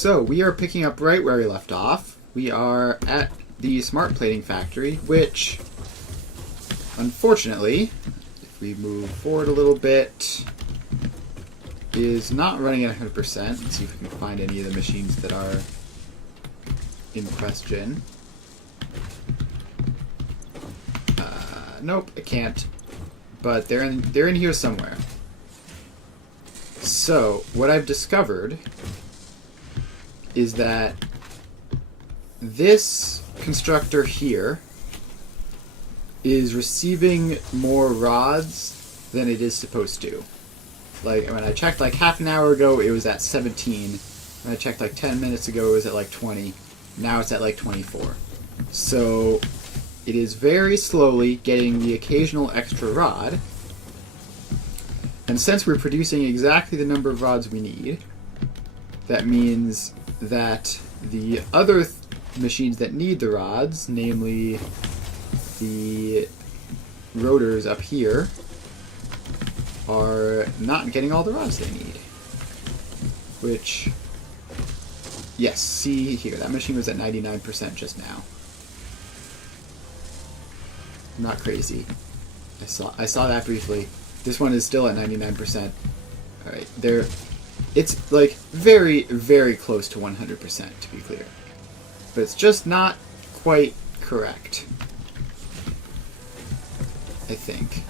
So we are picking up right where we left off. We are at the smart plating factory, which, unfortunately, if we move forward a little bit, is not running at 100%. Let's see if we can find any of the machines that are in question. Nope, I can't. But they're in here somewhere. So what I've discovered is that this constructor here is receiving more rods than it is supposed to. Like, when I checked like half an hour ago, it was at 17. When I checked like 10 minutes ago, it was at like 20. Now it's at like 24. So it is very slowly getting the occasional extra rod. And since we're producing exactly the number of rods we need, that means that the other machines that need the rods, namely the rotors up here, are not getting all the rods they need. Which, yes, see here, that machine was at 99% just now. Not crazy. I saw that briefly. This one is still at 99%. Alright, it's like very, very close to 100%, to be clear. But it's just not quite correct, I think.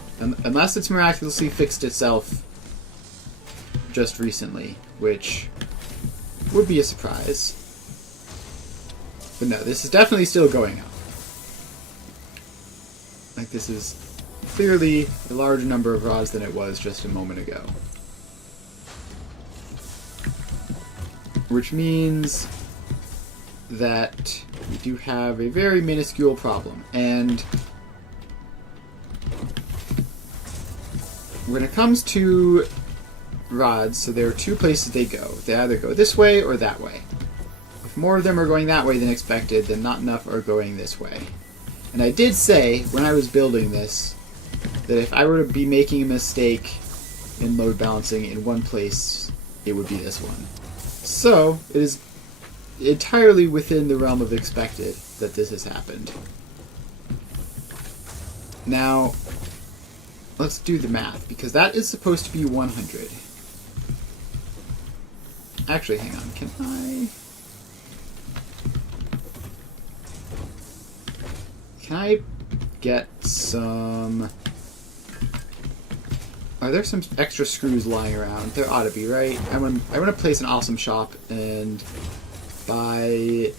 Unless it's miraculously fixed itself just recently, which would be a surprise. But no, this is definitely still going up. Like, this is clearly a larger number of rods than it was just a moment ago. Which means that we do have a very minuscule problem. And when it comes to rods, so there are two places they go. They either go this way or that way. If more of them are going that way than expected, then not enough are going this way. And I did say, when I was building this, that if I were to be making a mistake in load balancing in one place, it would be this one. So, it is entirely within the realm of expected that this has happened. Now, let's do the math, because that is supposed to be 100. Actually, hang on, can I get some... Are there some extra screws lying around? There ought to be, right? I want to place an awesome shop and buy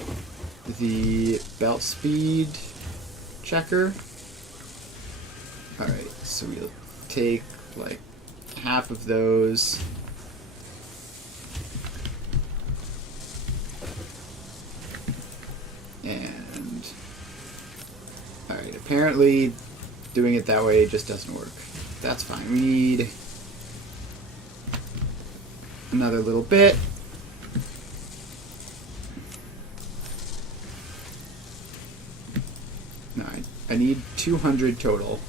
the belt speed checker. Alright, so we'll take like half of those. And alright, apparently doing it that way just doesn't work. That's fine. We need another little bit. No, I need 200 total.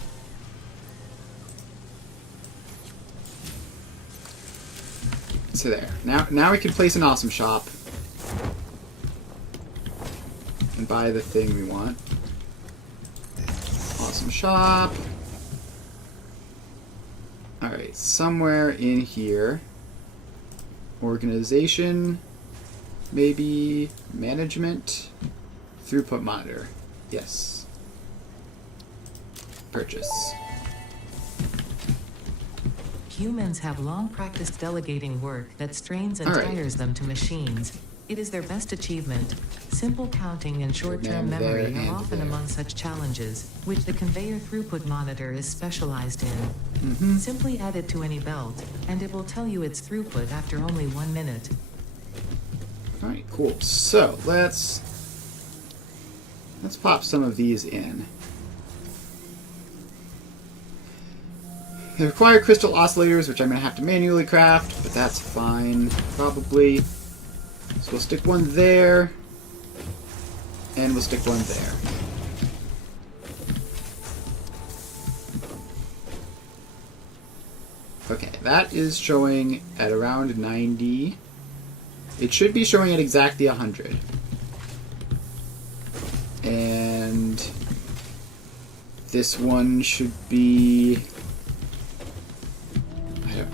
So there. Now we can place an awesome shop and buy the thing we want. Awesome shop. Alright, somewhere in here. Organization, maybe management, throughput monitor. Yes. Purchase. Humans have long practiced delegating work that strains and tires them to machines. It is their best achievement. Simple counting and short-term memory are often among such challenges, which the conveyor throughput monitor is specialized in. Simply add it to any belt, and it will tell you its throughput after only 1 minute. Alright, cool. So, let's pop some of these in. They require crystal oscillators, which I'm going to have to manually craft, but that's fine, probably. So we'll stick one there, and we'll stick one there. Okay, that is showing at around 90. it should be showing at exactly 100. And this one should be...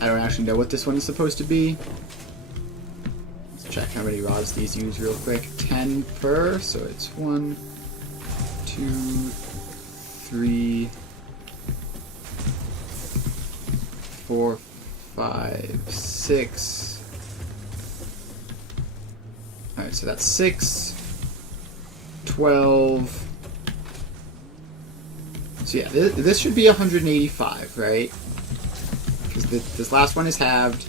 I don't actually know what this one is supposed to be. Let's check how many rods these use real quick. 10 per, so it's 1, 2, 3, 4, 5, 6. Alright, so that's 6, 12. So yeah, this should be 185, right? Because this last one is halved,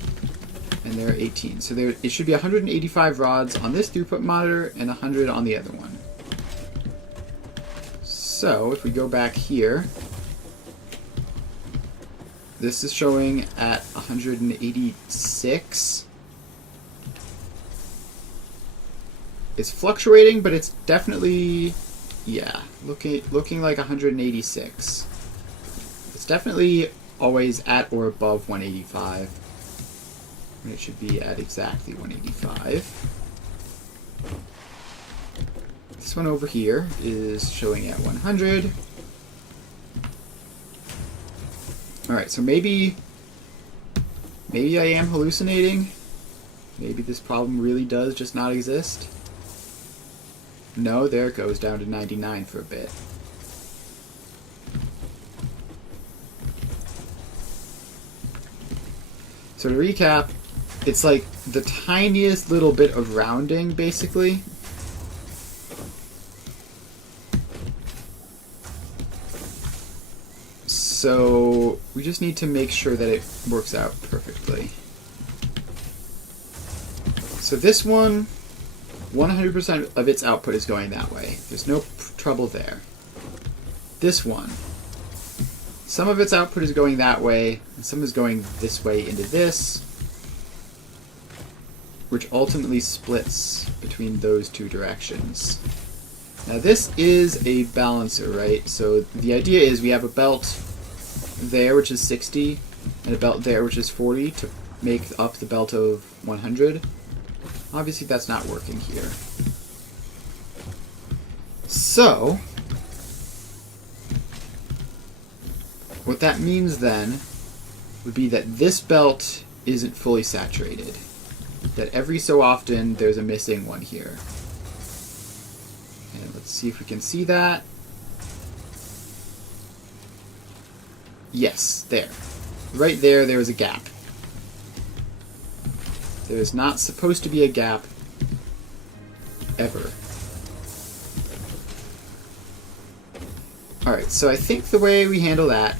and they're 18. So it should be 185 rods on this throughput monitor and 100 on the other one. So if we go back here, this is showing at 186. It's fluctuating, but it's definitely, yeah, looking like 186. It's definitely always at or above 185. And it should be at exactly 185. This one over here is showing at 100. Alright, so maybe I am hallucinating. Maybe this problem really does just not exist. No, there it goes down to 99 for a bit. So to recap, it's like the tiniest little bit of rounding, basically. So we just need to make sure that it works out perfectly. So this one, 100% of its output is going that way. There's no trouble there. This one, some of its output is going that way, and some is going this way into this, which ultimately splits between those two directions. Now this is a balancer, right? So the idea is we have a belt there, which is 60, and a belt there, which is 40, to make up the belt of 100. Obviously that's not working here. So what that means then would be that this belt isn't fully saturated. That every so often there's a missing one here. And let's see if we can see that. Yes, there. Right there, there was a gap. There is not supposed to be a gap ever. Alright, so I think the way we handle that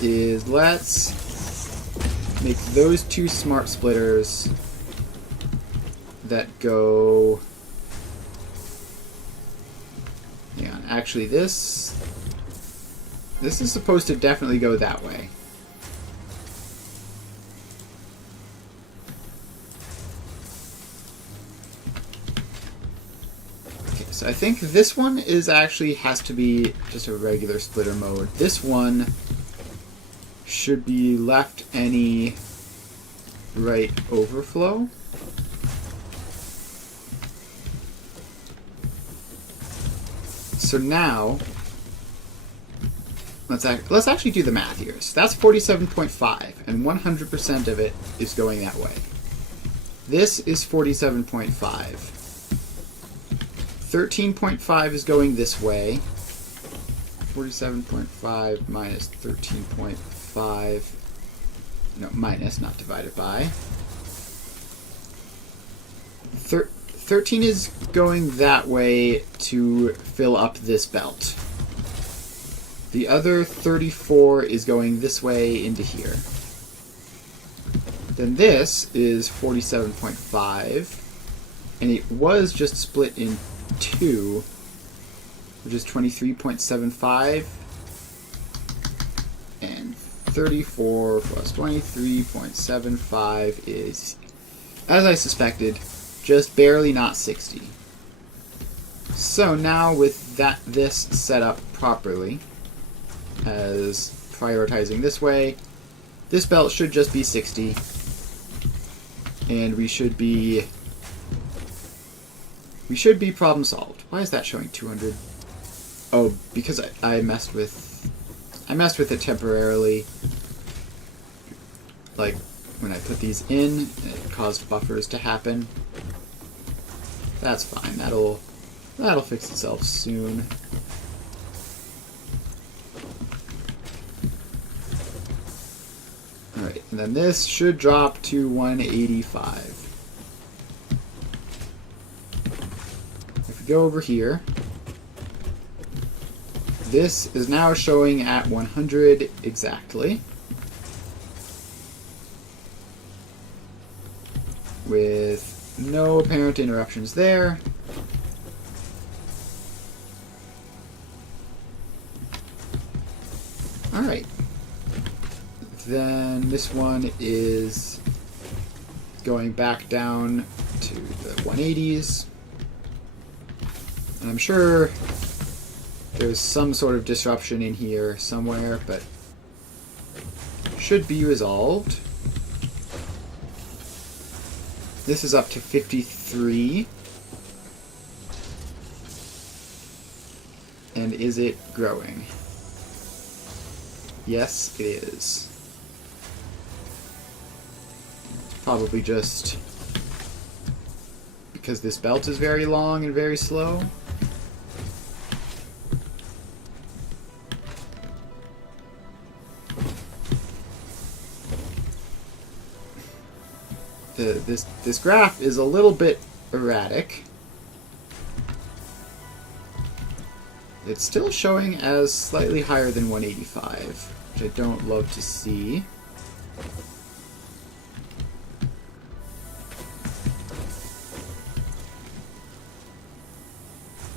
is let's make those two smart splitters that go... Hang on, actually this is supposed to definitely go that way. So I think this one is actually has to be just a regular splitter mode. This one should be left any right overflow. So now let's actually do the math here. So that's 47.5, and 100% of it is going that way. This is 47.5. 13.5 is going this way. 47.5 minus 13.5. No, minus, not divided by. 13 is going that way to fill up this belt. The other 34 is going this way into here. Then this is 47.5, and it was just split in 2, which is 23.75, and 34 plus 23.75 is, as I suspected, just barely not 60. So now with this set up properly, as prioritizing this way, this belt should just be 60, and we should be problem solved. Why is that showing 200? Oh, because I messed with it temporarily. Like when I put these in, it caused buffers to happen. That's fine. That'll fix itself soon. Alright, and then this should drop to 185. If we go over here, this is now showing at 100 exactly, with no apparent interruptions there. Alright. Then this one is going back down to the 180s. And I'm sure there's some sort of disruption in here somewhere, but should be resolved. This is up to 53. And is it growing? Yes, it is. Probably just because this belt is very long and very slow. This graph is a little bit erratic. It's still showing as slightly higher than 185, which I don't love to see.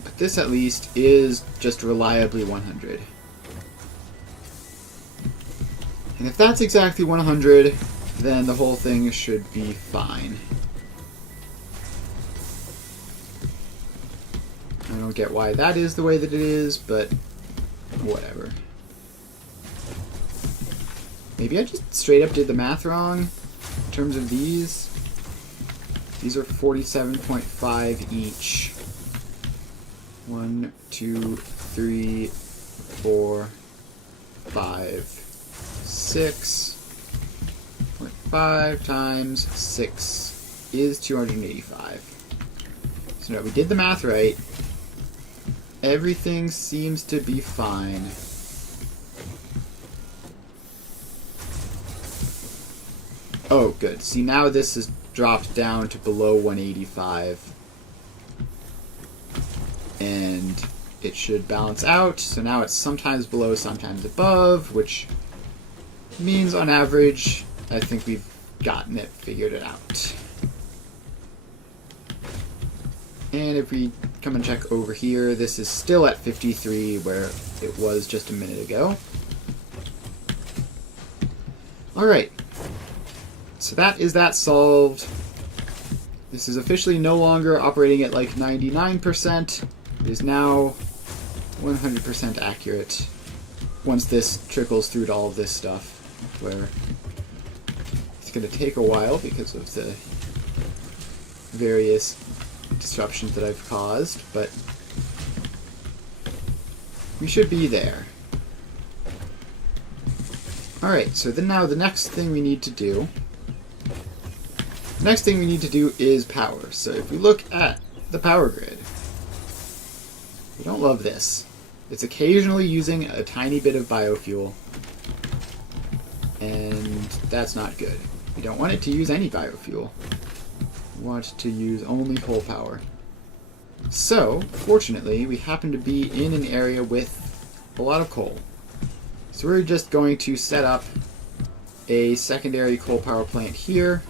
But this at least is just reliably 100. And if that's exactly 100, then the whole thing should be fine. I don't get why that is the way that it is, but whatever. Maybe I just straight up did the math wrong in terms of these. These are 47.5 each. 1, 2, 3, 4, 5, 6. 5 times 6 is 285. So now we did the math right. Everything seems to be fine. Oh, good. See, now this has dropped down to below 185. And it should balance out. So now it's sometimes below, sometimes above, which means on average, I think we've gotten it, figured it out. And if we come and check over here, this is still at 53 where it was just a minute ago. Alright. So that is that solved. This is officially no longer operating at like 99%. It is now 100% accurate once this trickles through to all of this stuff, where it's going to take a while because of the various disruptions that I've caused, but we should be there. Alright, so then now the next thing we need to do is power. So if we look at the power grid, we don't love this. It's occasionally using a tiny bit of biofuel, and that's not good. We don't want it to use any biofuel. We want to use only coal power. So, fortunately, we happen to be in an area with a lot of coal. So we're just going to set up a secondary coal power plant here.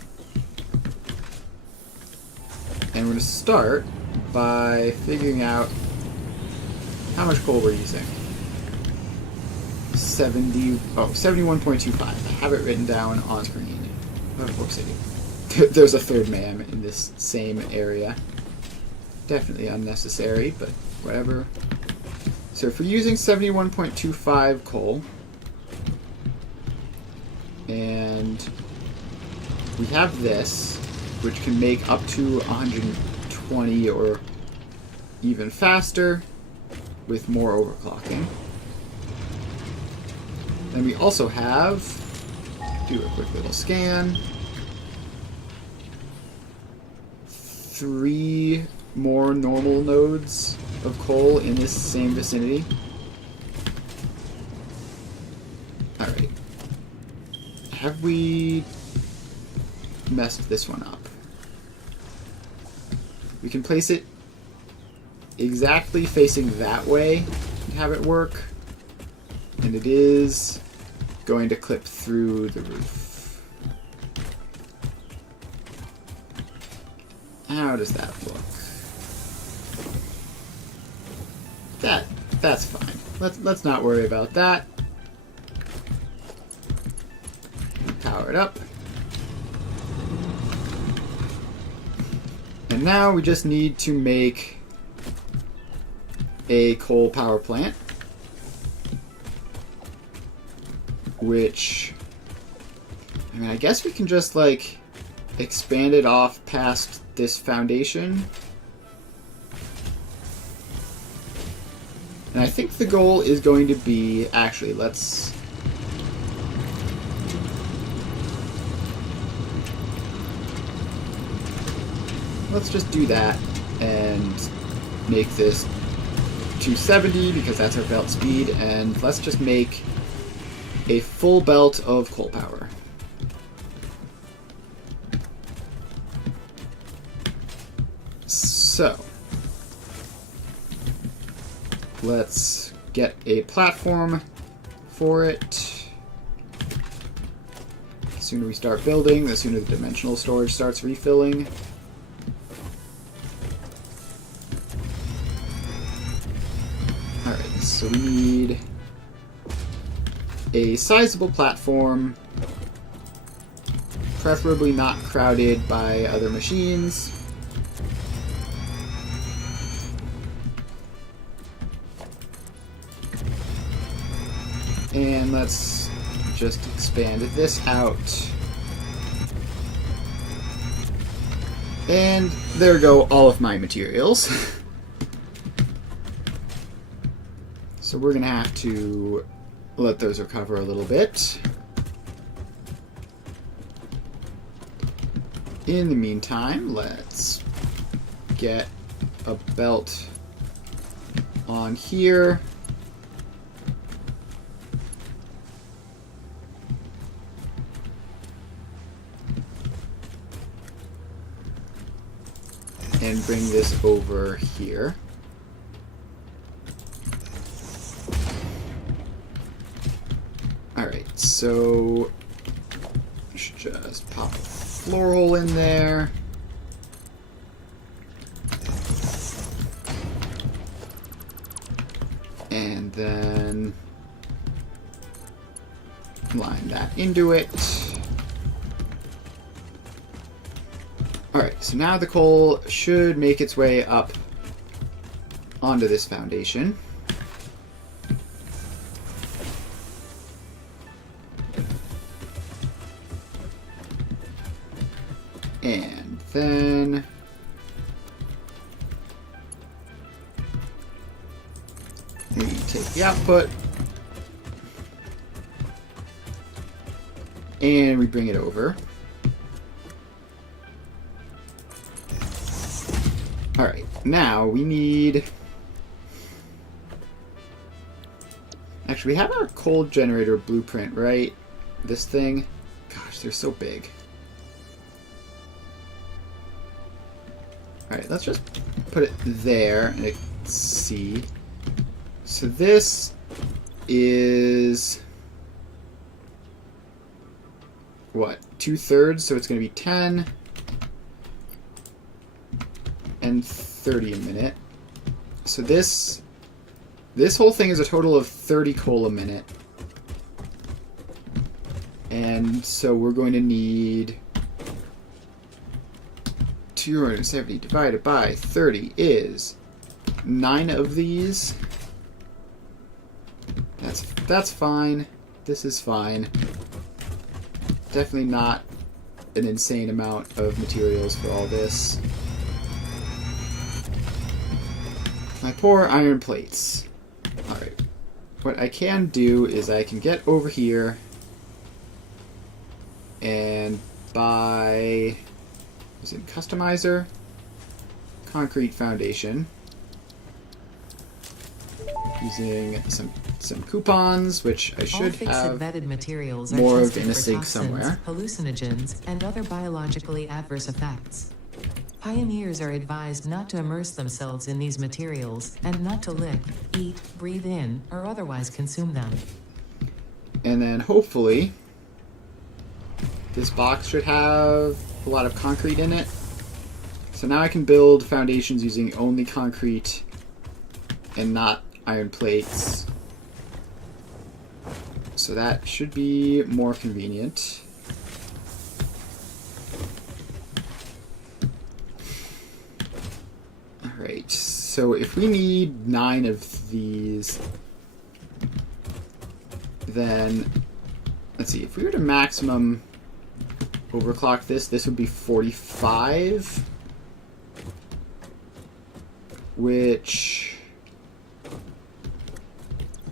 And we're going to start by figuring out how much coal we're using. 71.25. I have it written down on screen. Oh, of course I do. There's a third man in this same area. Definitely unnecessary, but whatever. So if we're using 71.25 coal, and we have this, which can make up to 120 or even faster with more overclocking. Then we also have, do a quick little scan, 3 more normal nodes of coal in this same vicinity. Alright. Have we messed this one up? We can place it exactly facing that way and have it work. And it is going to clip through the roof. How does that look? That's fine. Let's not worry about that. Power it up. And now we just need to make a coal power plant, which, I mean, I guess we can just like expand it off past this foundation. And I think the goal is going to be, actually, let's just do that and make this 270 because that's our belt speed, and let's just make a full belt of coal power. So let's get a platform for it. The sooner we start building, the sooner the dimensional storage starts refilling. Alright, so we need a sizable platform, preferably not crowded by other machines. And let's just expand this out. And there go all of my materials. So we're gonna have to let those recover a little bit. In the meantime, let's get a belt on here. And bring this over here. Alright, so just pop a floor hole in there. And then line that into it. Alright, so now the coal should make its way up onto this foundation. And then we take the output and we bring it over. Alright, now we need... Actually, we have our coal generator blueprint, right? This thing? Gosh, they're so big. Alright, let's just put it there and see. So this is... what? 2/3, so it's going to be 10 and 30 a minute. So this whole thing is a total of 30 coal a minute. And so we're going to need 270 divided by 30 is 9 of these. That's fine. This is fine. Definitely not an insane amount of materials for all this. My poor iron plates. Alright. What I can do is I can get over here and buy... Is it Customizer? Concrete foundation. Using some coupons, which I should have vetted materials more are of in a for sink toxins, somewhere. hallucinogens, and other biologically adverse effects. Pioneers are advised not to immerse themselves in these materials, and not to lick, eat, breathe in, or otherwise consume them. And then hopefully this box should have a lot of concrete in it. So now I can build foundations using only concrete and not iron plates. So that should be more convenient. Alright, so if we need 9 of these, then let's see, if we were to maximum overclock this would be 45, which,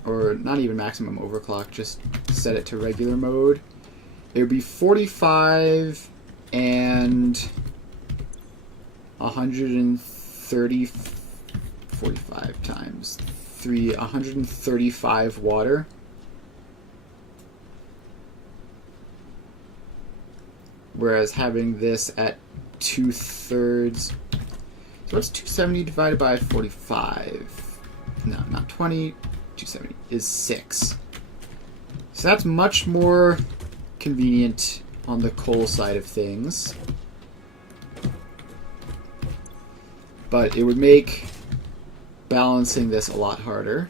or not even maximum overclock, just set it to regular mode. It would be 45 and 130, 45 times 3, 135 water. Whereas having this at 2/3, so what's 270 divided by 45? No, not 20, 270 is 6. So that's much more convenient on the coal side of things. But it would make balancing this a lot harder.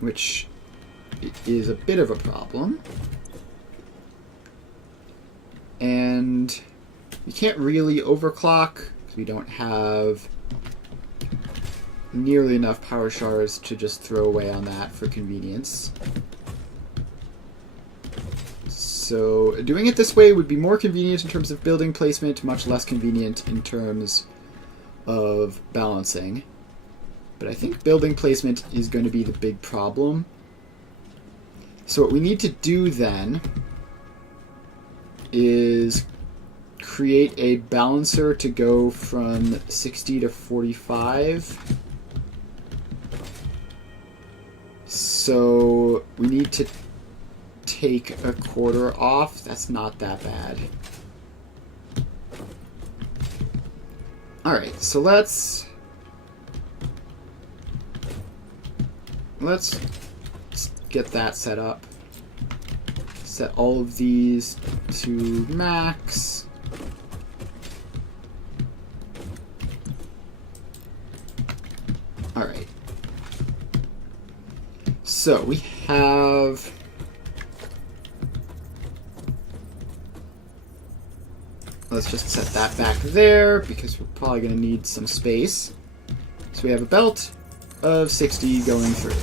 Which is a bit of a problem. And you can't really overclock because we don't have nearly enough power shards to just throw away on that for convenience. So doing it this way would be more convenient in terms of building placement, much less convenient in terms of balancing. But I think building placement is going to be the big problem. So what we need to do then is create a balancer to go from 60 to 45. So we need to take a quarter off. That's not that bad. Alright, so let's get that set up. Set all of these to max. Alright. So we have... Let's just set that back there because we're probably going to need some space. So we have a belt of 60 going through.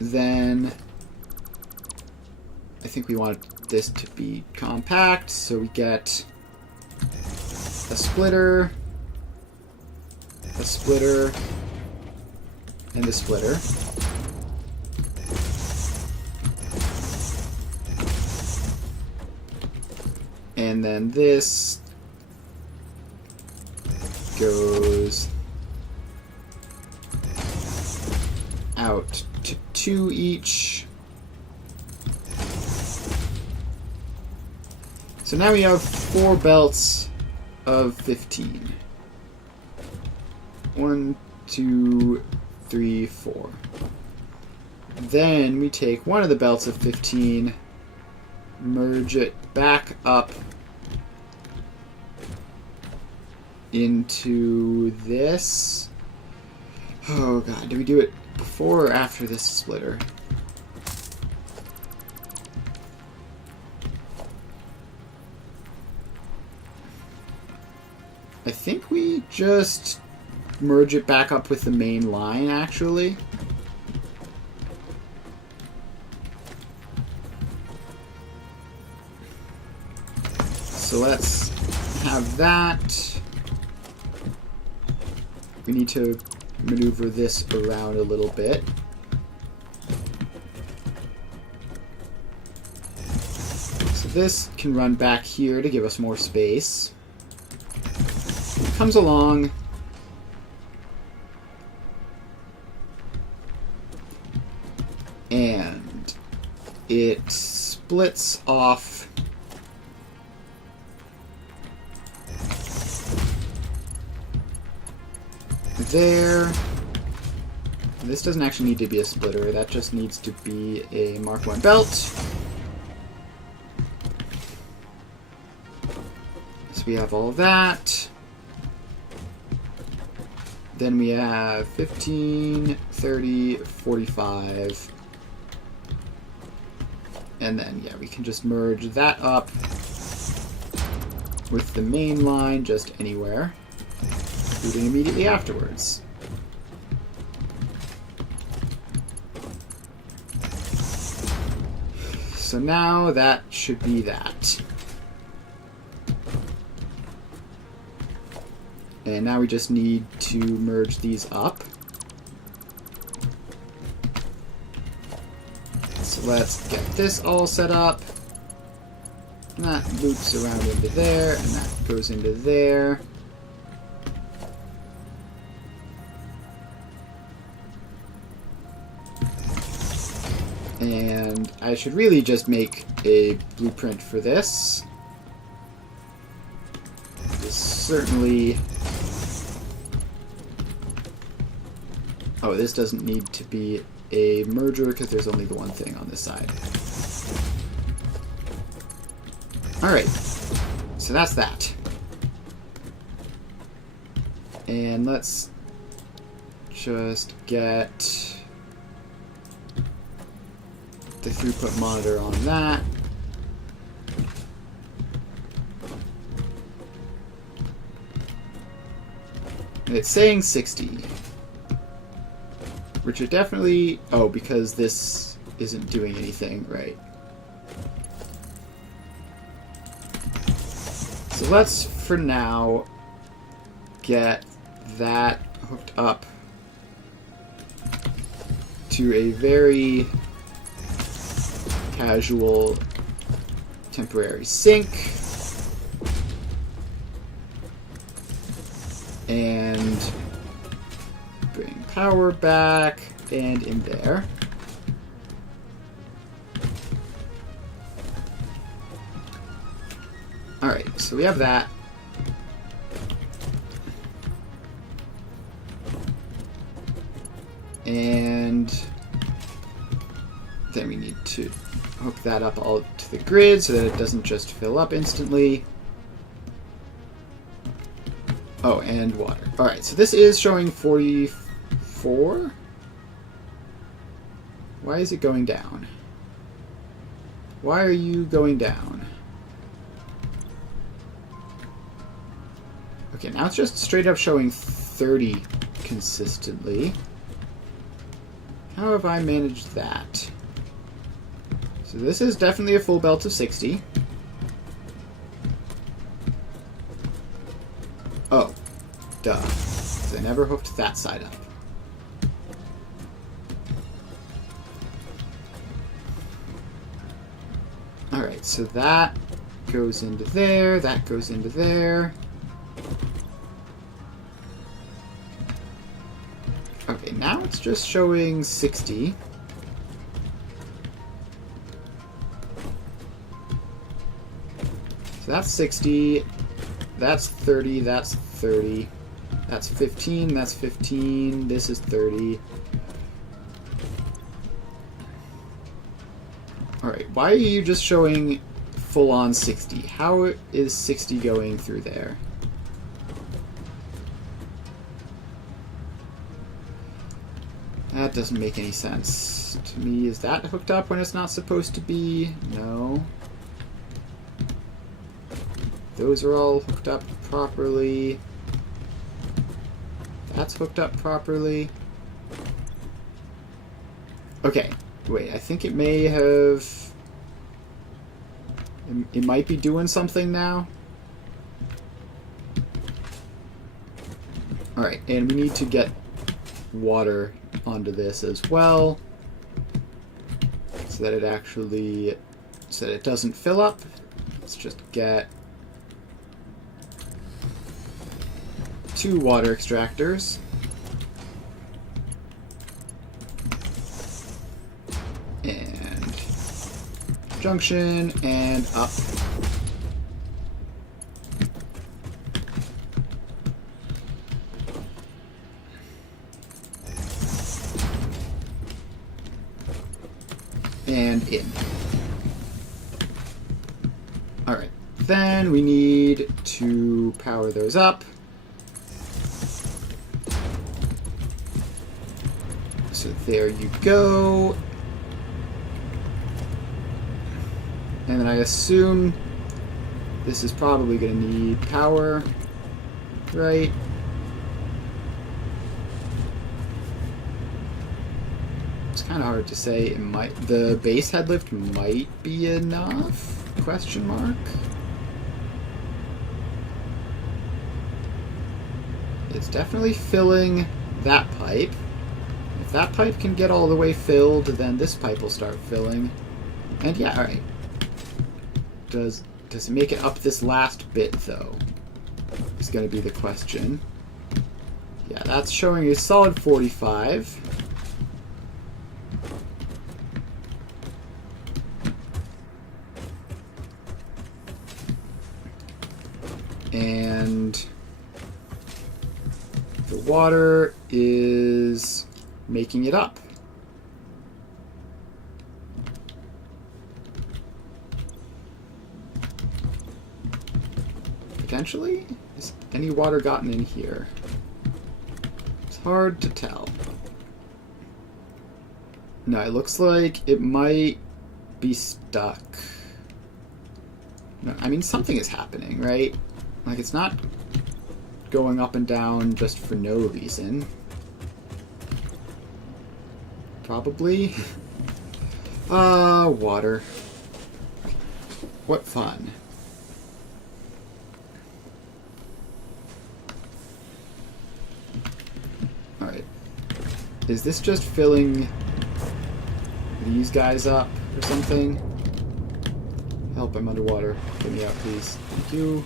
Then I think we want this to be compact, so we get a splitter, and a splitter. And then this goes out to 2 each. So now we have 4 belts of 15. 1, 2, 3, 4. Then we take one of the belts of 15, merge it back up into this. Oh god, do we do it before or after this splitter? I think we just merge it back up with the main line, actually. So let's have that. We need to maneuver this around a little bit. So this can run back here to give us more space. It comes along. And it splits off there. This doesn't actually need to be a splitter, that just needs to be a Mark 1 belt. So we have all of that. Then we have 15, 30, 45. And then, yeah, we can just merge that up with the main line just anywhere, including immediately afterwards. So now that should be that. And now we just need to merge these up. So let's get this all set up. And that loops around into there, and that goes into there. And I should really just make a blueprint for this. This certainly... Oh, this doesn't need to be a merger because there's only the one thing on this side. Alright, so that's that. And let's just get the throughput monitor on that. And it's saying 60. Which are definitely... Oh, because this isn't doing anything, right. So let's, for now, get that hooked up to a very casual temporary sync. And bring power back and in there. Alright, so we have that. And then we need to hook that up all to the grid so that it doesn't just fill up instantly. Oh, and water. Alright, so this is showing 44? Why is it going down? Why are you going down? Okay, now it's just straight up showing 30 consistently. How have I managed that? So this is definitely a full belt of 60. Oh, duh. 'Cause I never hooked that side up. Alright, so that goes into there, that goes into there. Okay, now it's just showing 60. So that's 60, that's 30, that's 30, that's 15, that's 15, this is 30. Alright, why are you just showing full-on 60? How is 60 going through there? That doesn't make any sense to me. Is that hooked up when it's not supposed to be? No. Those are all hooked up properly. That's hooked up properly. Okay, wait, I think it may have... It might be doing something now. Alright, and we need to get water onto this as well, so that it doesn't fill up. Let's just get 2 water extractors. And junction, and up. And in. Alright, then we need to power those up. So there you go. And then I assume this is probably going to need power, right? It's kind of hard to say. The base head lift might be enough? Question mark. It's definitely filling that pipe. If that pipe can get all the way filled, then this pipe will start filling. And yeah, alright. Does it make it up this last bit, though? Is going to be the question. Yeah, that's showing a solid 45. And the water is making it up. Potentially? Has any water gotten in here? It's hard to tell. No, it looks like it might be stuck. No, I mean, something is happening, right? Like, it's not going up and down just for no reason. Probably. Water. What fun. Alright. Is this just filling these guys up or something? Help, I'm underwater. Get me out, please. Thank you.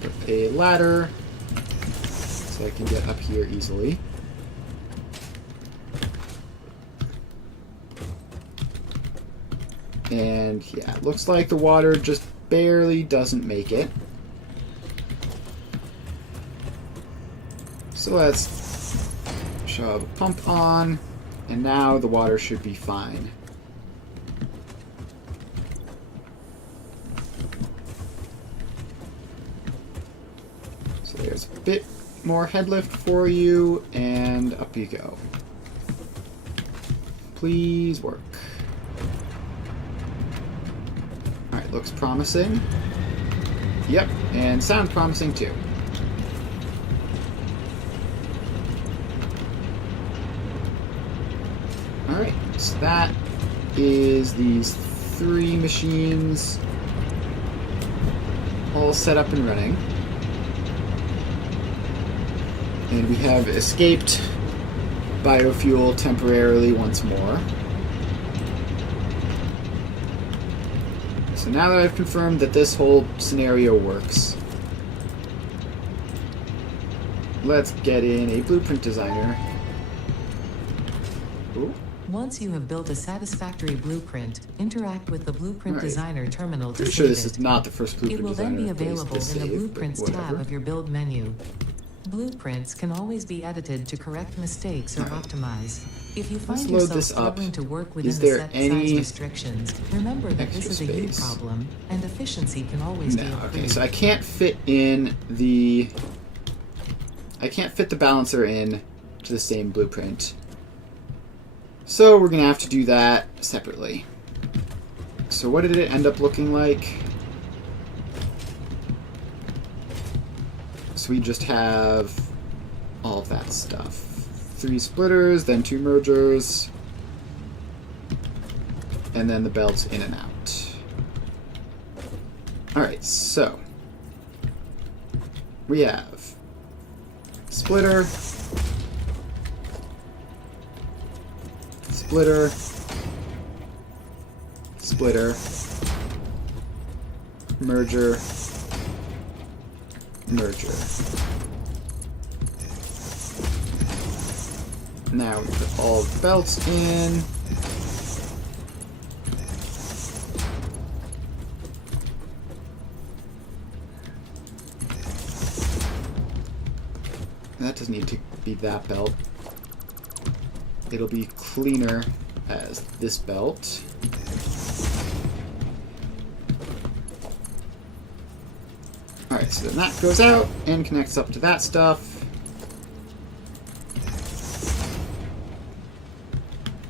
Can I put a ladder so I can get up here easily? And yeah, it looks like the water just barely doesn't make it. So let's shove a pump on, and now the water should be fine. So there's a bit more head lift for you, and up you go. Please work. Alright, looks promising. Yep, and sounds promising too. Alright, so that is these 3 machines all set up and running. And we have escaped biofuel temporarily once more. So now that I've confirmed that this whole scenario works, let's get in a blueprint designer. Ooh. Once you have built a satisfactory blueprint, interact with the Blueprint Designer terminal to Pretty save sure this it. is not the first blueprint It will designer then be place available to in save, the Blueprints but tab whatever. of your build menu. Blueprints can always be edited to correct mistakes or optimize. If you find Let's load yourself this up. struggling to work within Is the there set any size restrictions, remember that this is extra a you space? problem, and efficiency can always be No, improved. okay, so I can't fit in the... I can't fit the balancer in to the same blueprint. So we're going to have to do that separately. So what did it end up looking like? So we just have all of that stuff. 3 splitters, then 2 mergers, and then the belts in and out. Alright, so we have splitter, splitter, splitter, merger, merger. Now we put all the belts in. That doesn't need to be that belt. It'll be cleaner as this belt. Alright, so then that goes out and connects up to that stuff.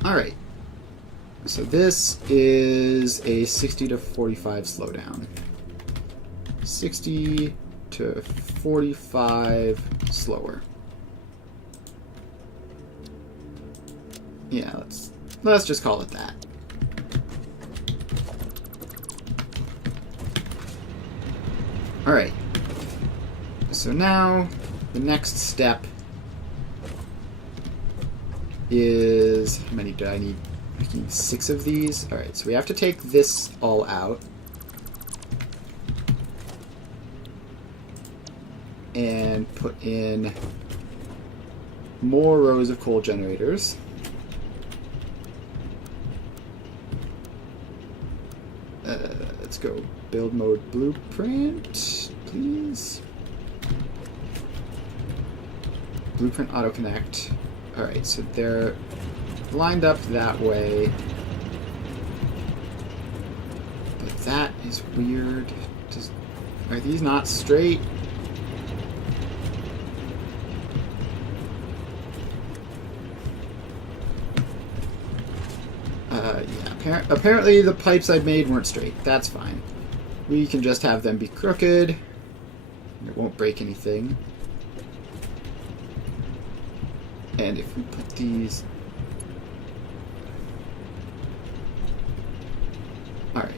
Alright. So this is a 60 to 45 slowdown. 60 to 45 slower. Yeah, let's just call it that. Alright. So now the next step is, how many do I need? I need 6 of these. Alright, so we have to take this all out. And put in more rows of coal generators. Let's go build mode blueprint, please. Blueprint auto connect. Alright, so they're lined up that way. But that is weird. Are these not straight? Yeah, apparently the pipes I made weren't straight. That's fine. We can just have them be crooked. It won't break anything. And if we put these... Alright.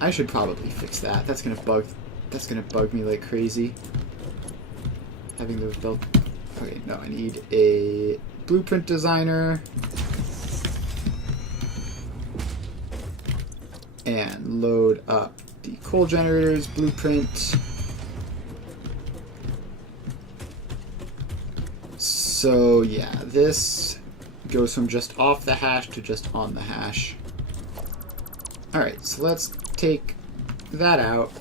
I should probably fix that. That's gonna bug me like crazy. Having those built... Okay, no, I need a blueprint designer. And load up the coal generators blueprint. So yeah, this goes from just off the hash to just on the hash. Alright, so let's take that out.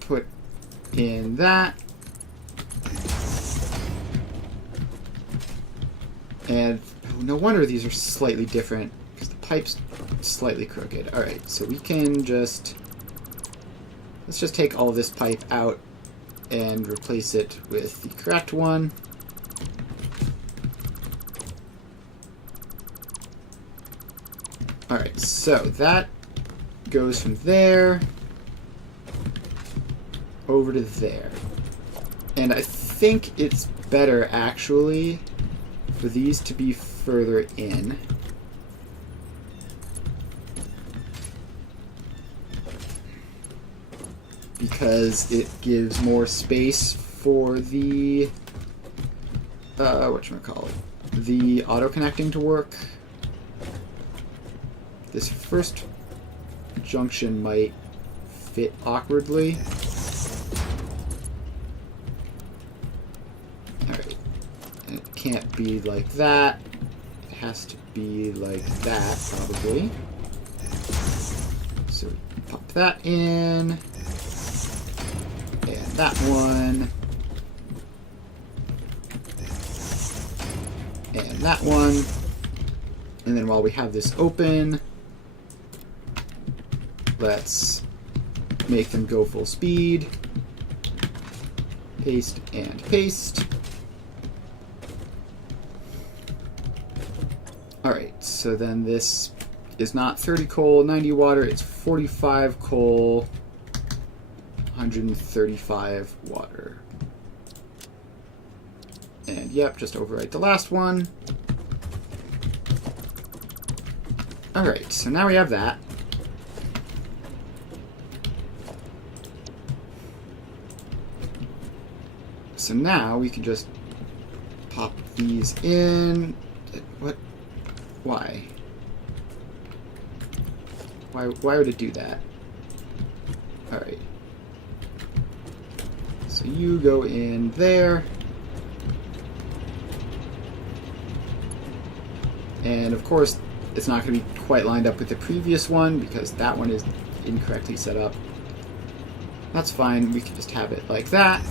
Put in that. And no wonder these are slightly different, because the pipe's slightly crooked. Alright, so we can just... Let's just take all this pipe out and replace it with the correct one. Alright, so that goes from there over to there. And I think it's better, actually, for these to be further in. Because it gives more space for the whatchamacallit, the auto connecting to work. This first junction might fit awkwardly. Alright. And it can't be like that. It has to be like that, probably. So pop that in. And that one. And that one. And then while we have this open, let's make them go full speed. Paste and paste. Alright, so then this is not 30 coal, 90 water, it's 45 coal, 135 water. And yep, just overwrite the last one. Alright, so now we have that. So now we can just pop these in. What? Why? Why would it do that? Alright. So you go in there. And of course, it's not going to be quite lined up with the previous one because that one is incorrectly set up. That's fine. We can just have it like that.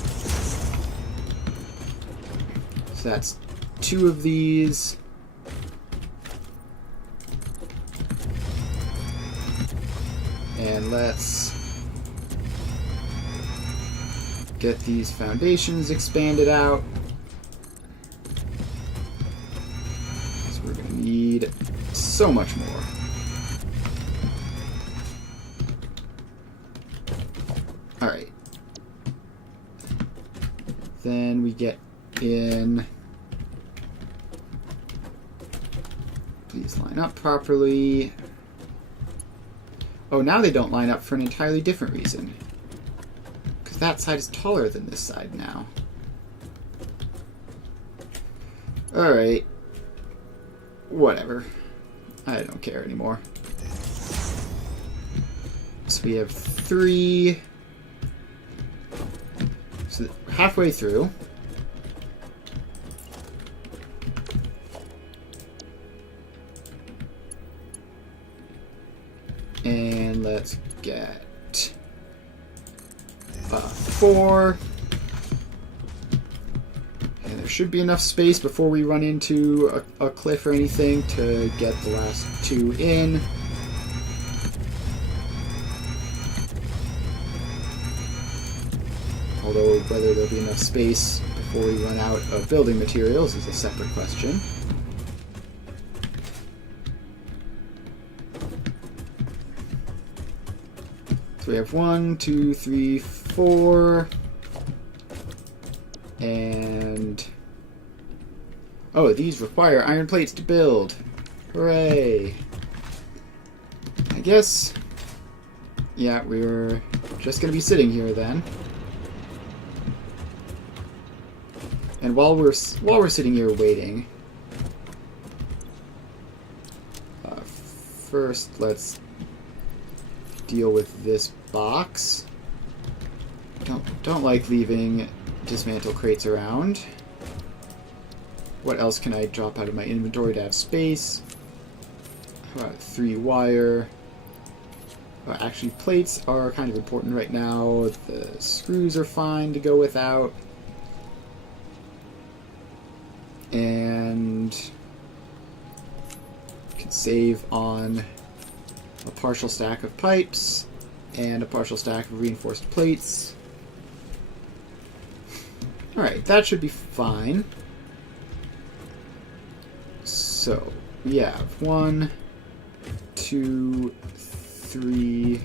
So that's 2 of these. And let's get these foundations expanded out. So we're going to need so much more. Alright. Then we get in. Please line up properly. Oh, now they don't line up for an entirely different reason. Because that side is taller than this side now. Alright. Whatever. I don't care anymore. So we have 3. So halfway through. And let's get 4. And there should be enough space before we run into a cliff or anything to get the last 2 in. Although whether there'll be enough space before we run out of building materials is a separate question. So we have 1, 2, 3, 4, and oh, these require iron plates to build. Hooray! I guess, yeah, we're just gonna be sitting here then. And while we're sitting here waiting, first let's deal with this box. Don't like leaving dismantle crates around. What else can I drop out of my inventory to have space? How about 3 wire? Actually, plates are kind of important right now. The screws are fine to go without. And can save on a partial stack of pipes and a partial stack of reinforced plates. Alright, that should be fine. So, we have 1, 2, 3.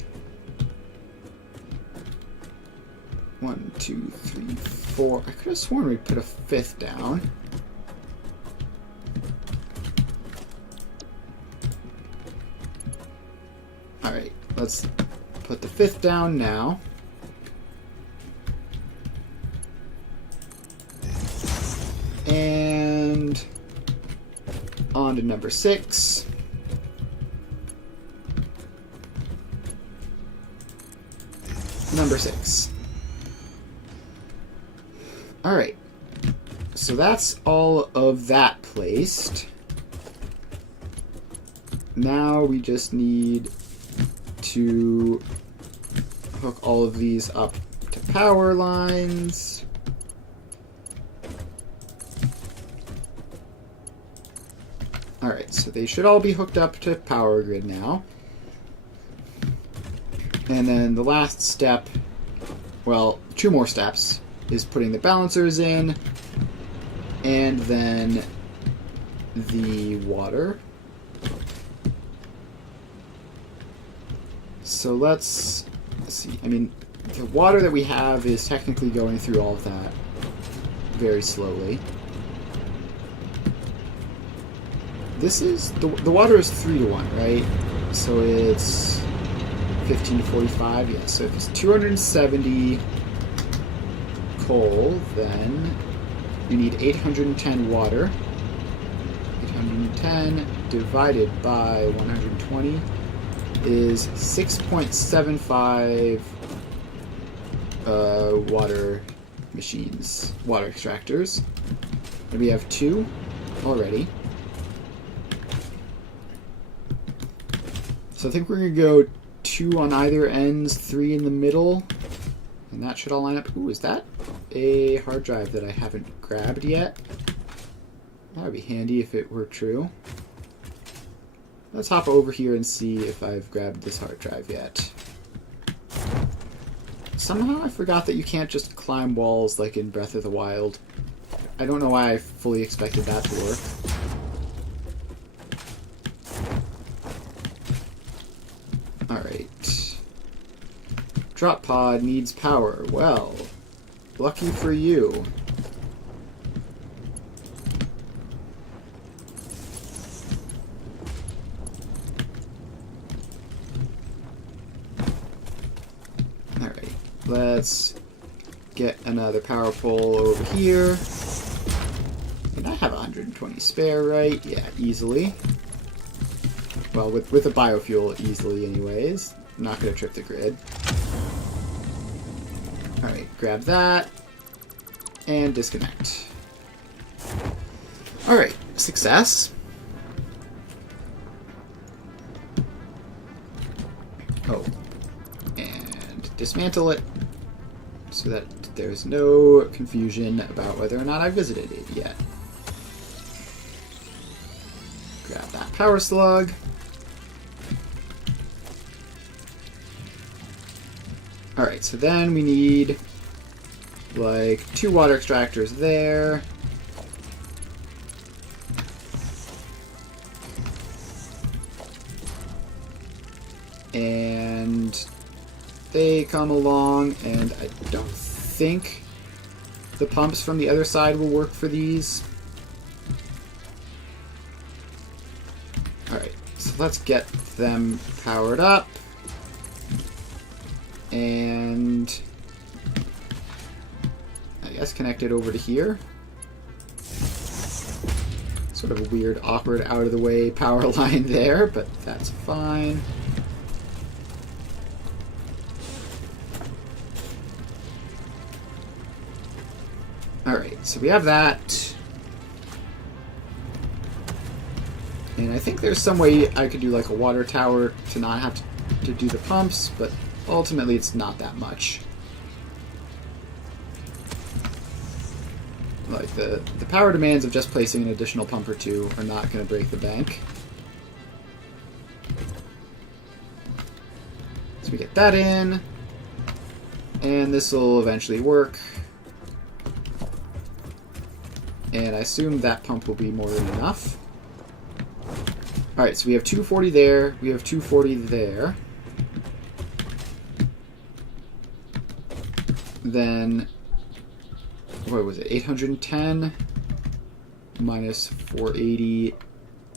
1, 2, 3, 4. I could have sworn we put a 5th down. Alright, let's put the 5th down now. And on to number 6. Number 6. Alright, so that's all of that placed. Now we just need to hook all of these up to power lines. Alright, so they should all be hooked up to power grid now. And then the last step, well, 2 more steps, is putting the balancers in, and then the water. So let's see. I mean, the water that we have is technically going through all of that very slowly. This is the water is 3 to 1, right? So it's 15 to 45. Yeah. So if it's 270 coal, then you need 810 water. 810 divided by 120 is 6.75 water machines, water extractors. And we have 2 already. So I think we're going to go 2 on either ends, 3 in the middle. And that should all line up. Ooh, is that a hard drive that I haven't grabbed yet? That would be handy if it were true. Let's hop over here and see if I've grabbed this hard drive yet. Somehow I forgot that you can't just climb walls like in Breath of the Wild. I don't know why I fully expected that to work. Alright. Drop pod needs power. Well, lucky for you. Alright, let's get another power pole over here. And I have 120 spare, right? Yeah, easily. Well, with a biofuel, easily anyways. I'm not going to trip the grid. Alright, grab that. And disconnect. Alright, success. Oh. And dismantle it so that there's no confusion about whether or not I visited it yet. Grab that power slug. Alright, so then we need like 2 water extractors there. And they come along, and I don't think the pumps from the other side will work for these. Alright, so let's get them powered up. And I guess connected over to here. Sort of a weird, awkward, out of the way power line there, but that's fine. Alright, so we have that. And I think there's some way I could do like a water tower to not have to do the pumps, but ultimately it's not that much. Like the power demands of just placing an additional pump or 2 are not going to break the bank. So we get that in, and this will eventually work. And I assume that pump will be more than enough. Alright, so we have 240 there, we have 240 there. Then, what was it, 810 minus 480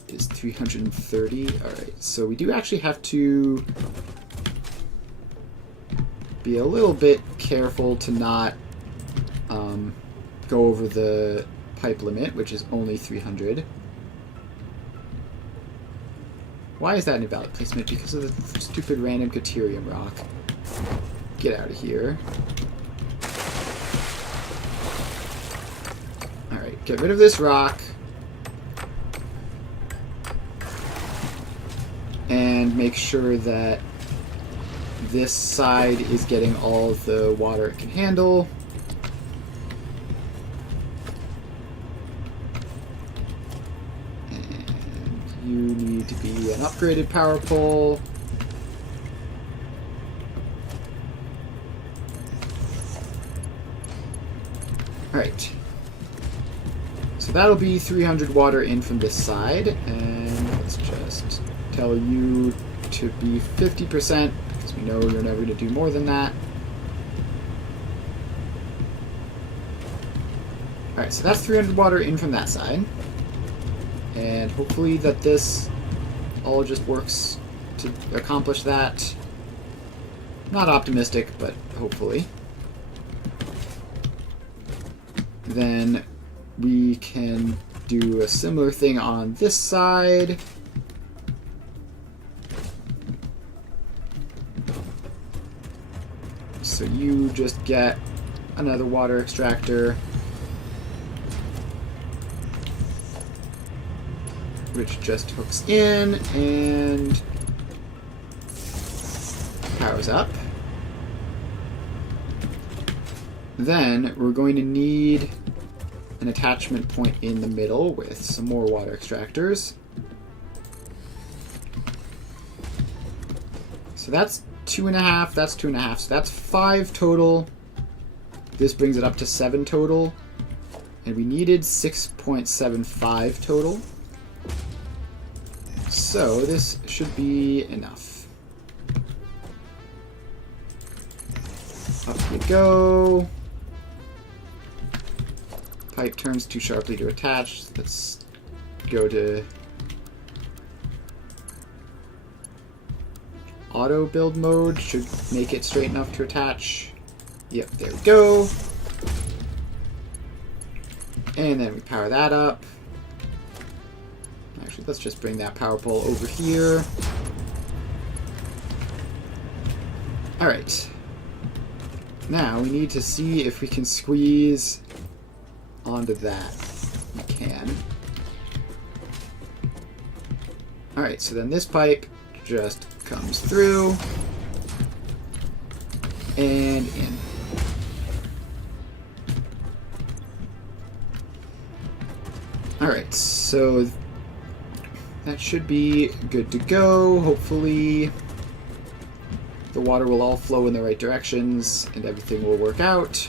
is 330. Alright, so we do actually have to be a little bit careful to not go over the pipe limit, which is only 300. Why is that an invalid placement? Because of the stupid random Caterium rock. Get out of here. Alright, get rid of this rock. And make sure that this side is getting all of the water it can handle. You need to be an upgraded power pole. Alright. So that'll be 300 water in from this side. And let's just tell you to be 50%, because we know you're never going to do more than that. Alright, so that's 300 water in from that side. And hopefully that this all just works to accomplish that. Not optimistic, but hopefully. then we can do a similar thing on this side. So you just get another water extractor, which just hooks in and powers up. Then we're going to need an attachment point in the middle with some more water extractors. So that's 2.5, that's 2.5, so that's 5 total. This brings it up to 7 total. And we needed 6.75 total. So this should be enough. Up you go. Pipe turns too sharply to attach. Let's go to auto build mode. Should make it straight enough to attach. Yep, there we go. And then we power that up. Actually, let's just bring that power pole over here. Alright. Now we need to see if we can squeeze onto that. We can. Alright, so then this pipe just comes through and in. Alright, so that should be good to go. Hopefully the water will all flow in the right directions and everything will work out.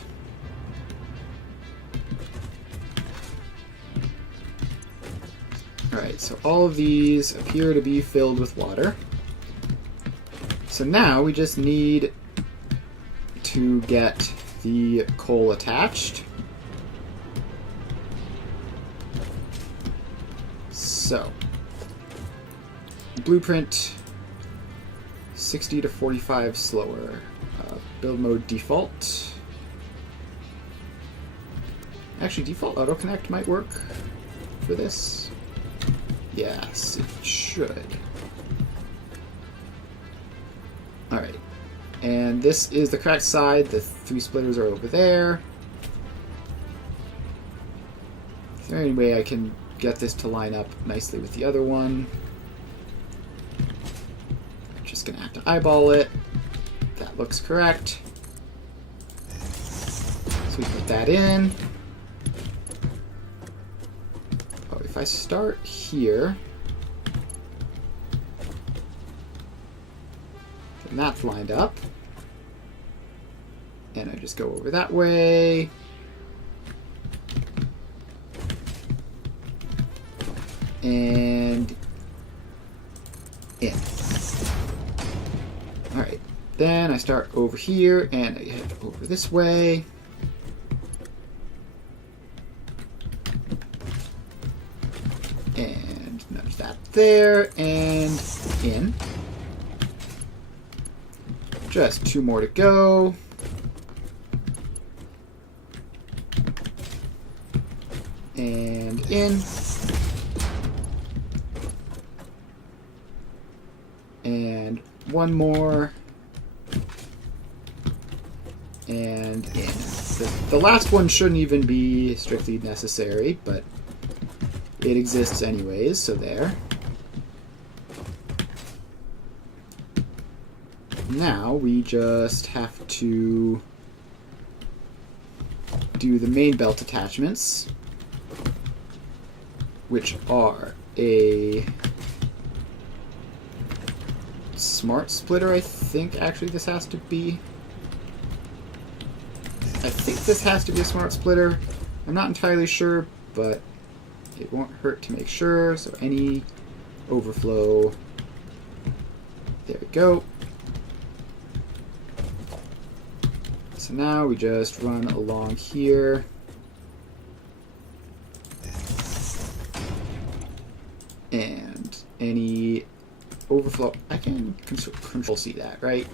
Alright, so all of these appear to be filled with water. So now we just need to get the coal attached. So, blueprint 60 to 45 slower. Build mode default. Actually, default auto connect might work for this. Yes, it should. Alright. And this is the correct side. The 3 splitters are over there. Is there any way I can get this to line up nicely with the other one? I'm just going to have to eyeball it. That looks correct. So we put that in. Oh, if I start here, then that's lined up. And I just go over that way. And in. Alright, then I start over here and I head over this way. And nudge that there and in. Just 2 more to go. And in. And 1 more. And in. The last one shouldn't even be strictly necessary, but it exists anyways, so there. Now we just have to do the main belt attachments, which are a smart splitter, I think actually this has to be. I think this has to be a smart splitter. I'm not entirely sure, but it won't hurt to make sure. So any overflow, there we go. So now we just run along here. And any overflow, I can control C that, right?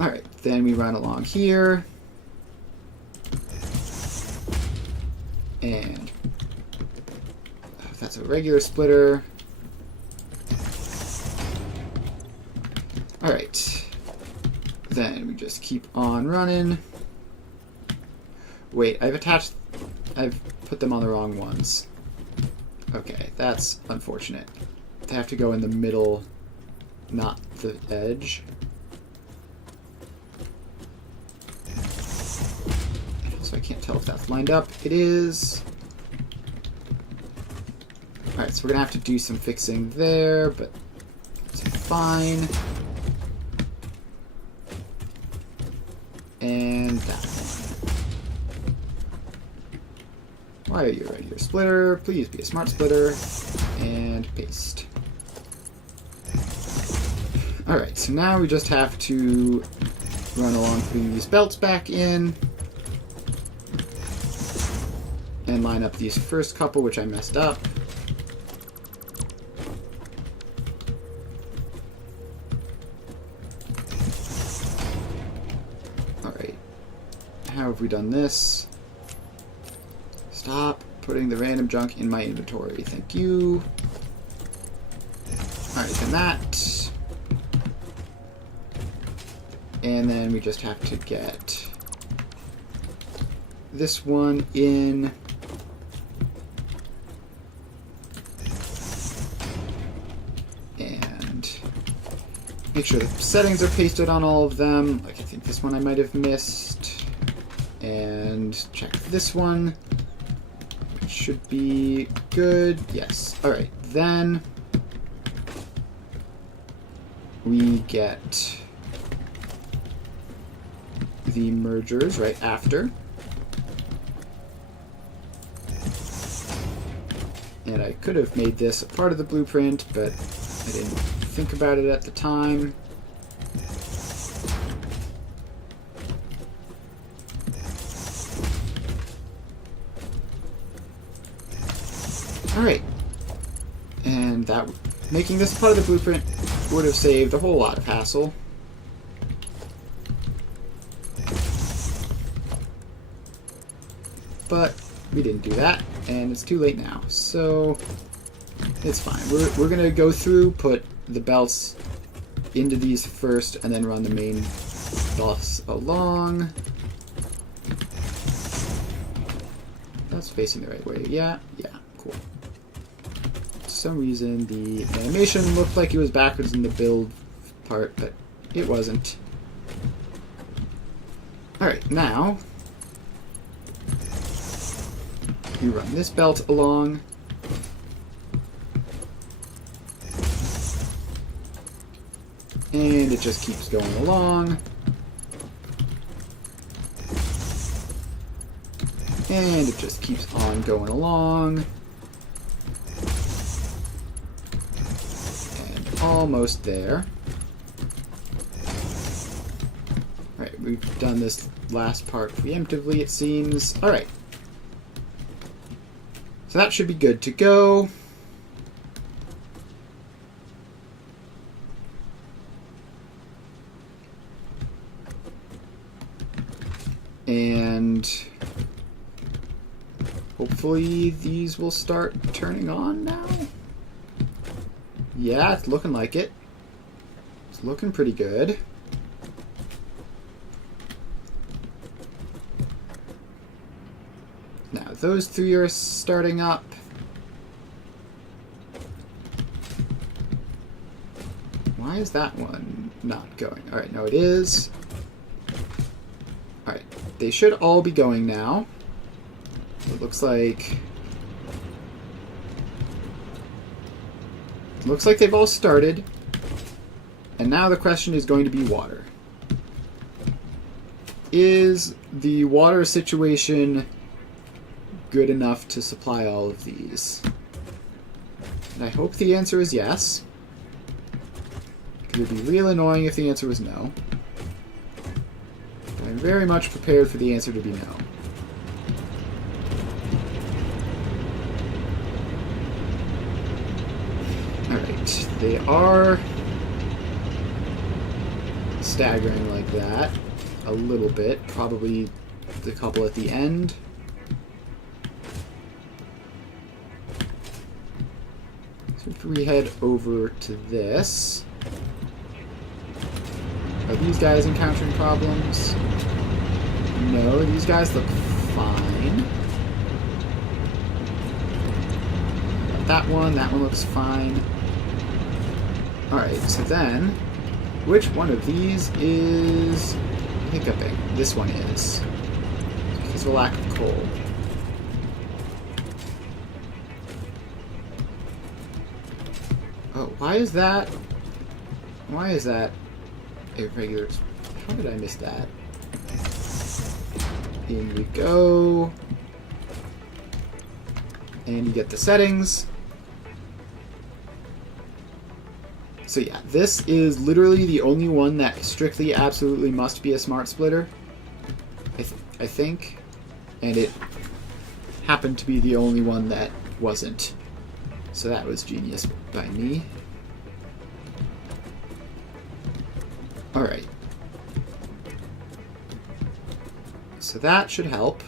Alright, then we run along here. And if that's a regular splitter. Alright. Then we just keep on running. Wait, I've put them on the wrong ones. Okay, that's unfortunate. They have to go in the middle, not the edge. So I can't tell if that's lined up. It is. Alright, so we're gonna have to do some fixing there, but it's fine. And that one. Why are you a regular splitter? Please be a smart splitter. And paste. Alright, so now we just have to run along putting these belts back in. And line up these first couple, which I messed up. Alright. How have we done this? Stop putting the random junk in my inventory. Thank you. Alright, then that. And then we just have to get this one in. And make sure the settings are pasted on all of them. Like, I think this one I might have missed. And check this one. Which should be good. Yes. Alright, then we get the mergers right after. And I could have made this a part of the blueprint, but I didn't think about it at the time. Alright. And that, making this part of the blueprint would have saved a whole lot of hassle. But we didn't do that, and it's too late now, so it's fine. We're gonna go through, put the belts into these first, and then run the main bus along. That's facing the right way. Yeah, cool. For some reason, the animation looked like it was backwards in the build part, but it wasn't. Alright, now we run this belt along. And it just keeps going along. And it just keeps on going along. And almost there. Alright, we've done this last part preemptively, it seems. Alright. So that should be good to go. And hopefully these will start turning on now. Yeah, it's looking like it. It's looking pretty good. Now, those three are starting up. Why is that one not going? Alright, no, it is. Alright, they should all be going now. It looks like they've all started. And now the question is going to be water. Is the water situation good enough to supply all of these? And I hope the answer is yes. It would be real annoying if the answer was no. But I'm very much prepared for the answer to be no. Alright, they are staggering like that a little bit. Probably the couple at the end. So if we head over to this... Are these guys encountering problems? No, these guys look fine. That one looks fine. Alright, so then, which one of these is hiccuping? This one is. Because of a lack of coal. Oh, why is that irregular? How did I miss that? In we go. And you get the settings. So yeah, this is literally the only one that strictly, absolutely must be a smart splitter. I think. And it happened to be the only one that wasn't. So that was genius by me. Alright. So that should help.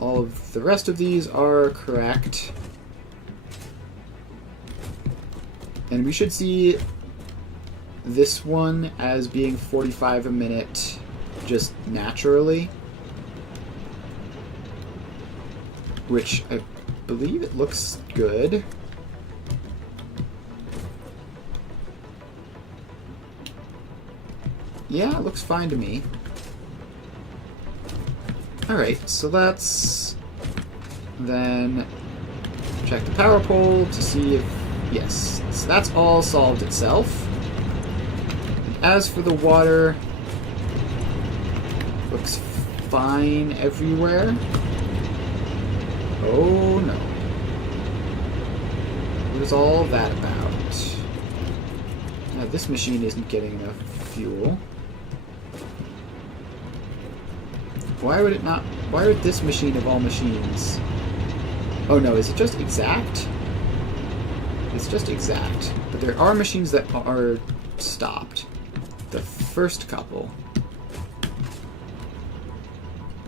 All of the rest of these are correct. And we should see this one as being 45 a minute just naturally. Which I believe it looks good. Yeah, it looks fine to me. Alright, so let's then check the power pole to see if... Yes, so that's all solved itself. And as for the water, looks fine everywhere. Oh no. What is all that about? Now, this machine isn't getting enough fuel. Why would it not? Why would this machine of all machines? Oh no, is it just exact? It's just exact. But there are machines that are stopped. The first couple.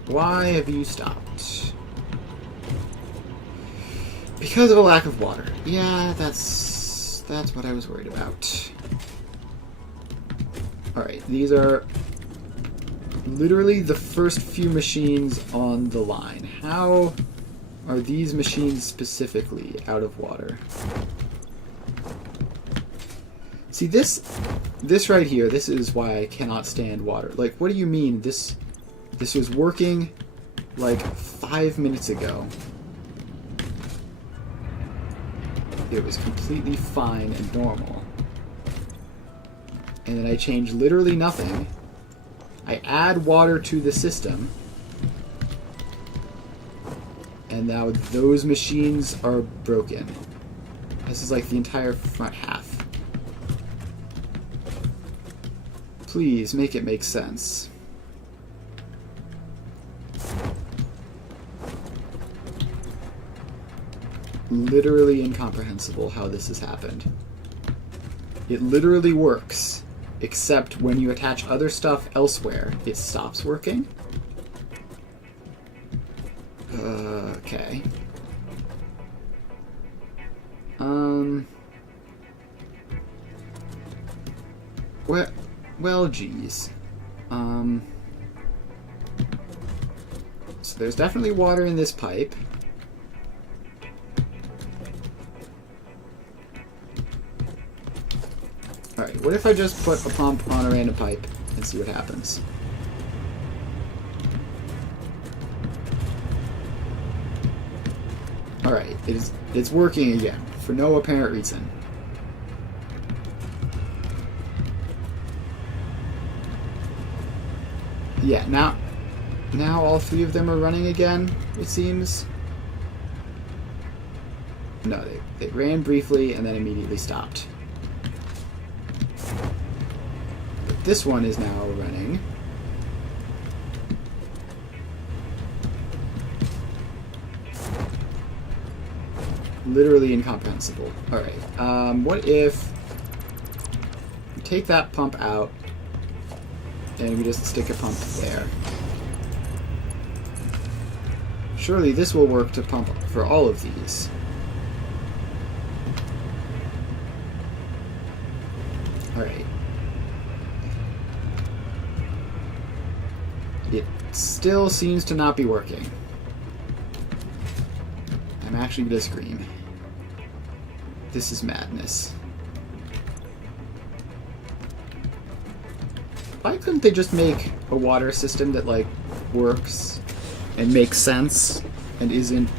Why have you stopped? Because of a lack of water. Yeah, that's what I was worried about. Alright, these are literally the first few machines on the line. How are these machines specifically out of water? See, this right here, this is why I cannot stand water. Like, what do you mean? This was working like 5 minutes ago. It was completely fine and normal. And then I change literally nothing. I add water to the system. And now those machines are broken. This is like the entire front half. Please, make it make sense. Literally incomprehensible how this has happened. It literally works, except when you attach other stuff elsewhere, it stops working. Okay. Well, geez. So there's definitely water in this pipe. Alright, what if I just put a pump on a random pipe and see what happens? Alright, it's working again, for no apparent reason. Yeah, now all three of them are running again, it seems. No, they ran briefly and then immediately stopped. But this one is now running. Literally incomprehensible. Alright, what if we take that pump out and we just stick a pump there? Surely this will work to pump for all of these. Alright. It still seems to not be working. I'm actually gonna scream. This is madness. Why couldn't they just make a water system that, like, works and makes sense and isn't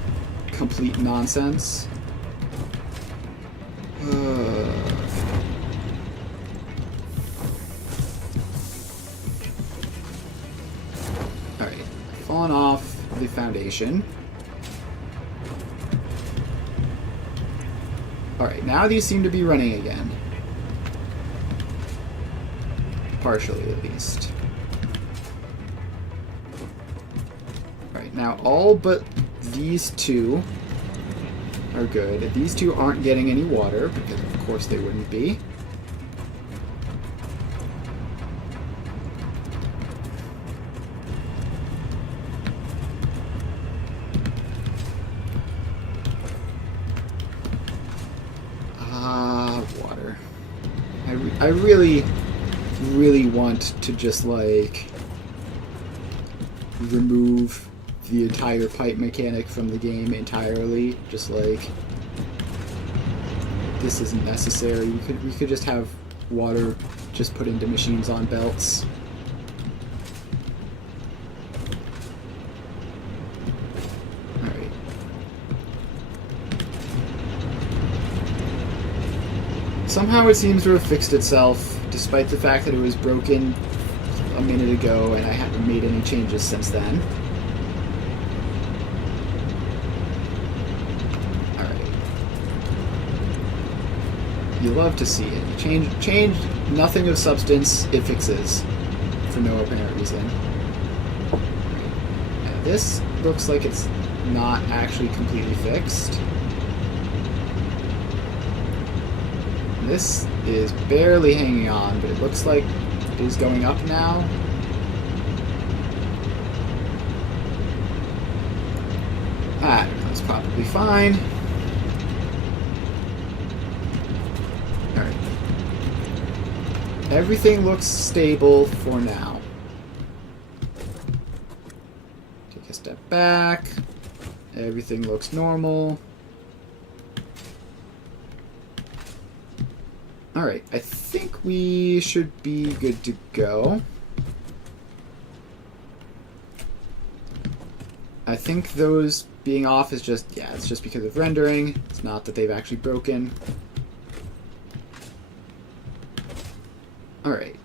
complete nonsense? Alright, fallen off the foundation. Alright, now these seem to be running again. Partially, at least. Alright, now all but these two are good. These two aren't getting any water, because of course they wouldn't be. Water. I really want to just, like, remove the entire pipe mechanic from the game entirely. Just, like, this isn't necessary. We could just have water just put into machines on belts. Alright. Somehow it seems to have fixed itself, despite the fact that it was broken a minute ago and I haven't made any changes since then. Alright. You love to see it. Change nothing of substance, it fixes. For no apparent reason. Now this looks like it's not actually completely fixed. This is barely hanging on, but it looks like it is going up now. I don't know, it's probably fine. Alright. Everything looks stable for now. Take a step back. Everything looks normal. Alright, I think we should be good to go. I think those being off is just, yeah, it's just because of rendering. It's not that they've actually broken. Alright.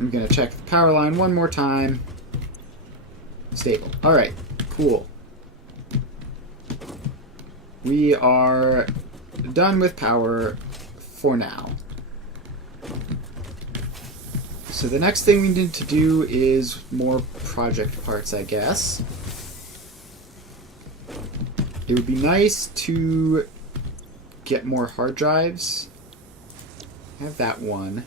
I'm gonna check the power line one more time. Stable. Alright, cool. We are done with power for now. So the next thing we need to do is more project parts, I guess. It would be nice to get more hard drives. I have that one.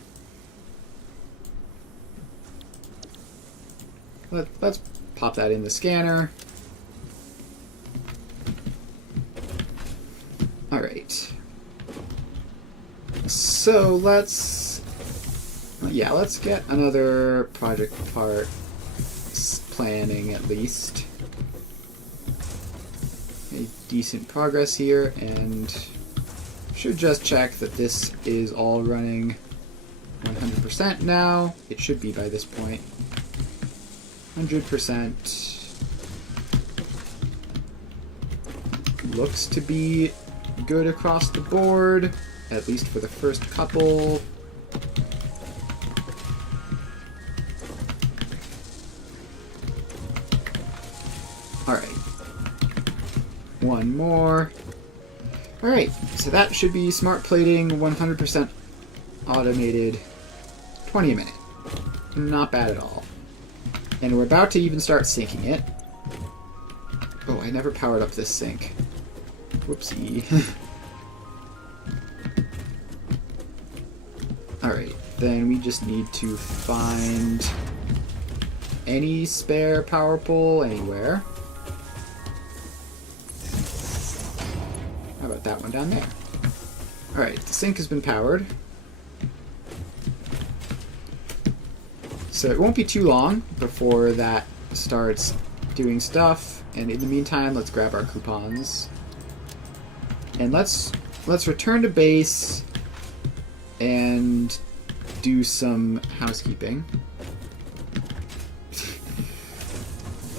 Let's pop that in the scanner. Alright. So let's get another project part planning at least. A decent progress here, and should just check that this is all running 100% now. It should be by this point. 100%. Looks to be good across the board, at least for the first couple. Alright. One more. Alright, so that should be smart plating, 100% automated, 20 a minute. Not bad at all. And we're about to even start sinking it. Oh, I never powered up this sink. Whoopsie. Alright, then we just need to find any spare power pole anywhere. How about that one down there? Alright, the sink has been powered. So it won't be too long before that starts doing stuff. And in the meantime, let's grab our coupons. And let's return to base and do some housekeeping.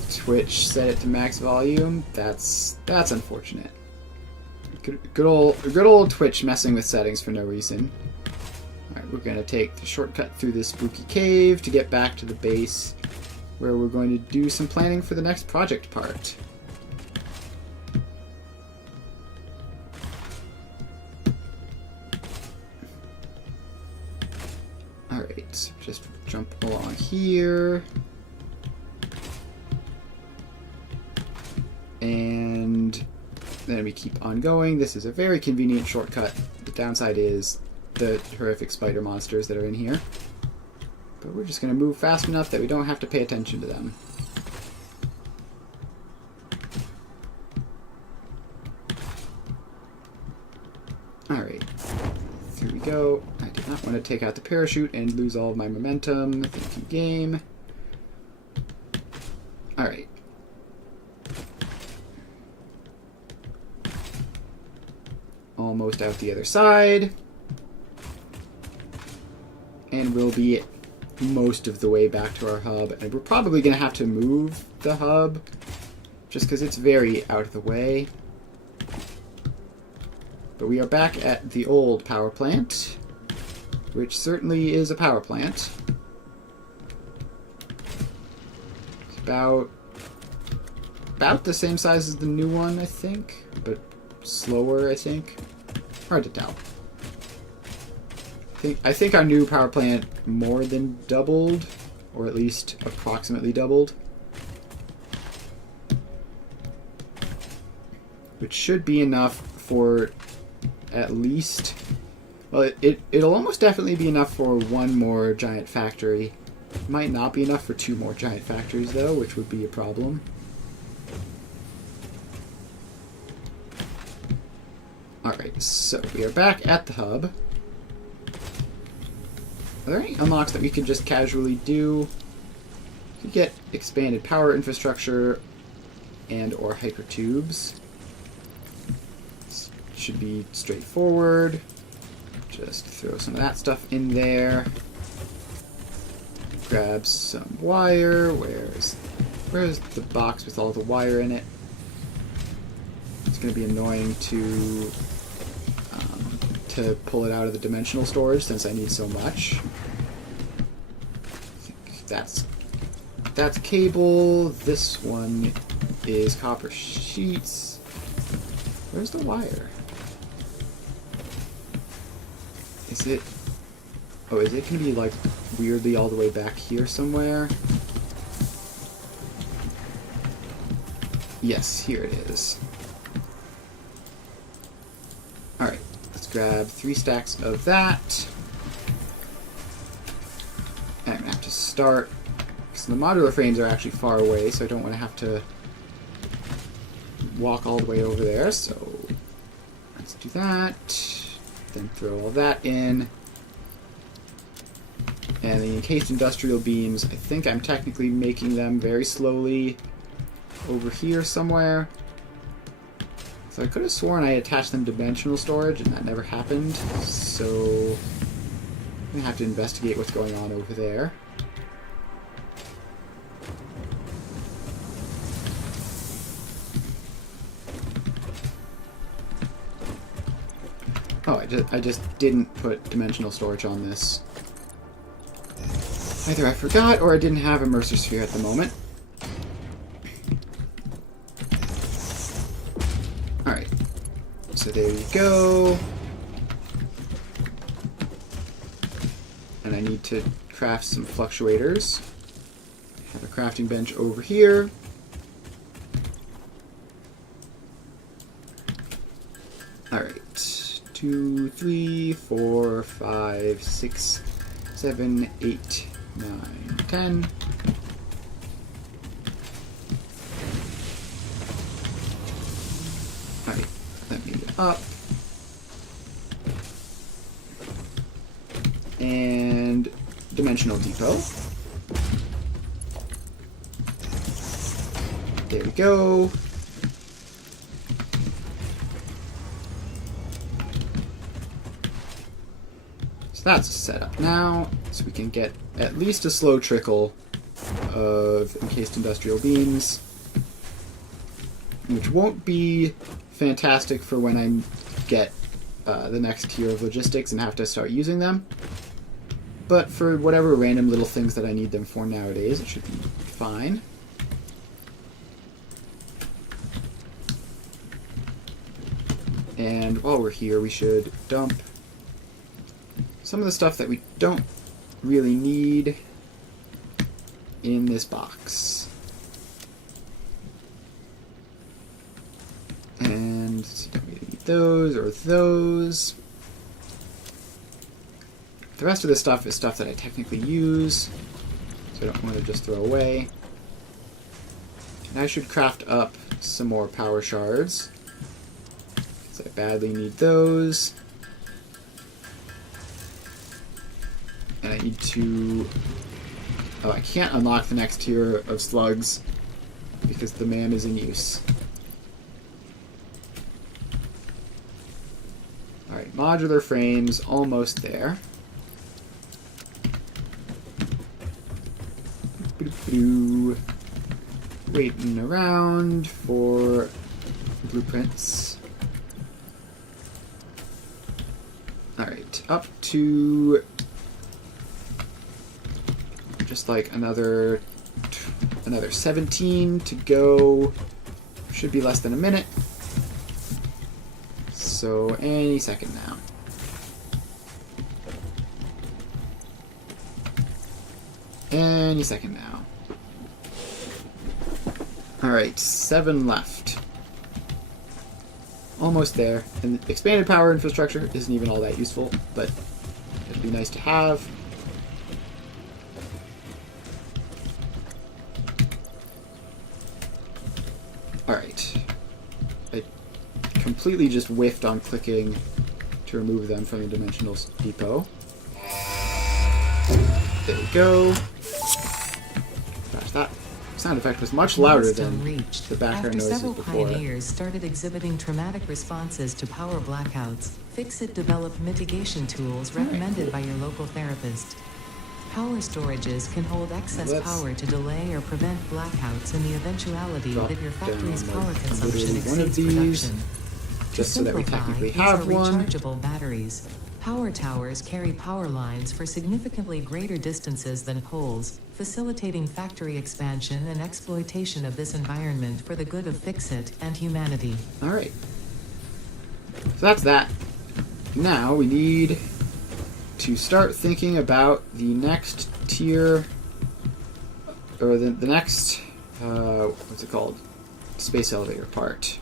Twitch set it to max volume. That's unfortunate. Good old Twitch messing with settings for no reason. Alright, we're gonna take the shortcut through this spooky cave to get back to the base, where we're going to do some planning for the next project part. Alright, so just jump along here. And then we keep on going. This is a very convenient shortcut. The downside is the horrific spider monsters that are in here. But we're just going to move fast enough that we don't have to pay attention to them. Alright. Here we go. I did not want to take out the parachute and lose all of my momentum. Thank you, game. Alright. Almost out the other side. And we'll be most of the way back to our hub. And we're probably going to have to move the hub just because it's very out of the way. But we are back at the old power plant, which certainly is a power plant. It's about the same size as the new one, I think, but slower, I think. Hard to tell. I think our new power plant more than doubled, or at least approximately doubled. Which should be enough for at least... Well, it'll almost definitely be enough for one more giant factory. It might not be enough for 2 more giant factories, though, which would be a problem. Alright, so we are back at the hub. Are there any unlocks that we could just casually do? We could get expanded power infrastructure and or hypertubes. This should be straightforward. Just throw some of that stuff in there. Grab some wire. Where's the box with all the wire in it? It's going to be annoying to pull it out of the dimensional storage since I need so much. I think that's cable. This one is copper sheets. Where's the wire? Is it... Oh, is it going to be, like, weirdly all the way back here somewhere? Yes, here it is. Alright, let's grab 3 stacks of that. And I'm going to have to start... Because the modular frames are actually far away, so I don't want to have to walk all the way over there, so let's do that. Then throw all that in. And the encased industrial beams, I think I'm technically making them very slowly over here somewhere. So I could have sworn I attached them to dimensional storage, and that never happened. So I'm going to have to investigate what's going on over there. Oh, I just didn't put dimensional storage on this. Either I forgot or I didn't have a Mercer Sphere at the moment. Alright. So there you go. And I need to craft some fluctuators. Have a crafting bench over here. Alright. 2, 3, 4, 5, 6, 7, 8, 9, 10. up. And dimensional depot. There we go. So that's set up now, so we can get at least a slow trickle of encased industrial beams, which won't be fantastic for when I get the next tier of logistics and have to start using them. But for whatever random little things that I need them for nowadays, it should be fine. And while we're here, we should dump some of the stuff that we don't really need in this box. And don't really need those or those. The rest of this stuff is stuff that I technically use, so I don't want to just throw away. And I should craft up some more power shards, because I badly need those. And I need to... Oh, I can't unlock the next tier of slugs, because the man is in use. Alright, modular frames, almost there. Waiting around for blueprints. Alright, up to just like another 17 to go. Should be less than a minute. So any second now. Any second now. Alright, 7 left. Almost there. And expanded power infrastructure isn't even all that useful, but it'd be nice to have. Alright. I completely just whiffed on clicking to remove them from the dimensional depot. There we go. Gosh, that sound effect was much louder than the background noises several before. Pioneers started exhibiting traumatic responses to power blackouts, Fixit developed mitigation tools recommended by your local therapist. Power storages can hold excess power to delay or prevent blackouts in the eventuality that your factory's power consumption exceeds production. Just so that we technically These have are one. rechargeable batteries. Power towers carry power lines for significantly greater distances than poles, facilitating factory expansion and exploitation of this environment for the good of Fixit and humanity. Alright. So that's that. Now we need to start thinking about the next tier, or the next, what's it called? Space elevator part.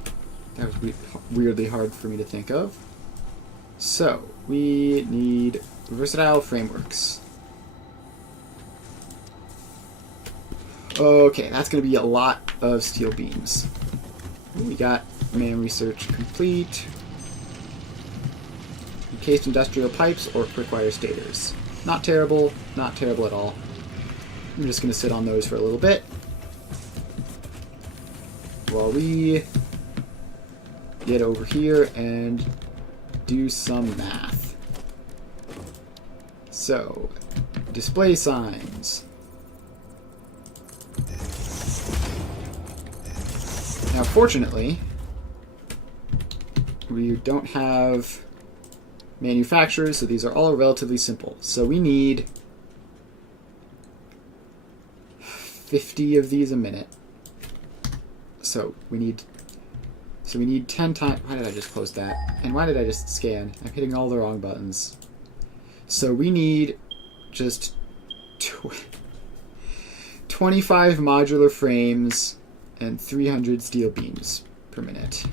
That was weirdly hard for me to think of. So, we need versatile frameworks. Okay, that's going to be a lot of steel beams. We got man research complete. Encased industrial pipes or quick wire stators. Not terrible, not terrible at all. I'm just going to sit on those for a little bit while we get over here and do some math. So, display signs. Now, fortunately, we don't have manufacturers, so these are all relatively simple. So we need 50 of these a minute. So we need 10 times. Why did I just close that? And why did I just scan? I'm hitting all the wrong buttons. So we need just 25 modular frames and 300 steel beams per minute.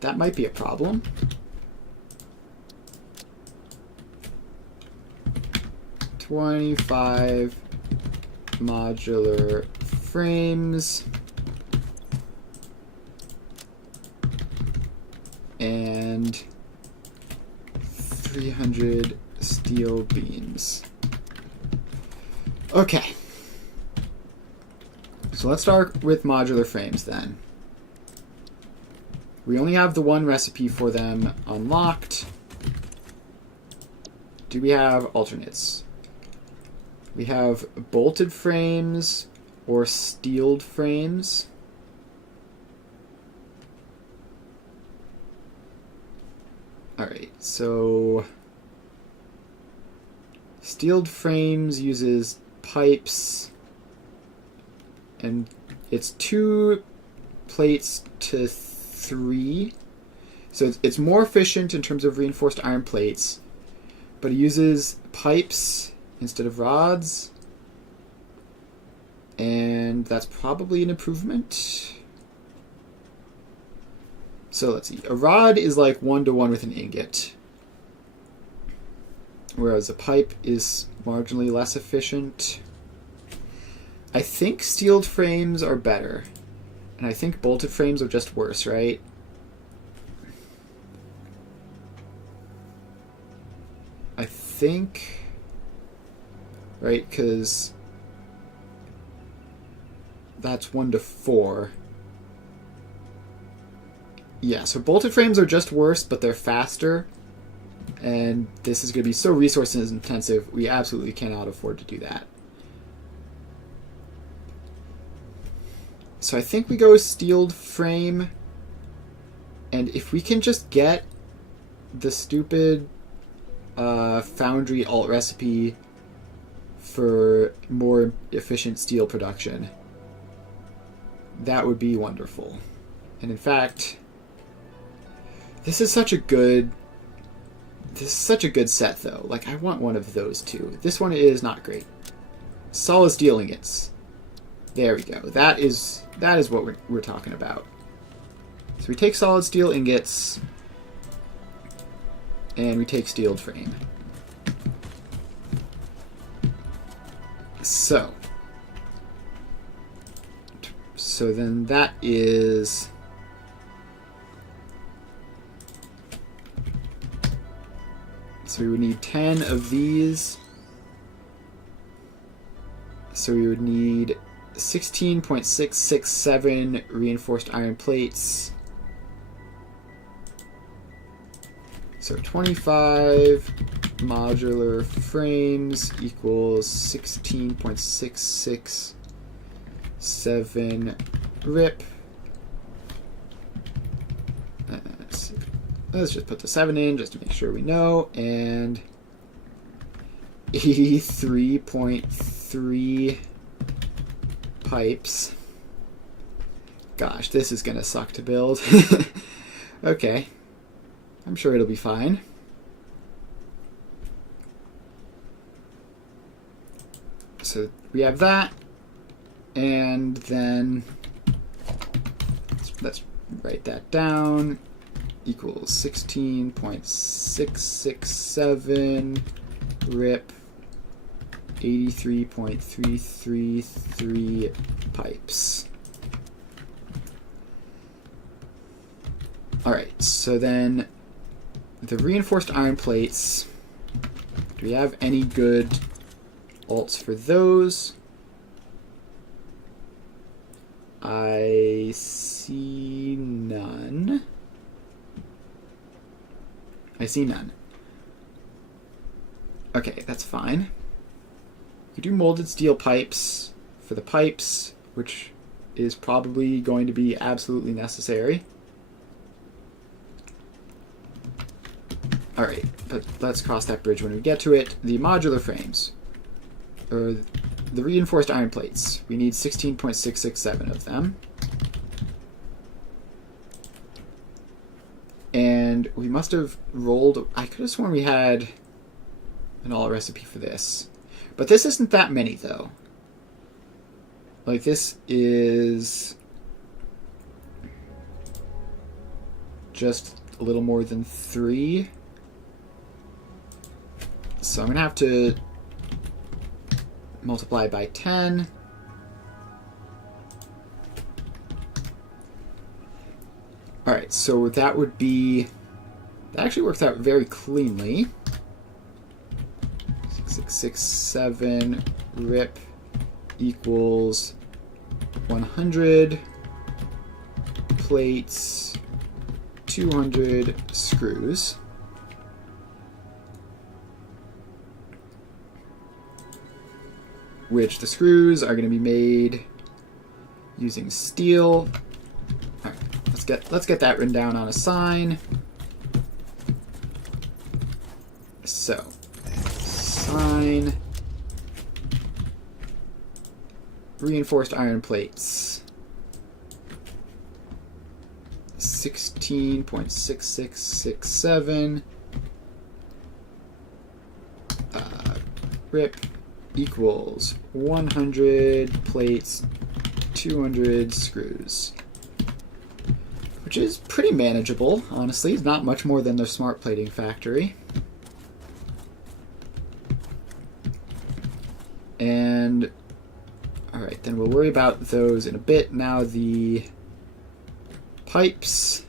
That might be a problem. $25 modular frames and 300 steel beams. Okay. So let's start with modular frames then. We only have the one recipe for them unlocked. Do we have alternates? We have bolted frames or steeled frames. Alright, so steeled frames uses pipes, and it's 2 plates to 3. So it's more efficient in terms of reinforced iron plates, but it uses pipes instead of rods, and that's probably an improvement. So let's see. A rod is like 1-to-1 with an ingot, whereas a pipe is marginally less efficient. I think steeled frames are better, and I think bolted frames are just worse, right? I think, right, because that's 1-to-4. Yeah, so bolted frames are just worse, but they're faster. And this is going to be so resource intensive, we absolutely cannot afford to do that. So I think we go steeled frame. And if we can just get the stupid foundry alt recipe for more efficient steel production, that would be wonderful. And in fact, this is such a good set, though. Like, I want one of those two. This one is not great. Solid steel ingots. There we go. That is what we're talking about. So we take solid steel ingots, and we take steeled frame. So then that is... So we would need 10 of these. So we would need 16.667 reinforced iron plates. So 25 modular frames equals 16.667 rip. Let's just put the 7 in just to make sure we know. And 83.3 pipes. Gosh, this is going to suck to build. Okay. I'm sure it'll be fine. So we have that. And then let's write that down. Equals 16.667 rip 83.333 pipes. Alright, so then the reinforced iron plates, do we have any good alts for those? I see none. I see none. Okay, that's fine. We do molded steel pipes for the pipes, which is probably going to be absolutely necessary. Alright, but let's cross that bridge when we get to it. The modular frames, or the reinforced iron plates, we need 16.667 of them. And we must have rolled... I could have sworn we had an alt recipe for this. But this isn't that many, though. Like, this is just a little more than 3. So I'm going to have to multiply by 10. Alright, so that would be... That actually works out very cleanly. 6667 rip equals 100 plates, 200 screws. Which the screws are going to be made using steel. All right, let's get that written down on a sign. So, sign reinforced iron plates. 16.6667 rip equals 100 plates, 200 screws. Which is pretty manageable, honestly. It's not much more than the smart plating factory. And, alright, then we'll worry about those in a bit. Now the pipes.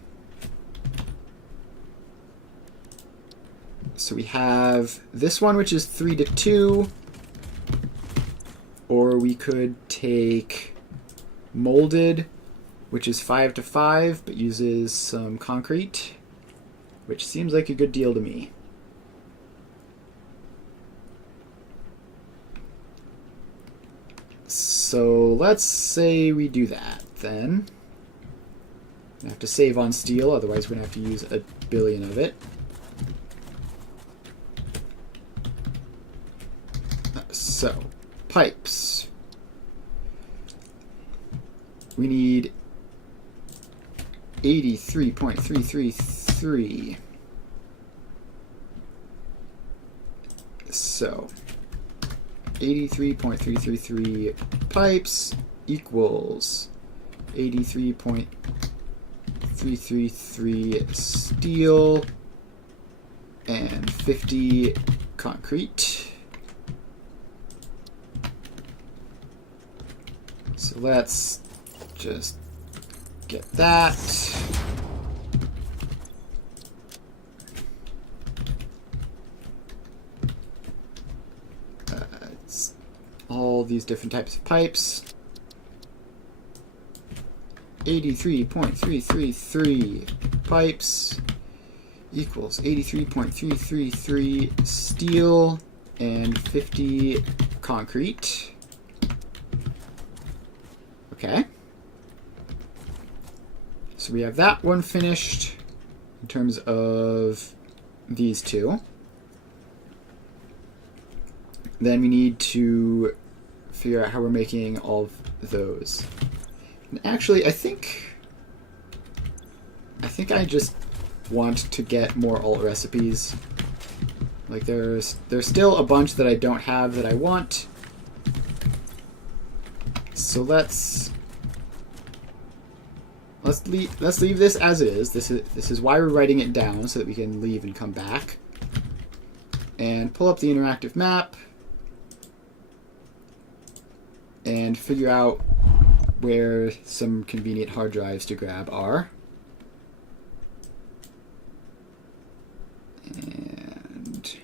So we have this one, which is 3-2. Or we could take molded, which is 5-5, but uses some concrete, which seems like a good deal to me. So let's say we do that, then. We have to save on steel, otherwise we're going to have to use a billion of it. So, pipes. We need 83.333. So, 83.333 pipes equals 83.333 steel and 50 concrete. So let's just get that. It's all these different types of pipes. 83.333 pipes equals 83.333 steel and 50 concrete. Okay. So we have that one finished in terms of these two. Then we need to figure out how we're making all of those. And actually, I think I just want to get more alt recipes. Like there's still a bunch that I don't have that I want. So let's leave this as is. This is why we're writing it down, so that we can leave and come back. And pull up the interactive map and figure out where some convenient hard drives to grab are. And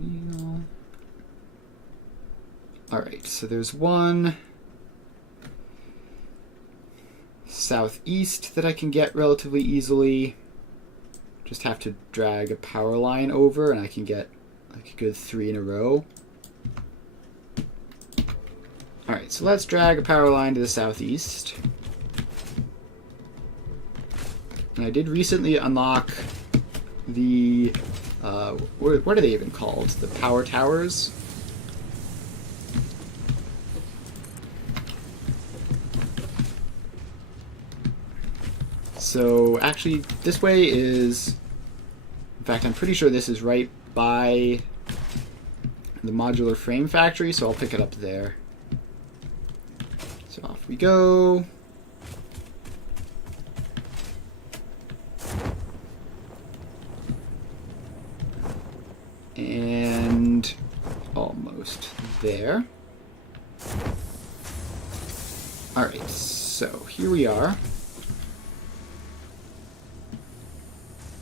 reveal. Alright, so there's one southeast that I can get relatively easily. Just have to drag a power line over and I can get like a good 3 in a row. Alright, so let's drag a power line to the southeast. And I did recently unlock the, what are they even called? The power towers? So actually, this way is, in fact, I'm pretty sure this is right by the modular frame factory, so I'll pick it up there. So off we go. And almost there. Alright, so here we are.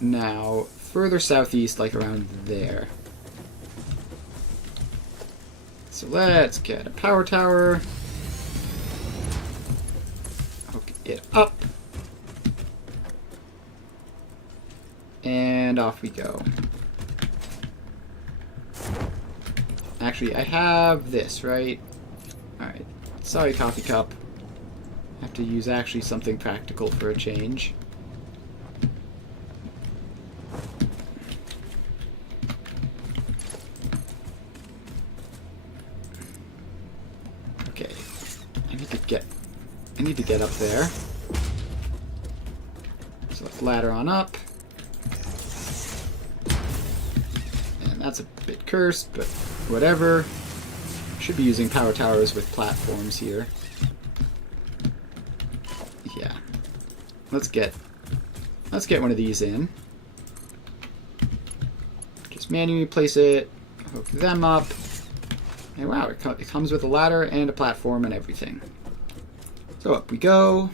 now further southeast, like around there. So let's get a power tower. Hook it up. And off we go. Actually, I have this, right? Alright. Sorry, coffee cup. I have to use actually something practical for a change. Okay. I need to get up there. So let's ladder on up. And that's a bit cursed, but whatever. Should be using power towers with platforms here. Yeah. Let's get one of these in. Just manually place it, hook them up. And wow, it comes with a ladder and a platform and everything. So up we go.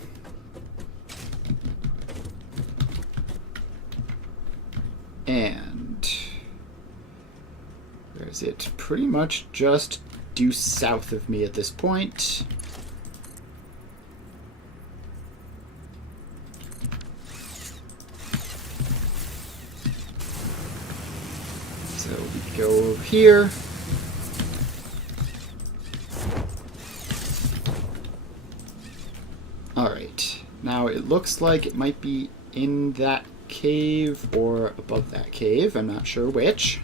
And where is it? Pretty much just due south of me at this point. So we go over here. Alright, now it looks like it might be in that cave or above that cave. I'm not sure which.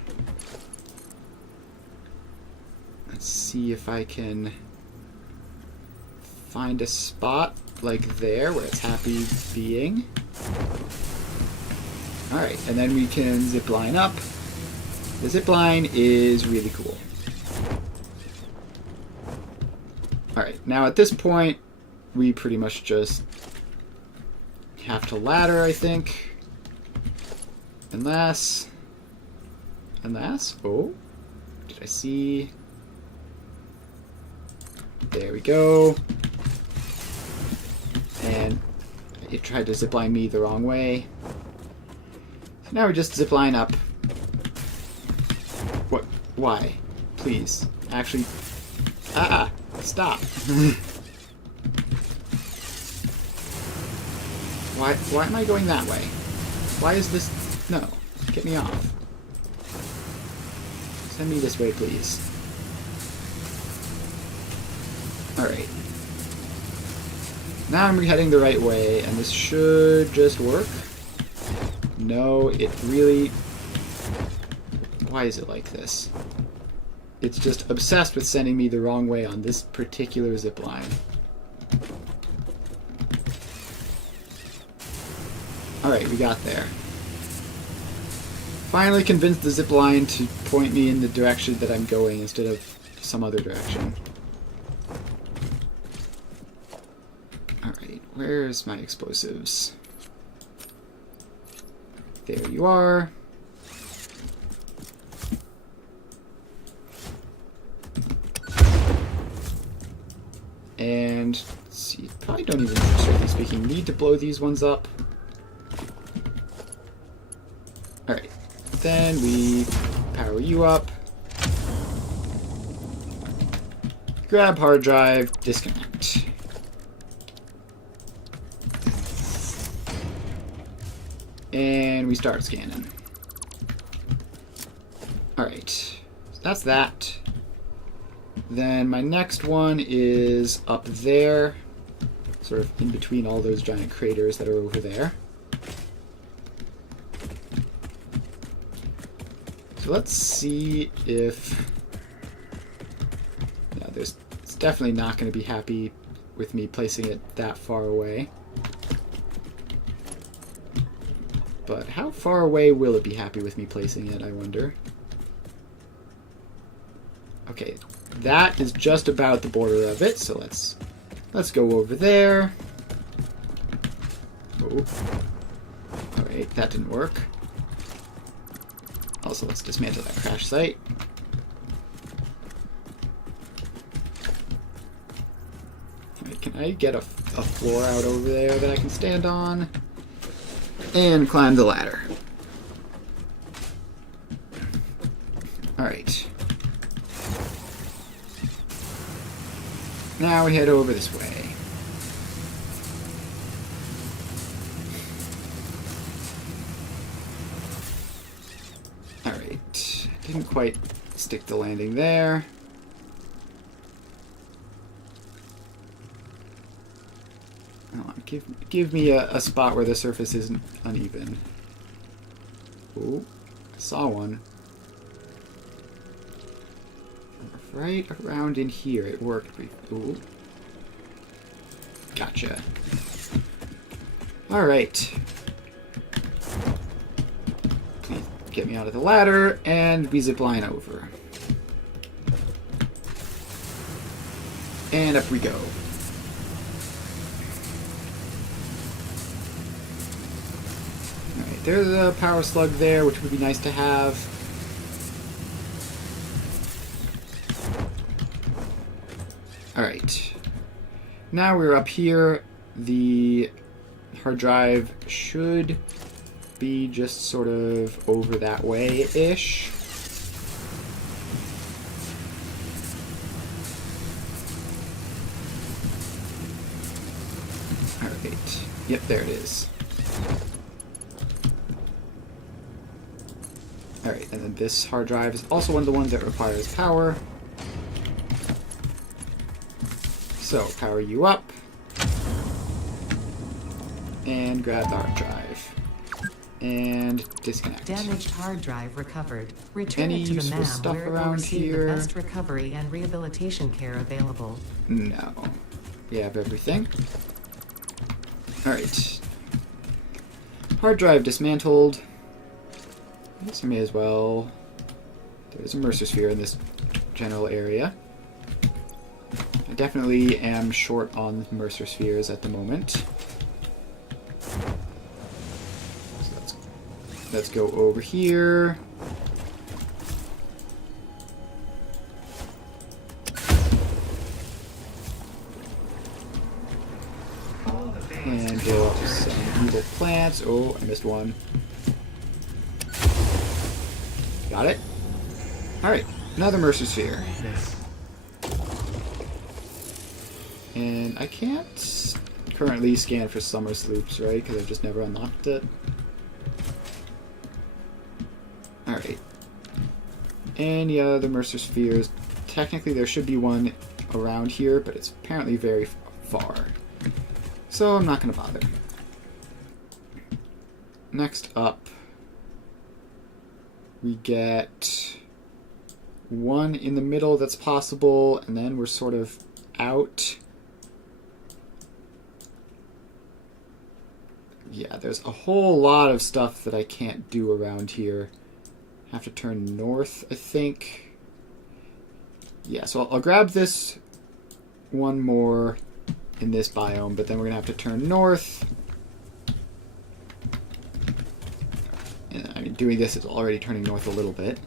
Let's see if I can find a spot like there where it's happy being. Alright, and then we can zip line up. The zip line is really cool. Alright, now at this point, we pretty much just have to ladder, I think. Unless... Oh, did I see... There we go. And it tried to zipline me the wrong way. So now we just zipline up. What? Why? Please. Actually... Stop. Why am I going that way? Why is this... No. Get me off. Send me this way, please. Alright. Now I'm heading the right way, and this should just work. No, it really... Why is it like this? It's just obsessed with sending me the wrong way on this particular zipline. Alright, we got there. Finally convinced the zipline to point me in the direction that I'm going instead of some other direction. Alright, where's my explosives? There you are. And, let's see, probably don't even, strictly speaking, need to blow these ones up. Alright, then we power you up. Grab hard drive, disconnect. And we start scanning. Alright, so that's that. Then my next one is up there, sort of in between all those giant craters that are over there. So let's see if... Yeah, it's definitely not going to be happy with me placing it that far away. But how far away will it be happy with me placing it, I wonder? Okay, that is just about the border of it, so let's go over there. Oh. Alright, that didn't work. Also, let's dismantle that crash site. Alright, can I get a floor out over there that I can stand on? And climb the ladder. Alright. Now we head over this way. Alright. Didn't quite stick the landing there. Come on, give me a spot where the surface isn't uneven. Ooh, I saw one. Right around in here, it worked. Ooh. Gotcha. Alright. Please get me out of the ladder, and we zipline over. And up we go. Alright, there's a power slug there, which would be nice to have. Alright, now we're up here. The hard drive should be just sort of over that way-ish. Alright, yep, there it is. Alright, and then this hard drive is also one of the ones that requires power. So, power you up, and grab the hard drive, and disconnect. Damaged hard drive recovered. Return Any it to the useful MAB stuff where it will around receive here? the best recovery and rehabilitation care available. No. We have everything. Alright. Hard drive dismantled. I guess I may as well... There's a Mercer sphere in this general area. I definitely am short on Mercer spheres at the moment. So let's go over here. And blow up some evil plants. Oh, I missed one. Got it. Alright, another Mercer sphere. And I can't currently scan for summer sloops, right? Because I've just never unlocked it. Alright. Any other Mercer spheres? Technically there should be one around here, but it's apparently very far. So I'm not going to bother. Next up, we get one in the middle that's possible, and then we're sort of out. Yeah, there's a whole lot of stuff that I can't do around here. Have to turn north, I think. Yeah, so I'll grab this one more in this biome, but then we're going to have to turn north. And, I mean, doing this is already turning north a little bit.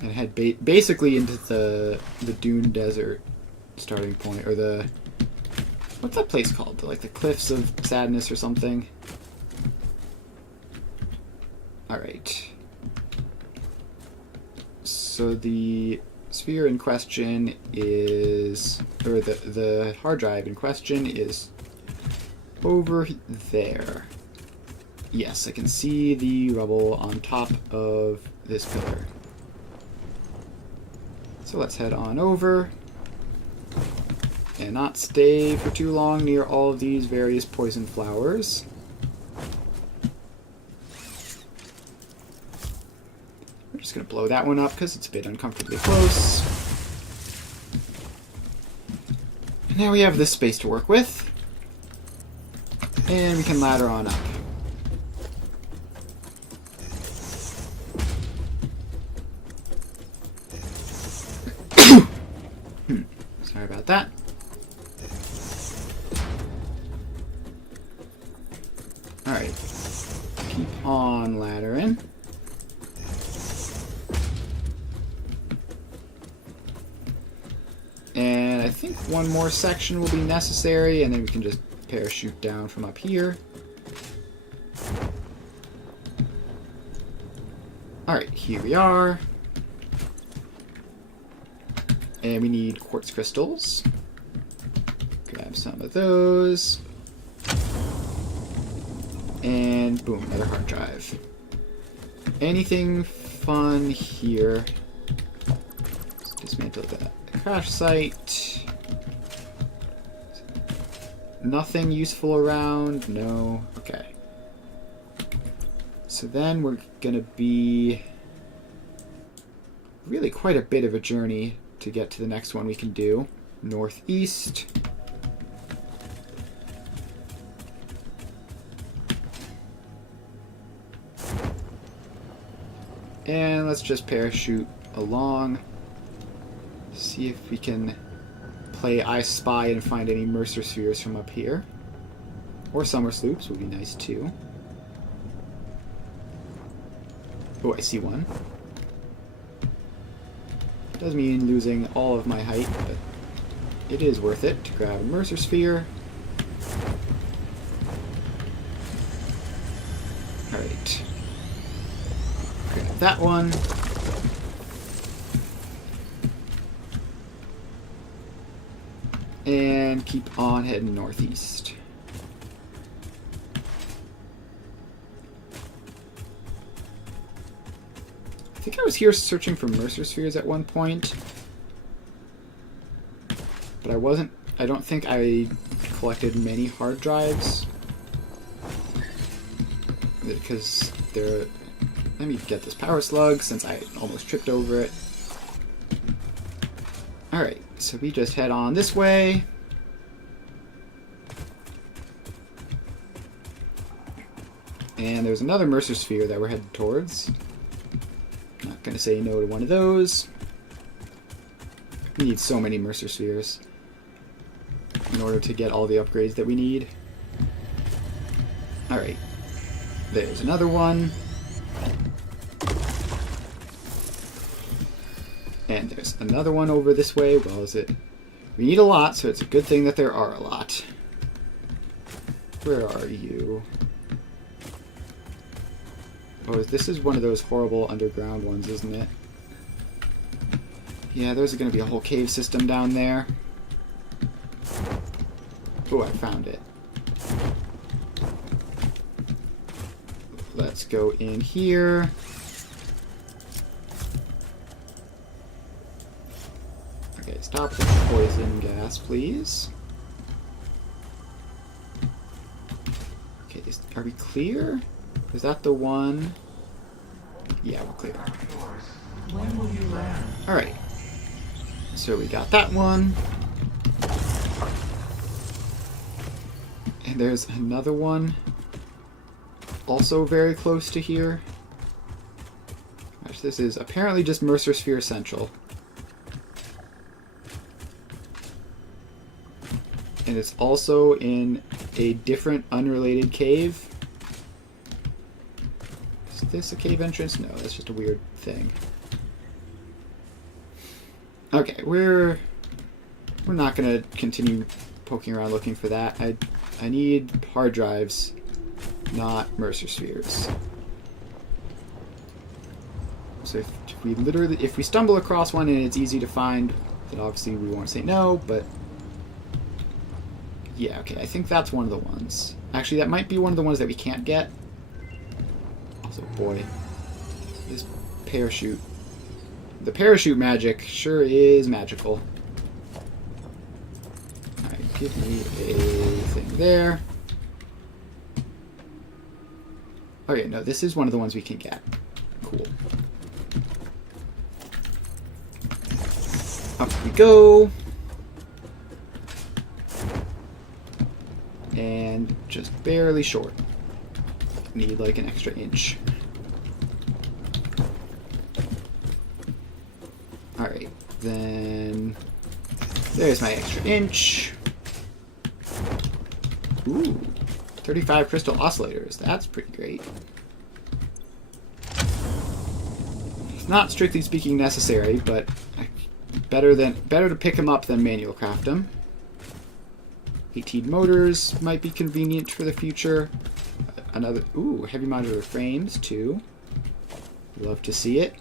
And head basically into the dune desert starting point, or the... What's that place called? The Cliffs of Sadness or something? Alright. So the sphere in question is... Or the hard drive in question is over there. Yes, I can see the rubble on top of this pillar. So let's head on over. And not stay for too long near all of these various poison flowers. We're just going to blow that one up because it's a bit uncomfortably close. And now we have this space to work with. And we can ladder on up. Sorry about that. Alright, keep on laddering. And I think one more section will be necessary, and then we can just parachute down from up here. Alright, here we are. And we need quartz crystals. Grab some of those. And boom, another hard drive. Anything fun here? Let's dismantle the crash site. Nothing useful around? No. Okay. So then we're gonna be really quite a bit of a journey to get to the next one we can do. Northeast. And let's just parachute along. See if we can play I Spy and find any Mercer spheres from up here. Or summer sloops would be nice too. Oh, I see one. Does mean losing all of my height, but it is worth it to grab a Mercer sphere. Alright. Grab that one. And keep on heading northeast. I think I was here searching for Mercer spheres at one point. But I don't think I collected many hard drives. Because they're... Let me get this power slug since I almost tripped over it. Alright, so we just head on this way. And there's another Mercer sphere that we're headed towards. Not going to say no to one of those. We need so many Mercer spheres in order to get all the upgrades that we need. Alright, there's another one. And there's another one over this way. Well, we need a lot, so it's a good thing that there are a lot. Where are you? Oh, this is one of those horrible underground ones, isn't it? Yeah, there's going to be a whole cave system down there. Oh, I found it. Let's go in here. Okay, stop the poison gas, please. Okay, are we clear? Is that the one? Yeah, we're clear. When will you land? Alright. So we got that one. And there's another one. Also very close to here. Gosh, this is apparently just Mercer Sphere Central. And it's also in a different unrelated cave. Is this a cave entrance? No, that's just a weird thing. Okay, we're not gonna continue poking around looking for that. I need hard drives, not Mercer spheres. So if we stumble across one and it's easy to find, then obviously we won't say no, but yeah, okay, I think that's one of the ones. Actually, that might be one of the ones that we can't get. Also, boy, this parachute. The parachute magic sure is magical. Alright, give me a thing there. Okay, no, this is one of the ones we can get. Cool. Up we go. And just barely short. Need like an extra inch. Alright, then there's my extra inch. Ooh, 35 crystal oscillators. That's pretty great. It's not strictly speaking necessary, but better to pick them up than manual craft them. 18 motors might be convenient for the future. Another, ooh, heavy modular frames too. Love to see it.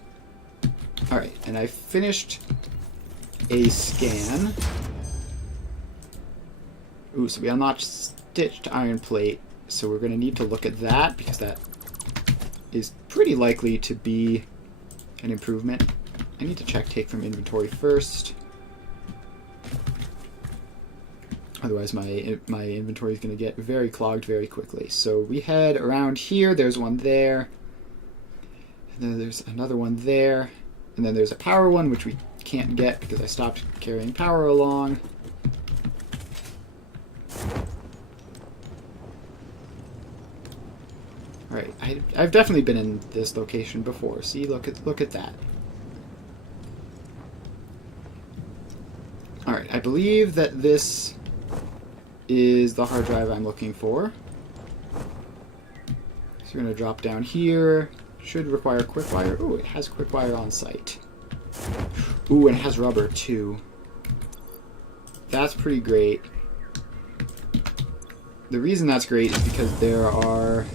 Alright, and I finished a scan. Ooh, so we unlocked stitched iron plate. So we're going to need to look at that, because that is pretty likely to be an improvement. I need to check take from inventory first. Otherwise my inventory is going to get very clogged very quickly. So we head around here. There's one there. And then there's another one there. And then there's a power one, which we can't get because I stopped carrying power along. Alright, I've definitely been in this location before. See, look at that. Alright, I believe that this is the hard drive I'm looking for. So we're going to drop down here. Should require quick wire. Ooh, it has quick wire on site. Ooh, and it has rubber too. That's pretty great. The reason that's great is because there are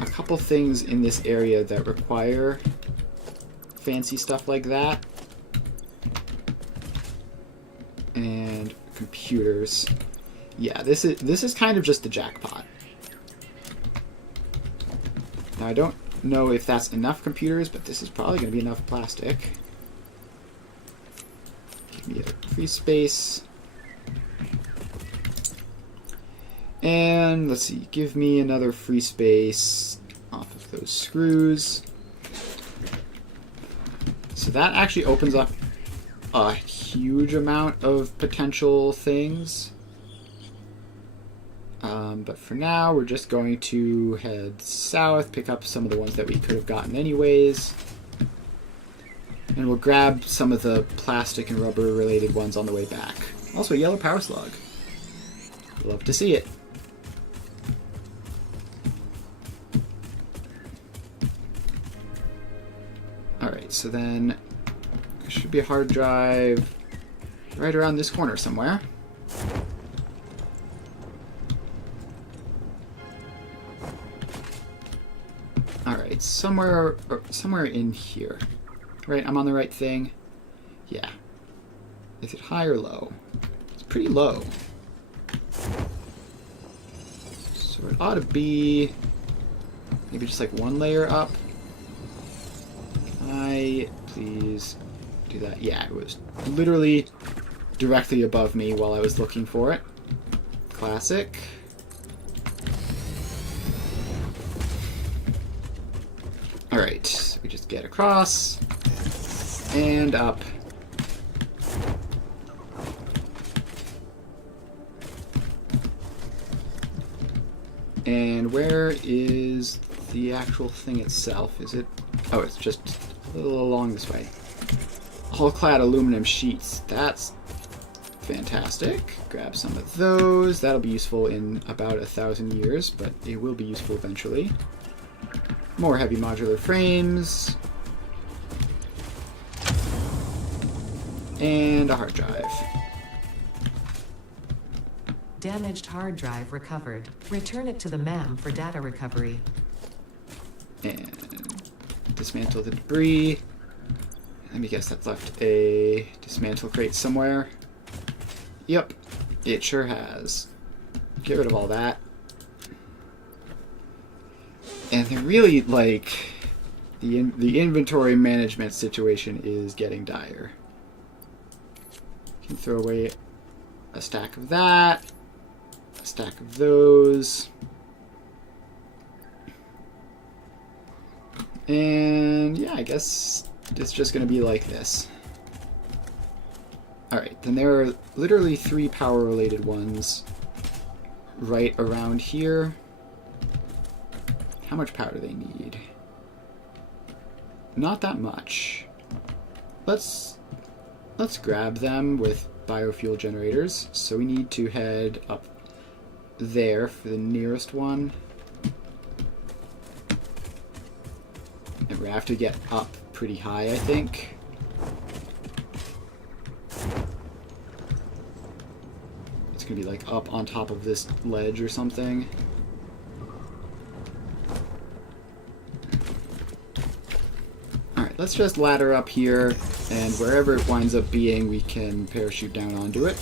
a couple things in this area that require fancy stuff like that. And computers. Yeah, this is kind of just the jackpot. Now I don't know if that's enough computers, but this is probably going to be enough plastic. Give me a free space. And let's see, give me another free space off of those screws. So that actually opens up a huge amount of potential things. But for now, we're just going to head south, pick up some of the ones that we could have gotten anyways. And we'll grab some of the plastic and rubber related ones on the way back. Also, a yellow power slug. Love to see it. Alright, so then there should be a hard drive right around this corner somewhere. Alright, somewhere in here. Right, I'm on the right thing. Yeah. Is it high or low? It's pretty low. So it ought to be maybe just like one layer up. Can I please do that? Yeah, it was literally directly above me while I was looking for it. Classic. Alright, so we just get across and up. And where is the actual thing itself? Is it? Oh, it's just a little along this way. Hull-clad aluminum sheets. That's fantastic. Grab some of those. That'll be useful in about 1,000 years, but it will be useful eventually. More heavy modular frames. And a hard drive. Damaged hard drive recovered. Return it to the MAM for data recovery. And dismantle the debris. Let me guess, that's left a dismantle crate somewhere. Yep, it sure has. Get rid of all that. And they're really, like, the inventory management situation is getting dire. You can throw away a stack of that, a stack of those. And yeah, I guess it's just going to be like this. Alright, then there are literally 3 power-related ones right around here. How much power do they need? Not that much. Let's grab them with biofuel generators. So we need to head up there for the nearest one. And we have to get up pretty high, I think. It's gonna be like up on top of this ledge or something. let's just ladder up here, and wherever it winds up being, we can parachute down onto it.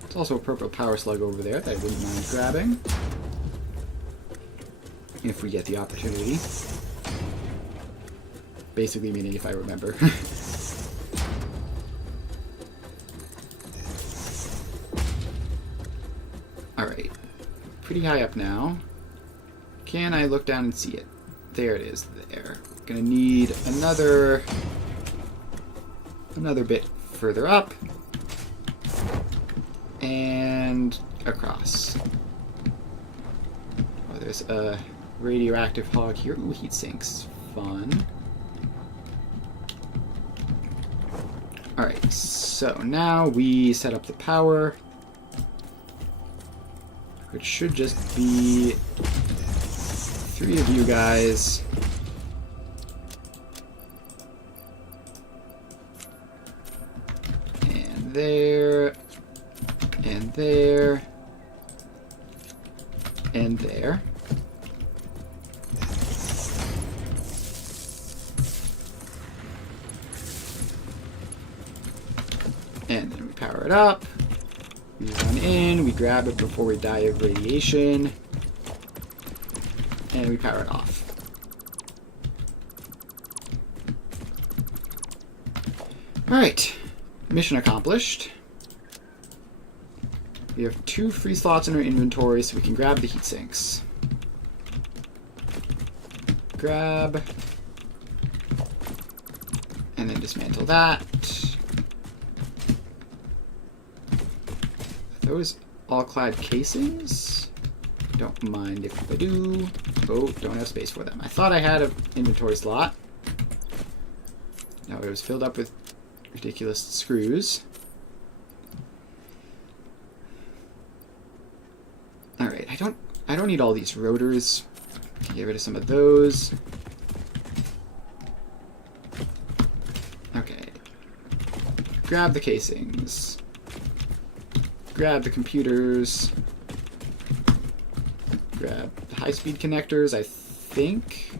There's also a purple power slug over there that I wouldn't mind grabbing. If we get the opportunity. Basically meaning if I remember. Alright. Pretty high up now. Can I look down and see it? There it is, there. Gonna need another bit further up. And across. Oh, there's a radioactive hog here. Ooh, heat sinks. Fun. Alright, so now we set up the power, which should just be 3 of you guys. And there. And there. And there. And then we power it up. We run in, we grab it before we die of radiation. And we power it off. Alright. Mission accomplished. We have 2 free slots in our inventory, so we can grab the heat sinks. Grab. And then dismantle that. Are those all-clad casings? Don't mind if I do. Oh, don't have space for them. I thought I had an inventory slot. No, it was filled up with ridiculous screws. Alright, I don't need all these rotors. Get rid of some of those. Okay. Grab the casings. Grab the computers. Grab the high-speed connectors, I think.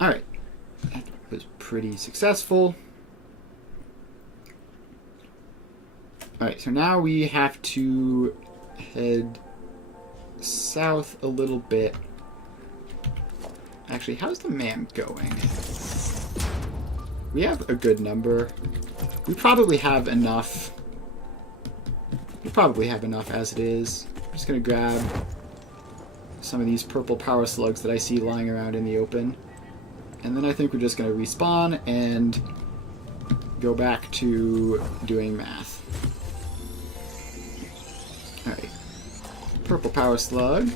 Alright. That was pretty successful. Alright, so now we have to head south a little bit. Actually, how's the MAM going? We have a good number. We probably have enough. We probably have enough as it is. I'm just going to grab some of these purple power slugs that I see lying around in the open. And then I think we're just going to respawn and go back to doing math. Alright. Purple power slug.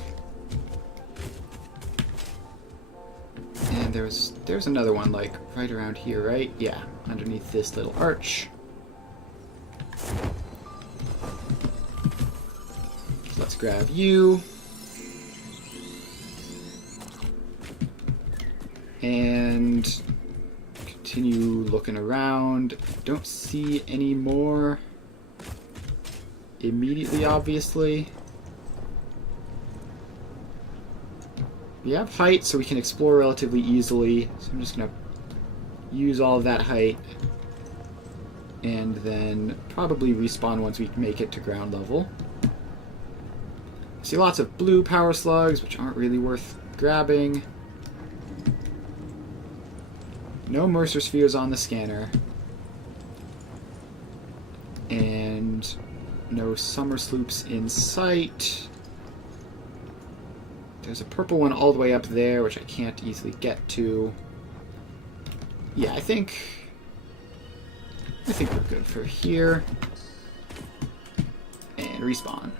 And there's another one, like, right around here, right? Yeah, underneath this little arch. So let's grab you. And continue looking around. Don't see any more immediately, obviously. We have height, so we can explore relatively easily. So I'm just going to use all of that height. And then probably respawn once we make it to ground level. I see lots of blue power slugs, which aren't really worth grabbing. No Mercer spheres on the scanner. And no summer sloops in sight. There's a purple one all the way up there, which I can't easily get to. Yeah, I think we're good for here. And respawn.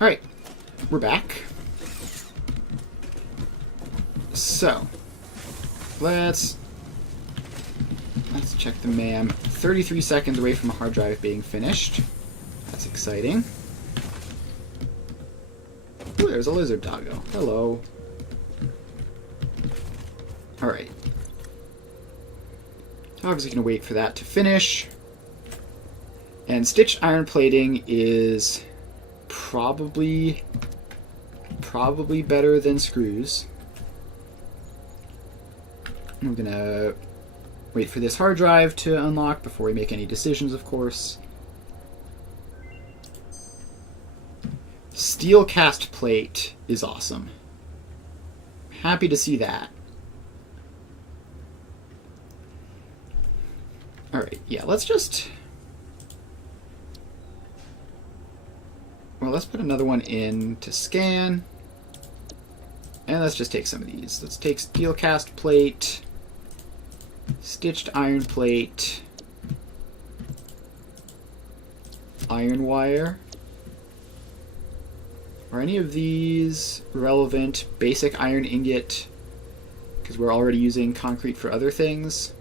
Alright, we're back. So, let's check the MAM. 33 seconds away from a hard drive being finished. That's exciting. Ooh, there's a lizard doggo. Hello. Alright. Obviously going to wait for that to finish. And stitched iron plating is probably probably better than screws. We're gonna wait for this hard drive to unlock before we make any decisions, of course. Steel cast plate is awesome. Happy to see that. Alright, yeah, let's put another one in to scan. And let's just take some of these. Let's take steel cast plate, stitched iron plate, iron wire. Are any of these relevant? Basic iron ingot, because we're already using concrete for other things.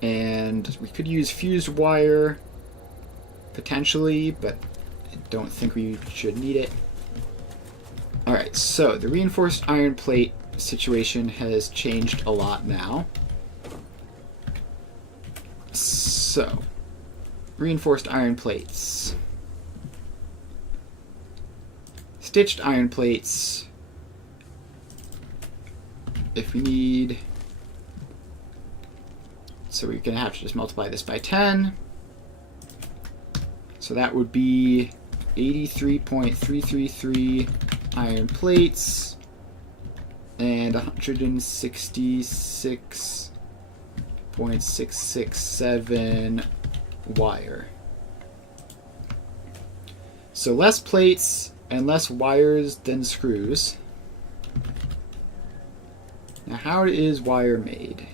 And we could use fused wire, potentially, but I don't think we should need it. Alright, so the reinforced iron plate situation has changed a lot now. So, reinforced iron plates. Stitched iron plates. If we need... So we're going to have to just multiply this by 10. So that would be 83.333 iron plates and 166.667 wire. So less plates and less wires than screws. Now, how is wire made?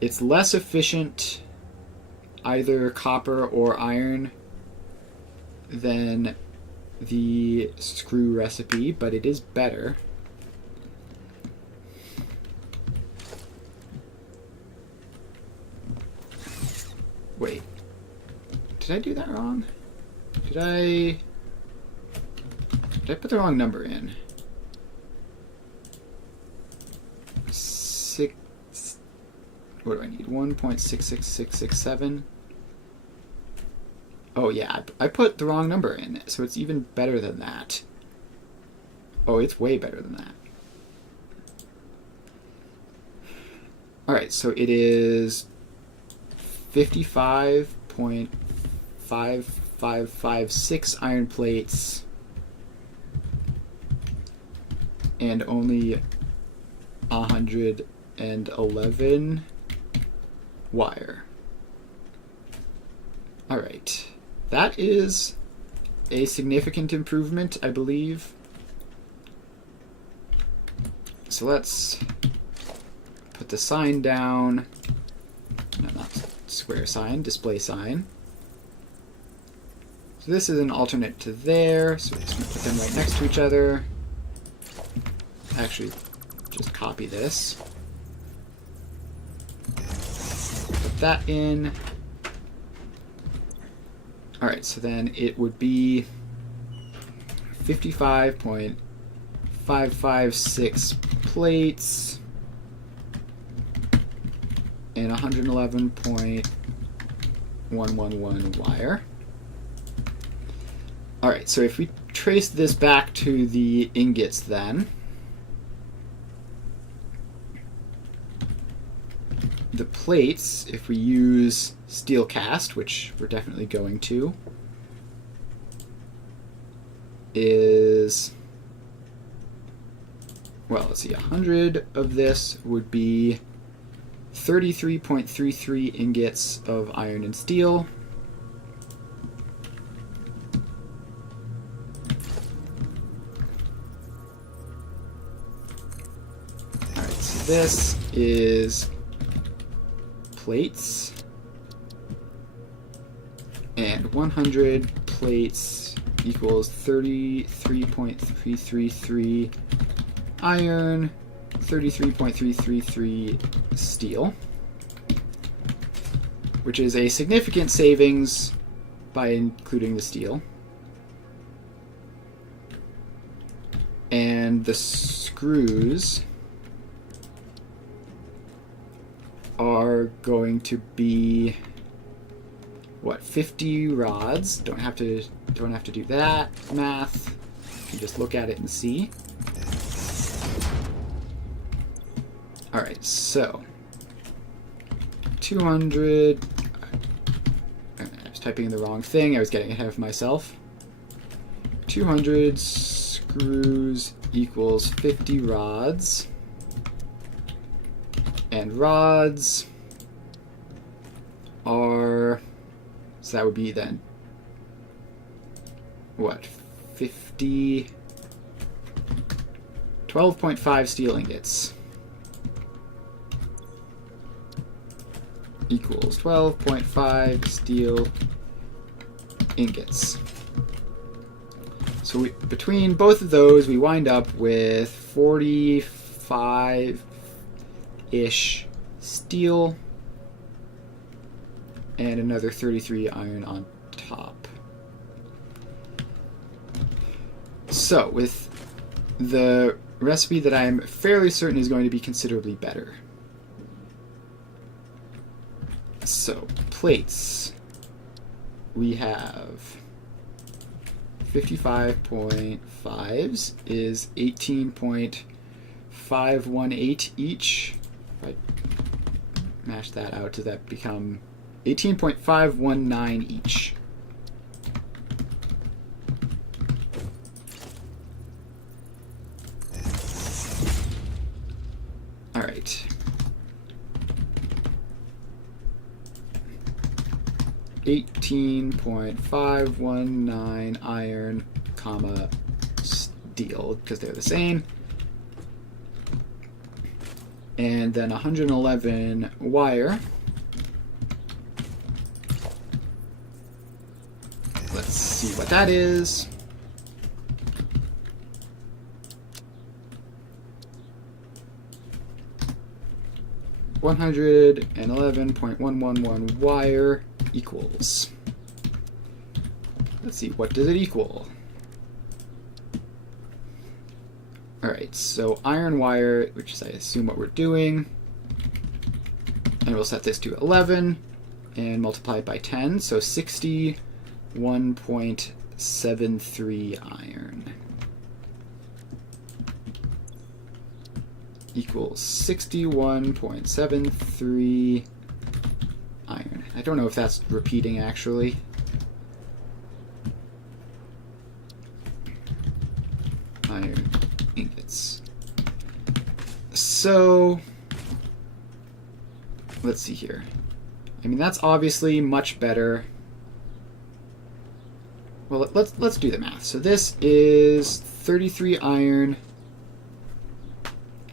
It's less efficient, either copper or iron, than the screw recipe, but it is better. Wait, did I do that wrong? Did I put the wrong number in? What do I need? 1.66667. Oh yeah, I put the wrong number in, so it's even better than that. Oh, it's way better than that. Alright, so it is 55.5556 iron plates and only 111 wire. Alright. That is a significant improvement, I believe. So let's put the sign down. No, not square sign, display sign. So this is an alternate to there, so we're just going to put them right next to each other. Actually, just copy this. Put that in. Alright, so then it would be 55.556 plates and 111.111 wire. Alright, so if we trace this back to the ingots then, the plates, if we use steel cast, which we're definitely going to, is, well, let's see, 100 of this would be 33.33 ingots of iron and steel. Alright, so this is plates, and 100 plates equals 33.333 iron, 33.333 steel, which is a significant savings by including the steel. And the screws are going to be what, 50 rods. Don't have to do that math. You can just look at it and see. All right, so 200. I was typing in the wrong thing. I was getting ahead of myself. 200 screws equals 50 rods. And rods are, so that would be then, what, 50, 12.5 steel ingots equals 12.5 steel ingots. So between both of those, we wind up with 45-ish steel and another 33 iron on top. So with the recipe that I'm fairly certain is going to be considerably better. So plates, we have 55.5s is 18.518 each. If I mash that out, does that become 18.519 each? All right. 18.519 iron, comma, steel, because they're the same. And then 111 wire. Let's see what that is. $111.111 wire equals. Let's see, what does it equal? Alright, so iron wire, which is I assume what we're doing, and we'll set this to 11 and multiply it by 10, so 61.73 iron equals 61.73 iron. I don't know if that's repeating actually. Iron ingots. So let's see here. I mean, that's obviously much better. Well, let's do the math. So this is 33 iron.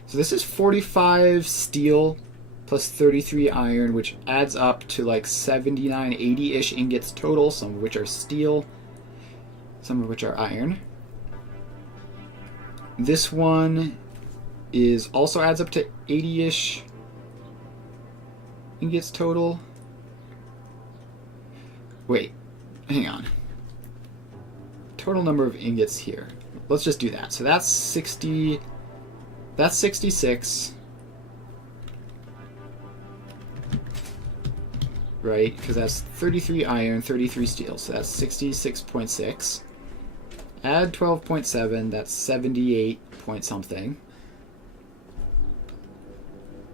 So this is 45 steel plus 33 iron, which adds up to like 79, 80-ish ingots total, some of which are steel, some of which are iron. This one is also adds up to 80-ish ingots total. Wait, hang on. Total number of ingots here. Let's just do that. So that's 60. That's 66. Right? Because that's 33 iron, 33 steel. So that's 66.6. Add 12.7. That's 78 point something.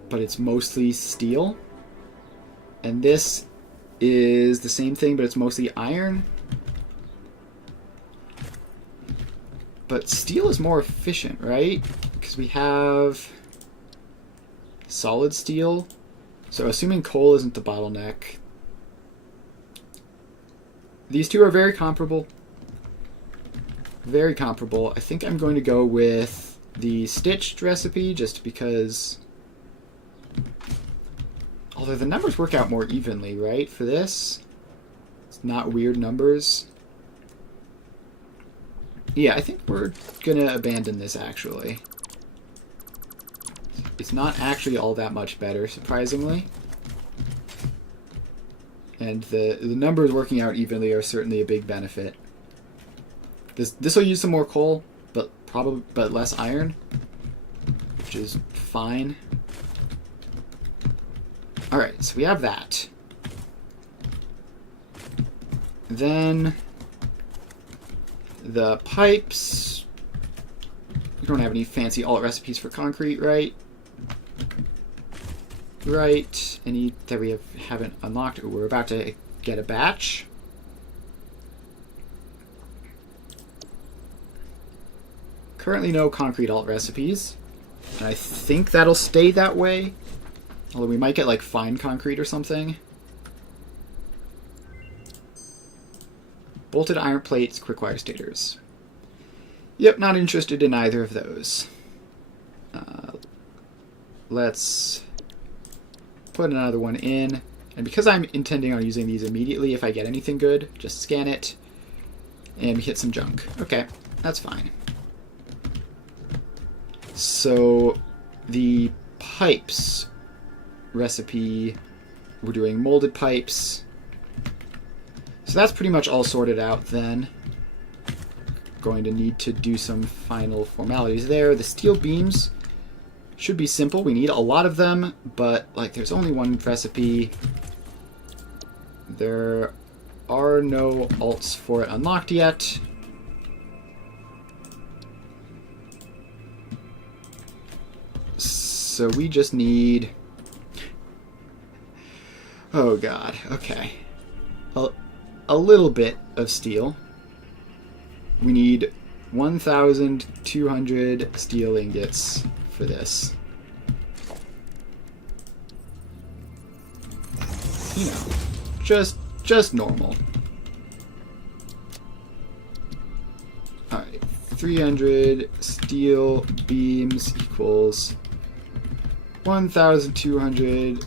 But it's mostly steel. And this is the same thing, but it's mostly iron. But steel is more efficient, right? Because we have solid steel. So assuming coal isn't the bottleneck, these two are very comparable. Very comparable. I think I'm going to go with the stitched recipe just because, although the numbers work out more evenly, right? For this, it's not weird numbers. Yeah, I think we're gonna abandon this actually. It's not actually all that much better, surprisingly. And the numbers working out evenly are certainly a big benefit. This will use some more coal, but less iron, which is fine. All right, so we have that. Then the pipes. We don't have any fancy alt recipes for concrete, right? Right. Any that we haven't unlocked. Ooh, we're about to get a batch. Currently no concrete alt recipes. And I think that'll stay that way. Although we might get like fine concrete or something. Bolted iron plates, quick wire stators. Yep, not interested in either of those. Let's put another one in. And because I'm intending on using these immediately, if I get anything good, just scan it and we hit some junk. Okay, that's fine. So the pipes recipe, we're doing molded pipes. So that's pretty much all sorted out then. Going to need to do some final formalities there. The steel beams should be simple. We need a lot of them, but like there's only one recipe. There are no alts for it unlocked yet. So we just need... Oh god, okay. A little bit of steel. We need 1,200 steel ingots for this. You know, just normal. Alright, 300 steel beams equals 1,200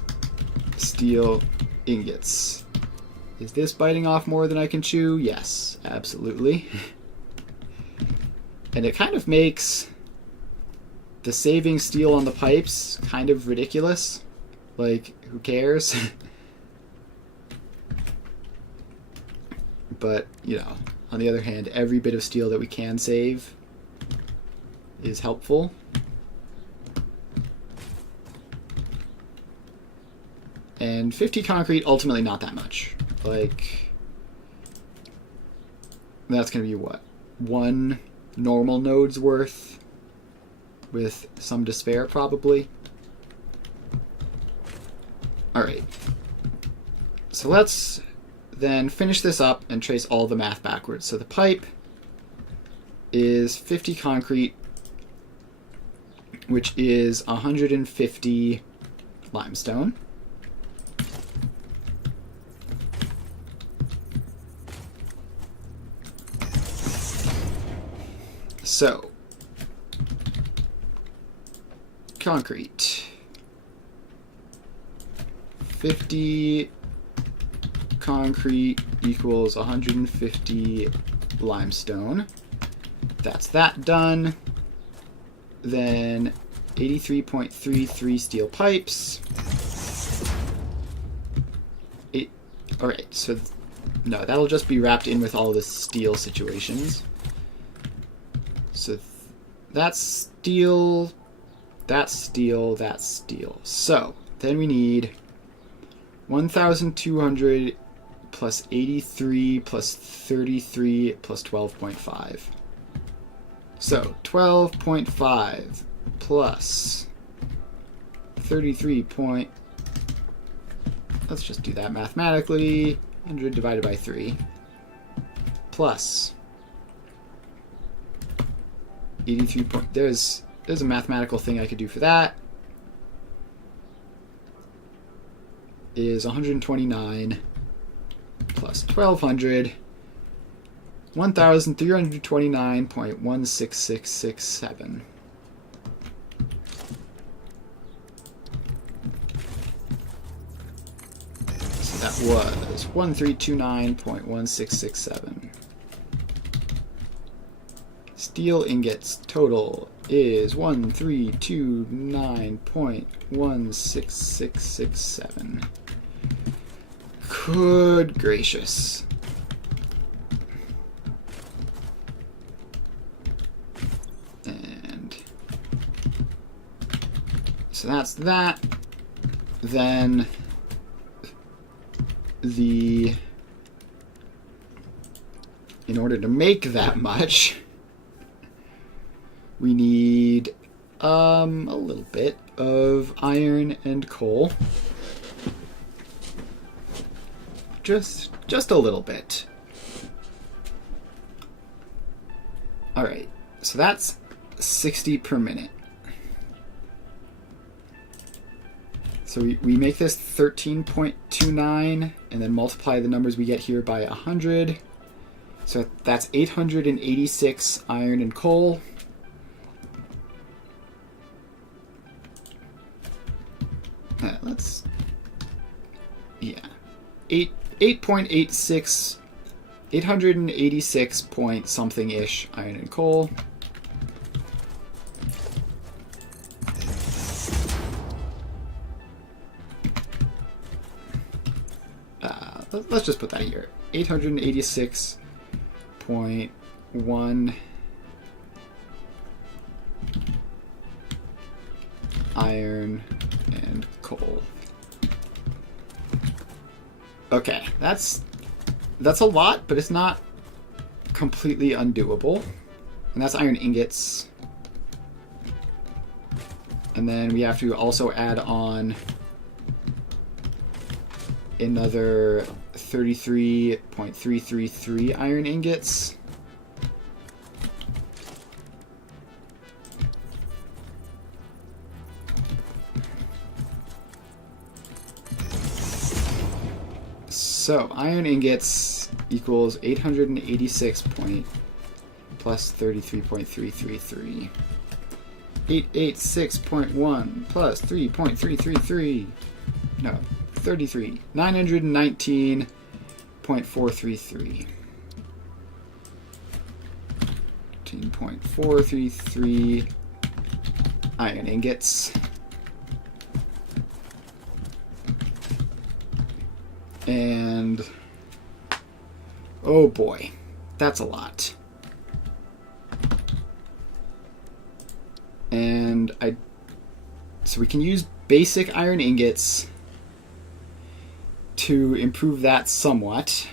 steel ingots. Is this biting off more than I can chew? Yes, absolutely. And it kind of makes the saving steel on the pipes kind of ridiculous. Like, who cares? But, you know, on the other hand, every bit of steel that we can save is helpful. And 50 concrete, ultimately not that much. Like, that's going to be what? One normal node's worth with some to spare, probably. Alright. So let's then finish this up and trace all the math backwards. So the pipe is 50 concrete, which is 150 limestone. So, concrete. 50 concrete equals 150 limestone. That's that done. Then 83.33 steel pipes. Alright, so no, that'll just be wrapped in with all the steel situations. So that's steel, that's steel, that's steel. So then we need 1,200 plus 83 plus 33 plus 12.5. So 12.5 plus 33 point... Let's just do that mathematically. 100 divided by 3 plus 83 point... There's a mathematical thing I could do for that. Is 129 plus 1,200, 1,329.16667. So that was 1,329.1667. Steel ingots total is 1,329.16667. Good gracious. And so that's that. Then the in order to make that much, we need a little bit of iron and coal. Just a little bit. Alright, so that's 60 per minute. So we make this 13.29 and then multiply the numbers we get here by 100. So that's 886 iron and coal. Let's... Yeah. 8.86... 886 point something-ish iron and coal. Let's just put that here. 886.1 iron and coal. Okay, that's a lot, but it's not completely undoable. And that's iron ingots. And then we have to also add on another 33.333 iron ingots. So iron ingots equals 886 point plus 33.333. 886.1 plus 3.333. No, 33. 919.433. 13.433 iron ingots. And oh boy, that's a lot. And so we can use basic iron ingots to improve that somewhat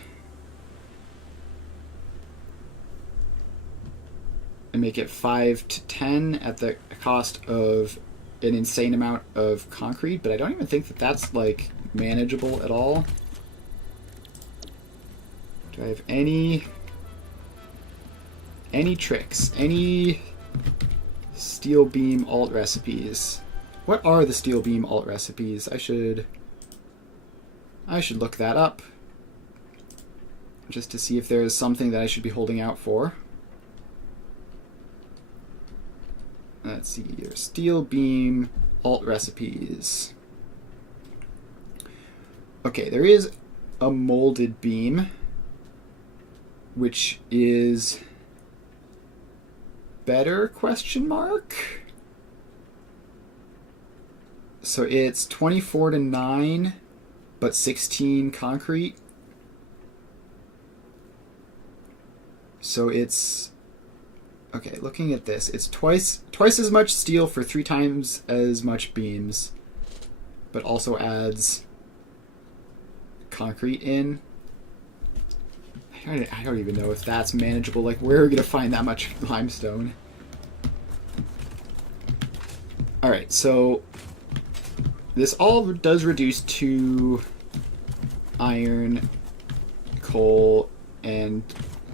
and make it 5 to 10 at the cost of an insane amount of concrete, but I don't even think that that's like manageable at all. Do I have any tricks? Any steel beam alt recipes? What are the steel beam alt recipes? I should look that up just to see if there is something that I should be holding out for. Let's see here. Steel beam alt recipes. Okay, there is a molded beam, which is better, question mark? So it's 24 to 9, but 16 concrete. So it's... Okay, looking at this, it's twice as much steel for 3 times as much beams, but also adds concrete in. I don't even know if that's manageable. Like, where are we going to find that much limestone? Alright, so this all does reduce to iron, coal, and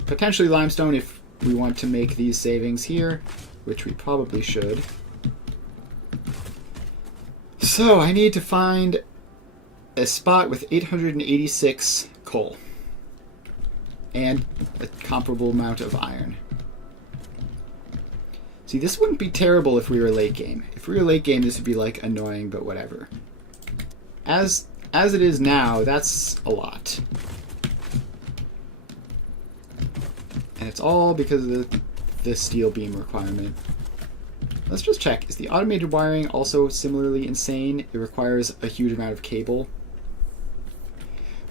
potentially limestone if we want to make these savings here, which we probably should. So I need to find a spot with 886 coal and a comparable amount of iron. See, this wouldn't be terrible if we were late game. If we were late game, this would be like annoying, but whatever. As it is now, that's a lot. And it's all because of the steel beam requirement. Let's just check. Is the automated wiring also similarly insane? It requires a huge amount of cable.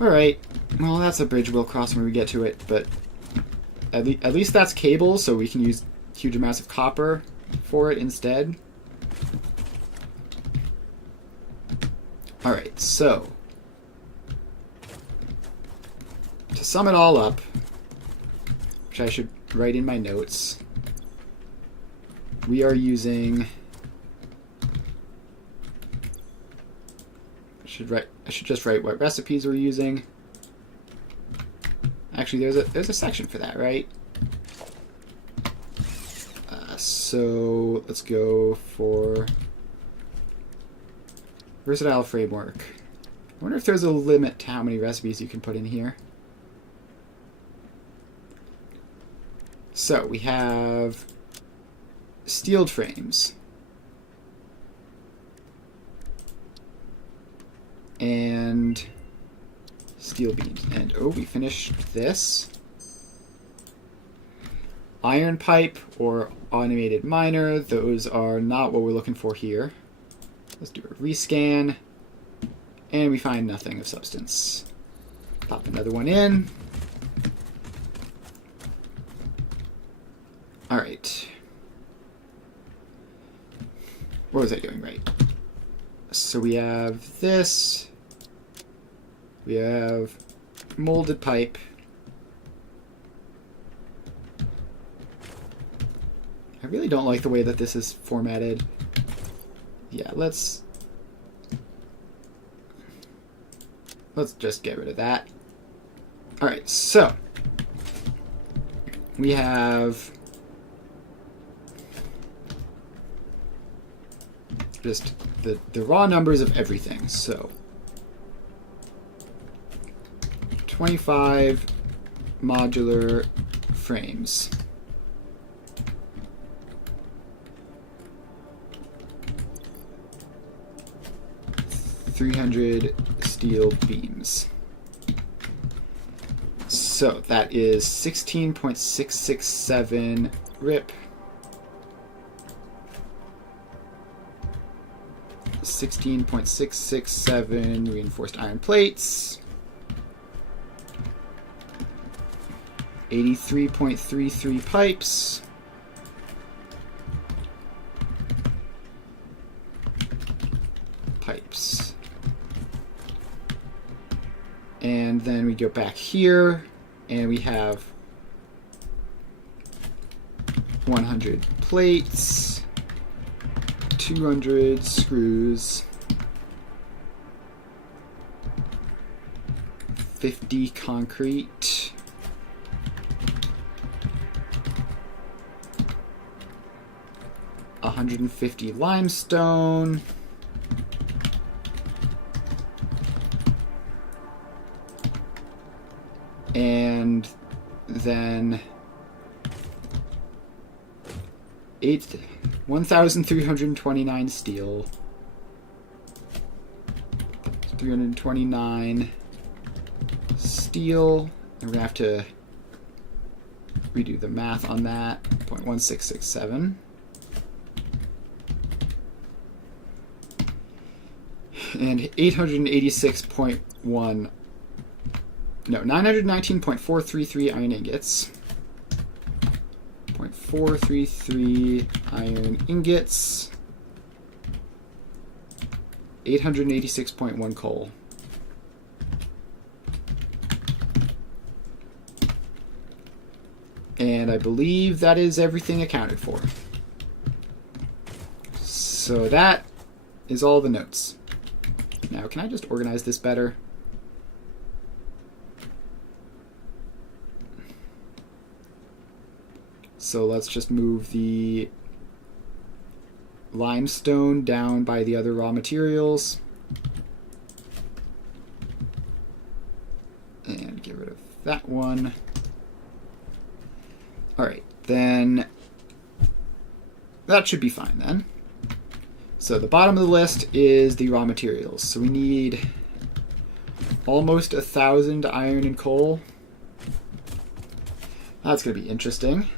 Alright, well that's a bridge we'll cross when we get to it, but at least that's cable, so we can use huge amounts of copper for it instead. Alright, so to sum it all up, which I should write in my notes. We are using... I should just write what recipes we're using. Actually, there's a section for that, right? So let's go for versatile framework. I wonder if there's a limit to how many recipes you can put in here. So we have steeled frames. And steel beams. And oh, we finished this. Iron pipe or automated miner, those are not what we're looking for here. Let's do a rescan. And we find nothing of substance. Pop another one in. Alright. What was I doing right? So we have this. We have molded pipe. I really don't like the way that this is formatted. Yeah, let's just get rid of that. Alright, so we have just the raw numbers of everything. So 25 modular frames. $300 steel beams. So that is 16.667 rip. 16.667 reinforced iron plates. 83.33 pipes. And then we go back here, and we have 100 plates, 200 screws, 50 concrete, 150 limestone, and then 1,329 steel, 329 steel, and we're gonna have to redo the math on that. 0.1667. And 886.1. No, 919.433 iron ingots. 0.433 iron ingots. 886.1 coal. And I believe that is everything accounted for. So that is all the notes. Now, can I just organize this better? So let's just move the limestone down by the other raw materials. And get rid of that one. Alright, then that should be fine then. So the bottom of the list is the raw materials. So we need almost 1,000 iron and coal. That's going to be interesting.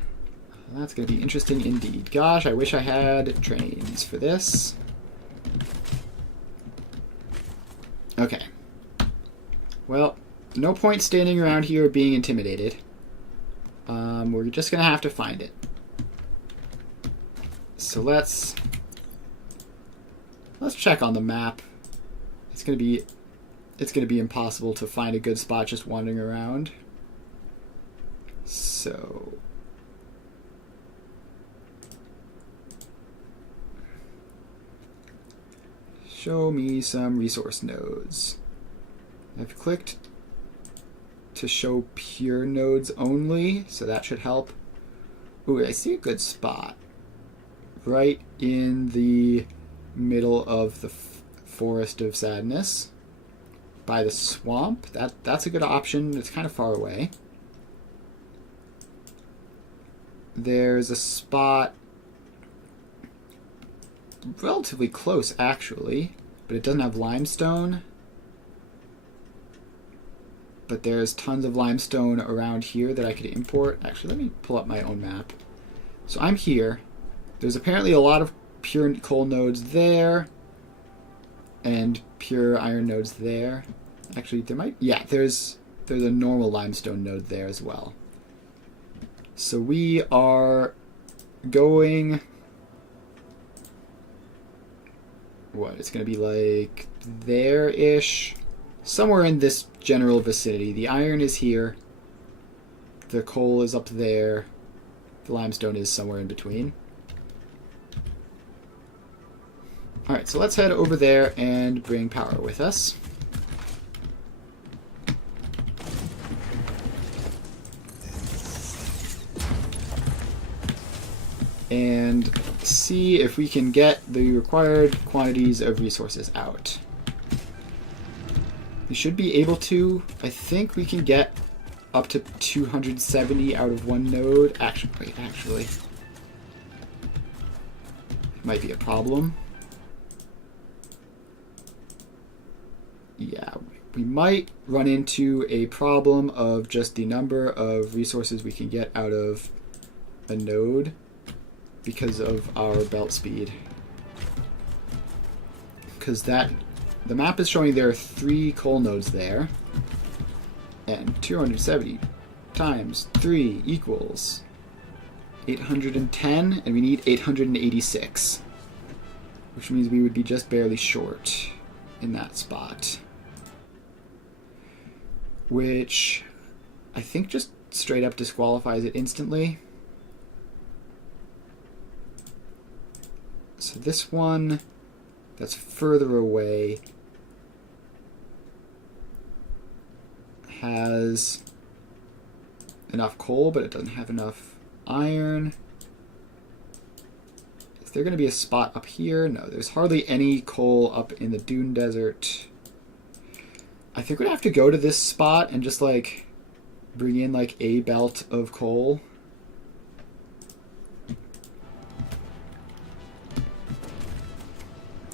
That's going to be interesting indeed. Gosh, I wish I had trains for this. Okay. Well, no point standing around here being intimidated. We're just going to have to find it. So let's check on the map. It's going to be impossible to find a good spot just wandering around. So show me some resource nodes. I've clicked to show pure nodes only, so that should help. Ooh, I see a good spot right in the middle of the Forest of Sadness by the swamp. That's a good option. It's kind of far away. There's a spot relatively close, actually, but it doesn't have limestone. But there's tons of limestone around here that I could import. Actually, let me pull up my own map. So I'm here. There's apparently a lot of pure coal nodes there and pure iron nodes there. Actually, there might... Yeah, there's a normal limestone node there as well. So we are going... What? It's going to be like there-ish. Somewhere in this general vicinity. The iron is here. The coal is up there. The limestone is somewhere in between. Alright, so let's head over there and bring power with us. And see if we can get the required quantities of resources out. We should be able to. I think we can get up to 270 out of one node. Actually, it might be a problem. Yeah, we might run into a problem of just the number of resources we can get out of a node because of our belt speed. Because the map is showing there are 3 coal nodes there, and 270 times 3 equals 810, and we need 886, which means we would be just barely short in that spot. Which I think just straight up disqualifies it instantly. So this one that's further away has enough coal, but it doesn't have enough iron. Is there going to be a spot up here? No, there's hardly any coal up in the Dune Desert. I think we'd have to go to this spot and just like bring in like a belt of coal.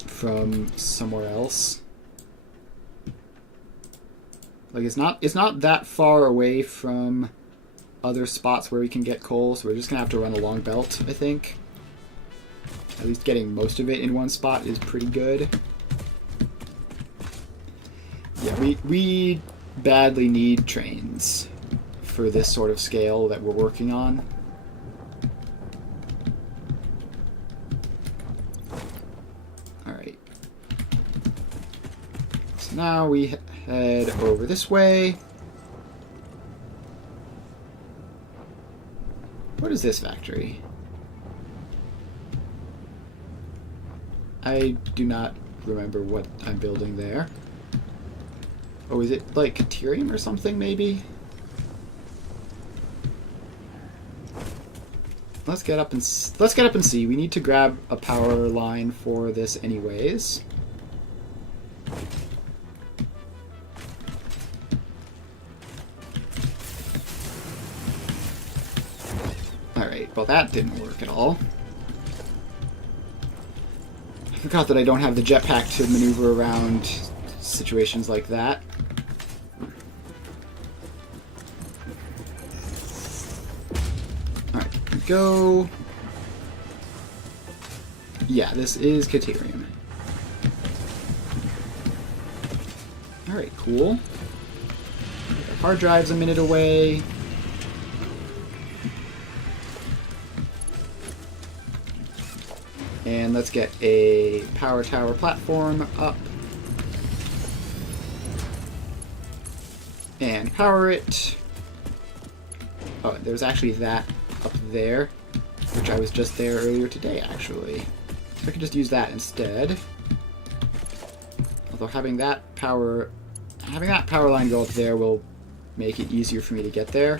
From somewhere else. Like it's not that far away from other spots where we can get coal, so we're just gonna have to run a long belt, I think. At least getting most of it in one spot is pretty good. Yeah, we badly need trains for this sort of scale that we're working on. Alright. So now we head over this way. What is this factory? I do not remember what I'm building there. Oh, is it like Caterium or something, maybe? Let's get up and see. We need to grab a power line for this anyways. Alright, well that didn't work at all. I forgot that I don't have the jetpack to maneuver around situations like that. Alright, go. Yeah, this is Caterium. Alright, cool. Our hard drive's a minute away. And let's get a power tower platform up. And power it. Oh, there's actually that up there, which I was just there earlier today, actually. So I could just use that instead. Although having that power line go up there will make it easier for me to get there.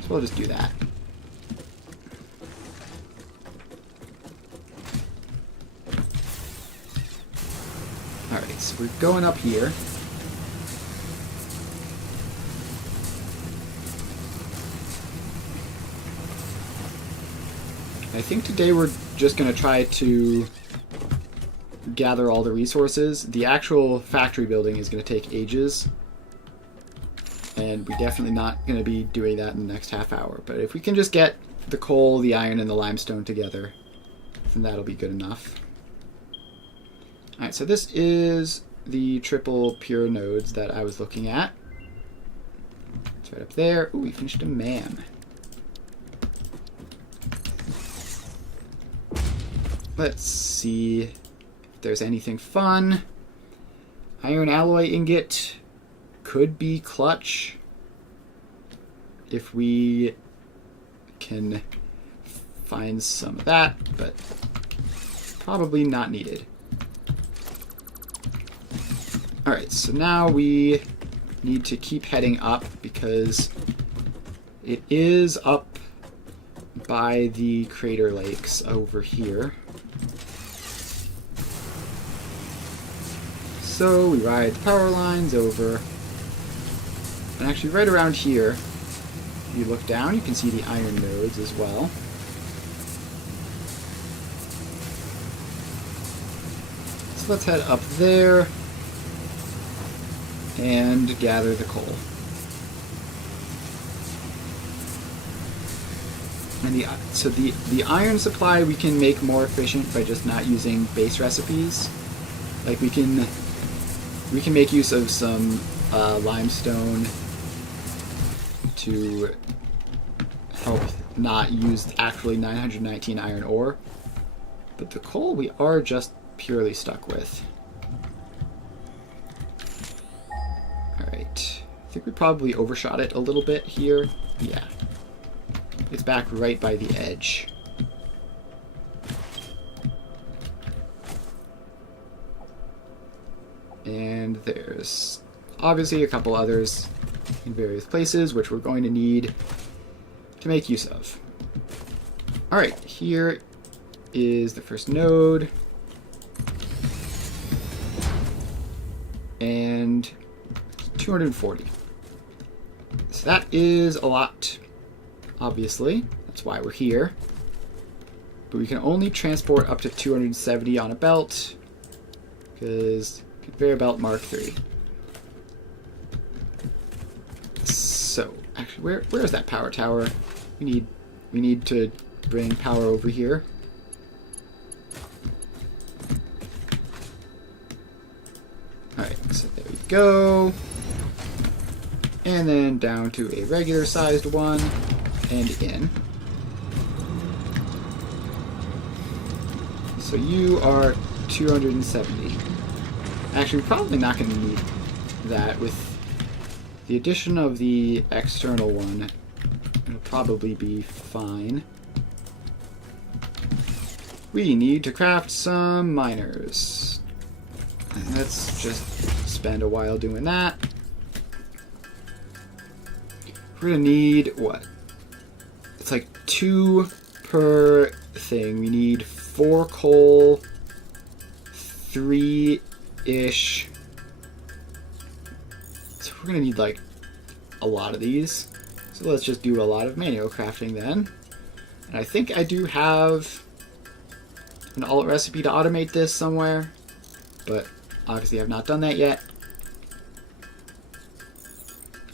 So we'll just do that. Alright, so we're going up here. I think today we're just going to try to gather all the resources. The actual factory building is going to take ages. And we're definitely not going to be doing that in the next half hour. But if we can just get the coal, the iron, and the limestone together, then that'll be good enough. Alright, so this is the triple pure nodes that I was looking at. It's right up there. Ooh, we finished a man. Let's see if there's anything fun. Iron alloy ingot could be clutch if we can find some of that, but probably not needed. Alright, so now we need to keep heading up because it is up by the crater lakes over here. So we ride the power lines over, and actually right around here, if you look down, you can see the iron nodes as well. So let's head up there and gather the coal. And so the iron supply we can make more efficient by just not using base recipes. Like we can make use of some limestone to help not use actually 919 iron ore. But the coal we are just purely stuck with. Alright. I think we probably overshot it a little bit here. Yeah. It's back right by the edge. And there's obviously a couple others in various places, which we're going to need to make use of. Alright, here is the first node. And 240. So that is a lot, obviously. That's why we're here. But we can only transport up to 270 on a belt, because conveyor belt Mark III. So, actually, where is that power tower? We need to bring power over here. Alright, so there we go. And then down to a regular sized one and in. So you are 270. Actually, we're probably not going to need that. With the addition of the external one, it'll probably be fine. We need to craft some miners. Let's just spend a while doing that. We're going to need, what? It's like 2 per thing. We need 4 coal, 3-ish. So we're going to need like a lot of these. So let's just do a lot of manual crafting then. And I think I do have an alt recipe to automate this somewhere, but obviously I've not done that yet.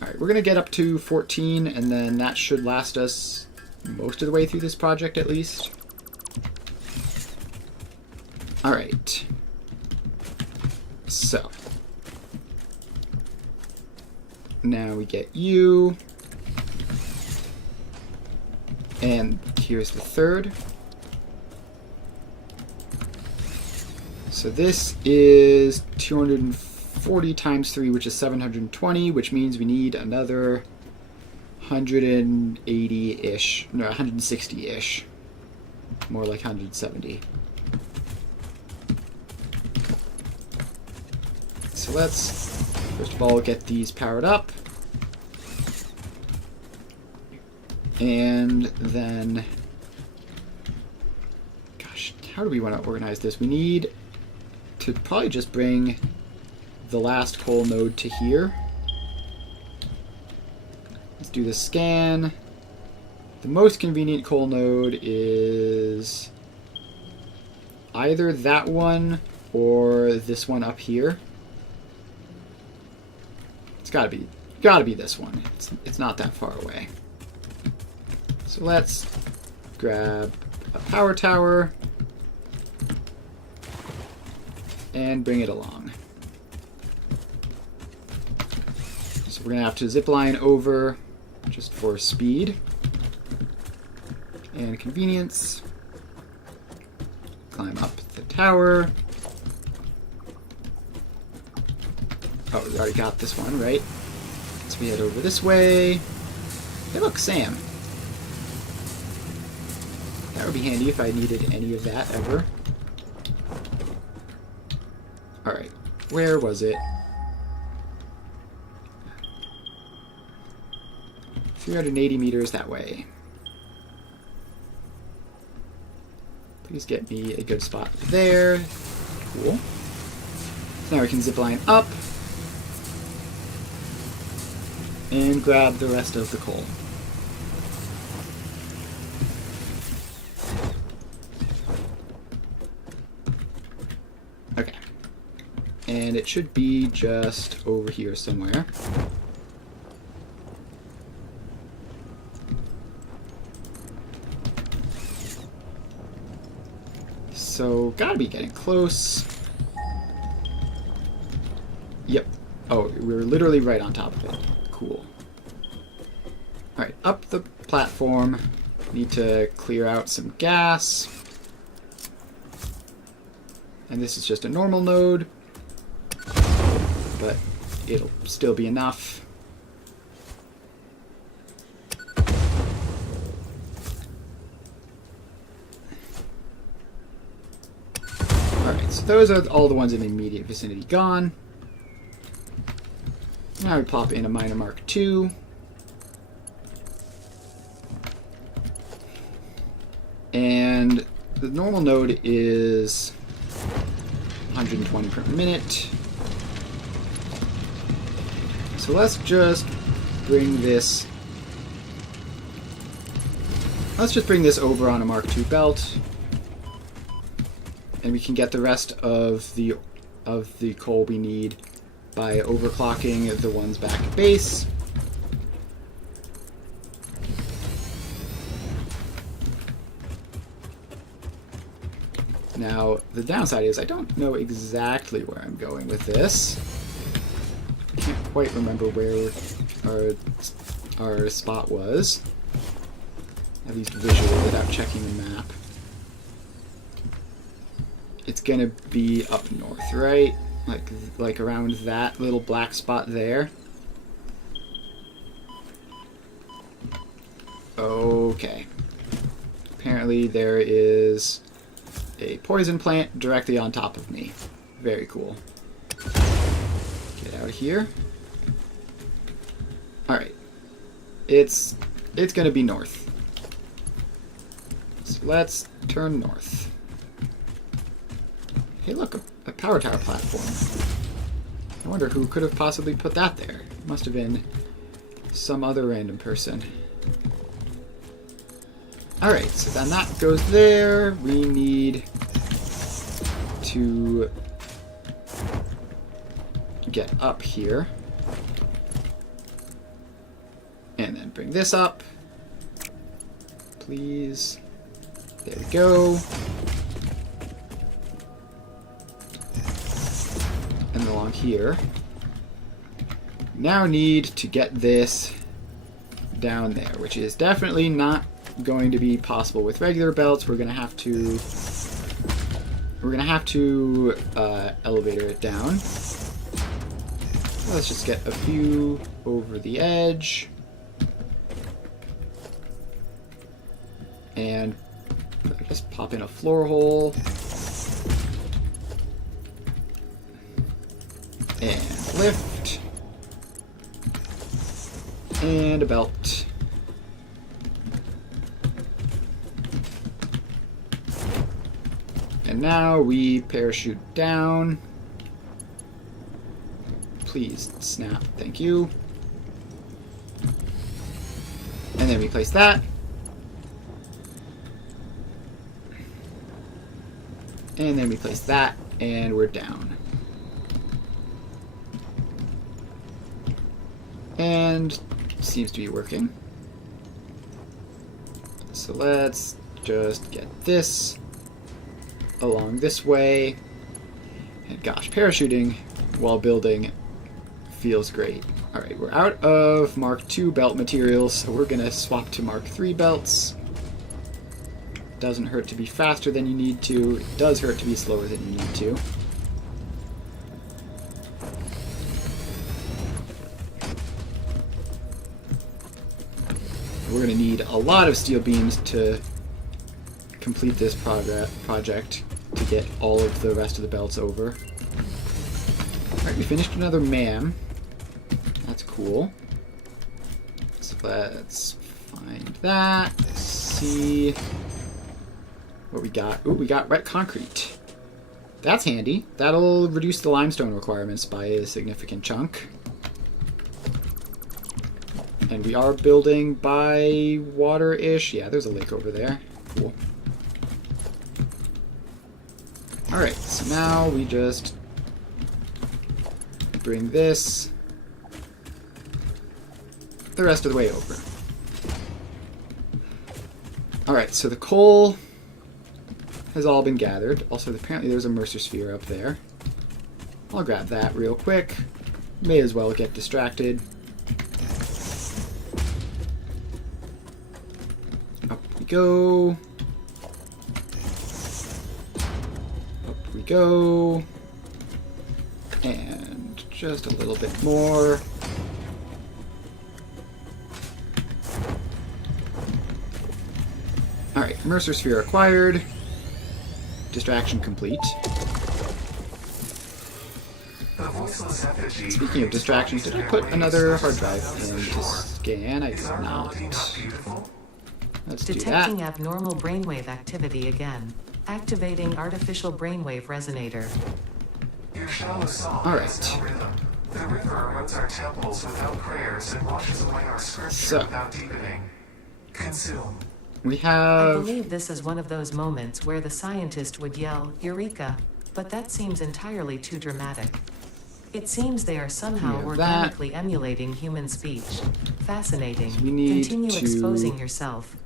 Alright, we're going to get up to 14, and then that should last us most of the way through this project at least. Alright. So. Now we get you. And here's the third. So this is 240 times 3, which is 720, which means we need another 180-ish, no, 160-ish. More like 170. So let's, first of all, get these powered up. And then, gosh, how do we want to organize this? We need to probably just bring the last coal node to here. Let's do the scan. The most convenient coal node is either that one or this one up here. It's gotta be this one. It's not that far away. So let's grab a power tower and bring it along. So we're gonna have to zip line over just for speed and convenience. Climb up the tower. Oh, we already got this one, right? So we head over this way. Hey, look, Sam. That would be handy if I needed any of that ever. Alright, where was it? 380 meters that way. Please get me a good spot there. Cool. So now we can zip line up and grab the rest of the coal. Okay. And it should be just over here somewhere. So, gotta be getting close. Yep. Oh, we're literally right on top of it. Cool. Alright, up the platform. Need to clear out some gas. And this is just a normal node. But it'll still be enough. Alright, so those are all the ones in the immediate vicinity gone. Now we pop in a miner mark 2. And the normal node is 120 per minute. So let's just bring this. Let's just bring this over on a Mark II belt. And we can get the rest of the coal we need by overclocking the ones back at base. Now, the downside is I don't know exactly where I'm going with this. I can't quite remember where our spot was, at least visually without checking the map. It's gonna be up north, right? Like around that little black spot there. Okay. Apparently there is a poison plant directly on top of me. Very cool. Get out of here. Alright. It's gonna be north. So let's turn north. Hey look, a power tower platform. I wonder who could have possibly put that there. It must have been some other random person. Alright, so then that goes there. We need to get up here. And then bring this up. Please. There we go. And along here. Now need to get this down there, which is definitely not going to be possible with regular belts. We're gonna have to elevator it down. Let's just get a few over the edge. And just pop in a floor hole. And lift. And a belt. And now we parachute down. Please snap. Thank you. And then we place that. And then we place that, and we're down. And seems to be working. So let's just get this along this way. And gosh, parachuting while building feels great. Alright, we're out of Mark II belt materials, so we're going to swap to Mark III belts. Doesn't hurt to be faster than you need to. It does hurt to be slower than you need to. We're going to need a lot of steel beams to complete this project to get all of the rest of the belts over. Alright, we finished another MAM. That's cool. So let's find that. Let's see what we got. Ooh, we got wet concrete. That's handy. That'll reduce the limestone requirements by a significant chunk. And we are building by water-ish. Yeah, there's a lake over there. Cool. Alright, so now we just bring this the rest of the way over. Alright, so the coal has all been gathered. Also, apparently there's a Mercer sphere up there. I'll grab that real quick. May as well get distracted. Up we go. Up we go. And just a little bit more. Alright, Mercer sphere acquired. Distraction complete. Speaking of distractions, did I put another hard drive in to scan? I did not. Let's do that. Detecting abnormal brainwave activity again. Activating artificial brainwave resonator. Alright. The river erodes our temples without prayers and washes away our scripture without deepening. Consume. We I have... believe this is one of those moments where the scientist would yell, "Eureka!" But that seems entirely too dramatic. It seems they are somehow organically emulating human speech. Fascinating. So we need Continue to... exposing yourself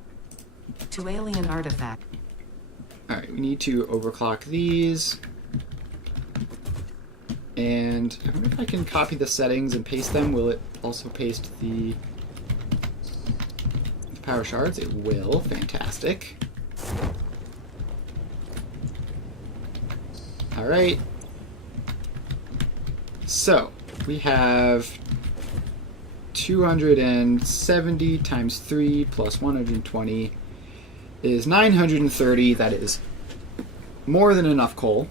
to alien artifact. Alright, we need to overclock these. And I wonder if I can copy the settings and paste them. Will it also paste the power shards? It will. Fantastic. Alright. So, we have 270 times 3 plus 120 is 930. That is more than enough coal.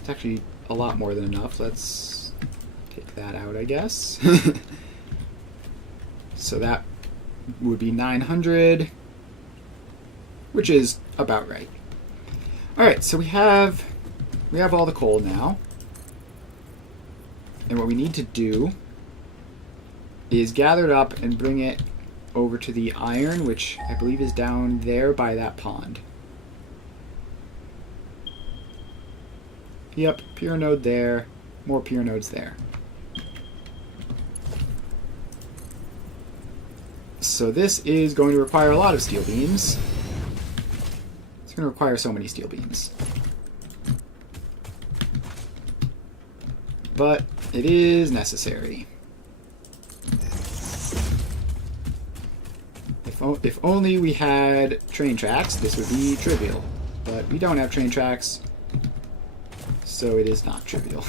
It's actually a lot more than enough. Let's take that out, I guess. So that would be 900, which is about right. Alright, so we have all the coal now. And what we need to do is gather it up and bring it over to the iron, which I believe is down there by that pond. Yep, pure node there, more pure nodes there. So this is going to require a lot of steel beams. It's going to require so many steel beams. But it is necessary. If only we had train tracks, this would be trivial. But we don't have train tracks, so it is not trivial.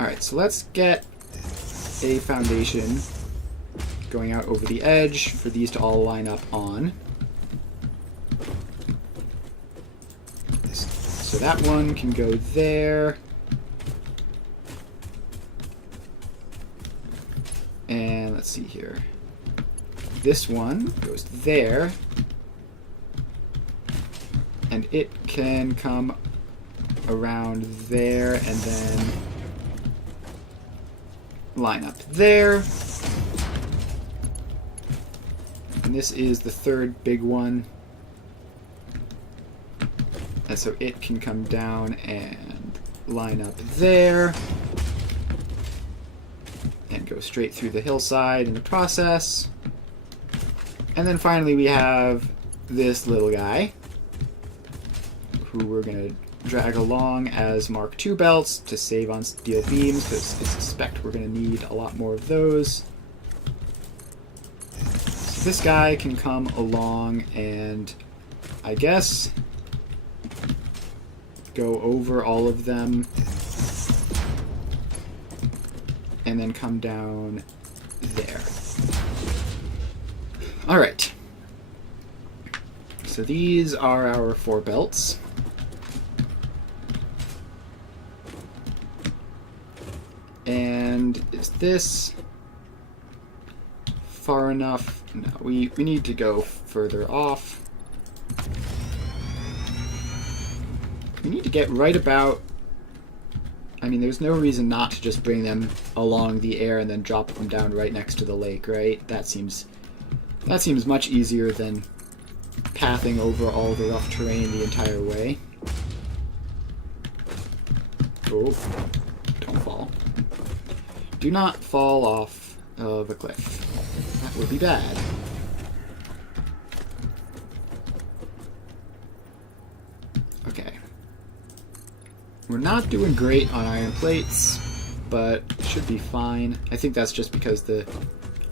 Alright, so let's get a foundation going out over the edge for these to all line up on. So that one can go there. And let's see here. This one goes there. And it can come around there and then line up there. And this is the third big one. And so it can come down and line up there. And go straight through the hillside in the process. And then finally we have this little guy, who we're going to drag along as Mark II belts to save on steel beams, because I suspect we're going to need a lot more of those. So this guy can come along and, I guess, go over all of them and then come down there. Alright. So these are our 4 belts. And is this far enough? No, we need to go further off. We need to get right about... I mean, there's no reason not to just bring them along the air and then drop them down right next to the lake, right? That seems much easier than pathing over all the rough terrain the entire way. Oh, don't fall. Do not fall off of a cliff. That would be bad. Okay. We're not doing great on iron plates, but should be fine. I think that's just because the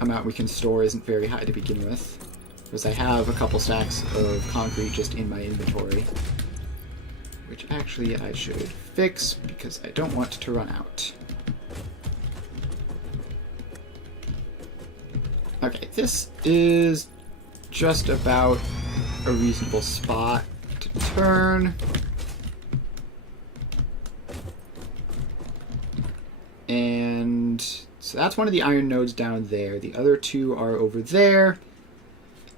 amount we can store isn't very high to begin with. Because I have a couple stacks of concrete just in my inventory. Which actually I should fix because I don't want to run out. Okay, this is just about a reasonable spot to turn. And so that's one of the iron nodes down there. The other 2 are over there.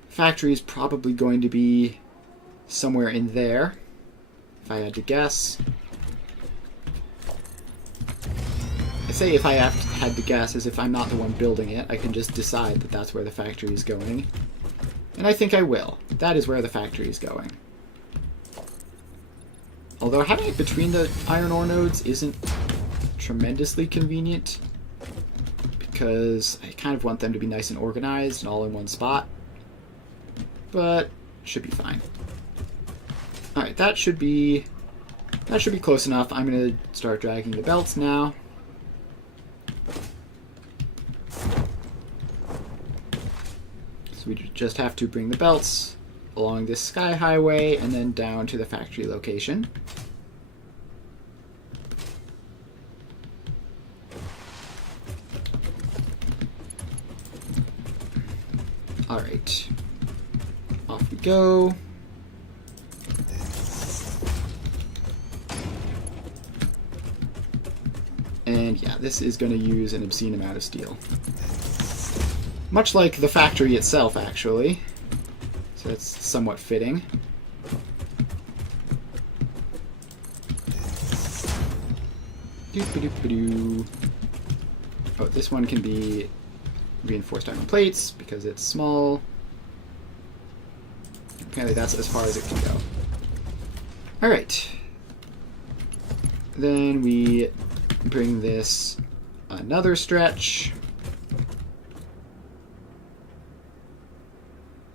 Factory is probably going to be somewhere in there, if I had to guess. I say if I had to guess as if I'm not the one building it. I can just decide that that's where the factory is going. And I think I will. That is where the factory is going. Although having it between the iron ore nodes isn't tremendously convenient, because I kind of want them to be nice and organized and all in one spot. But should be fine. Alright, that should be close enough. I'm going to start dragging the belts now. So we just have to bring the belts along this sky highway and then down to the factory location. Alright. Off we go. And yeah, this is going to use an obscene amount of steel. Much like the factory itself, actually. So that's somewhat fitting. Doop-a-doop-a-doo. Oh, this one can be reinforced iron plates because it's small. Apparently that's as far as it can go. Alright. Then we bring this another stretch.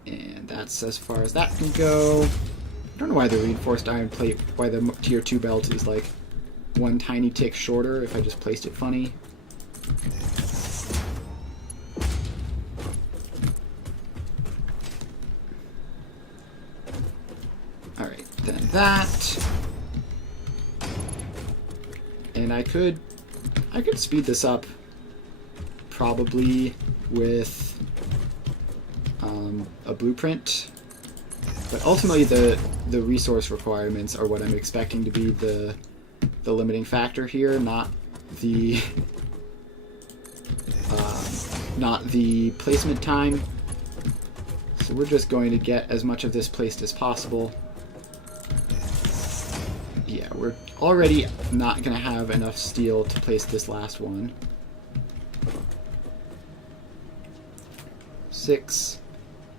And that's as far as that can go. I don't know why the reinforced iron plate, why the tier 2 belt is like one tiny tick shorter if I just placed it funny. Alright, then that. And I could speed this up probably with a blueprint. But ultimately, the resource requirements are what I'm expecting to be the limiting factor here, not the placement time. So we're just going to get as much of this placed as possible. Yeah, we're already not going to have enough steel to place this last one. 6,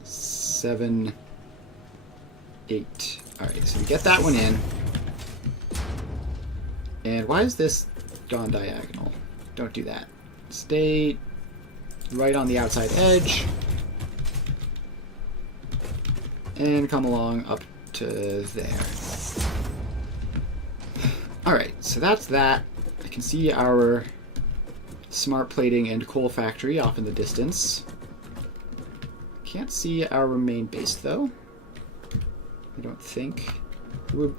7, 8. Alright, so we get that one in. And why is this gone diagonal? Don't do that. Stay right on the outside edge. And come along up to there. Alright, so that's that. I can see our smart plating and coal factory off in the distance. Can't see our main base, though. I don't think.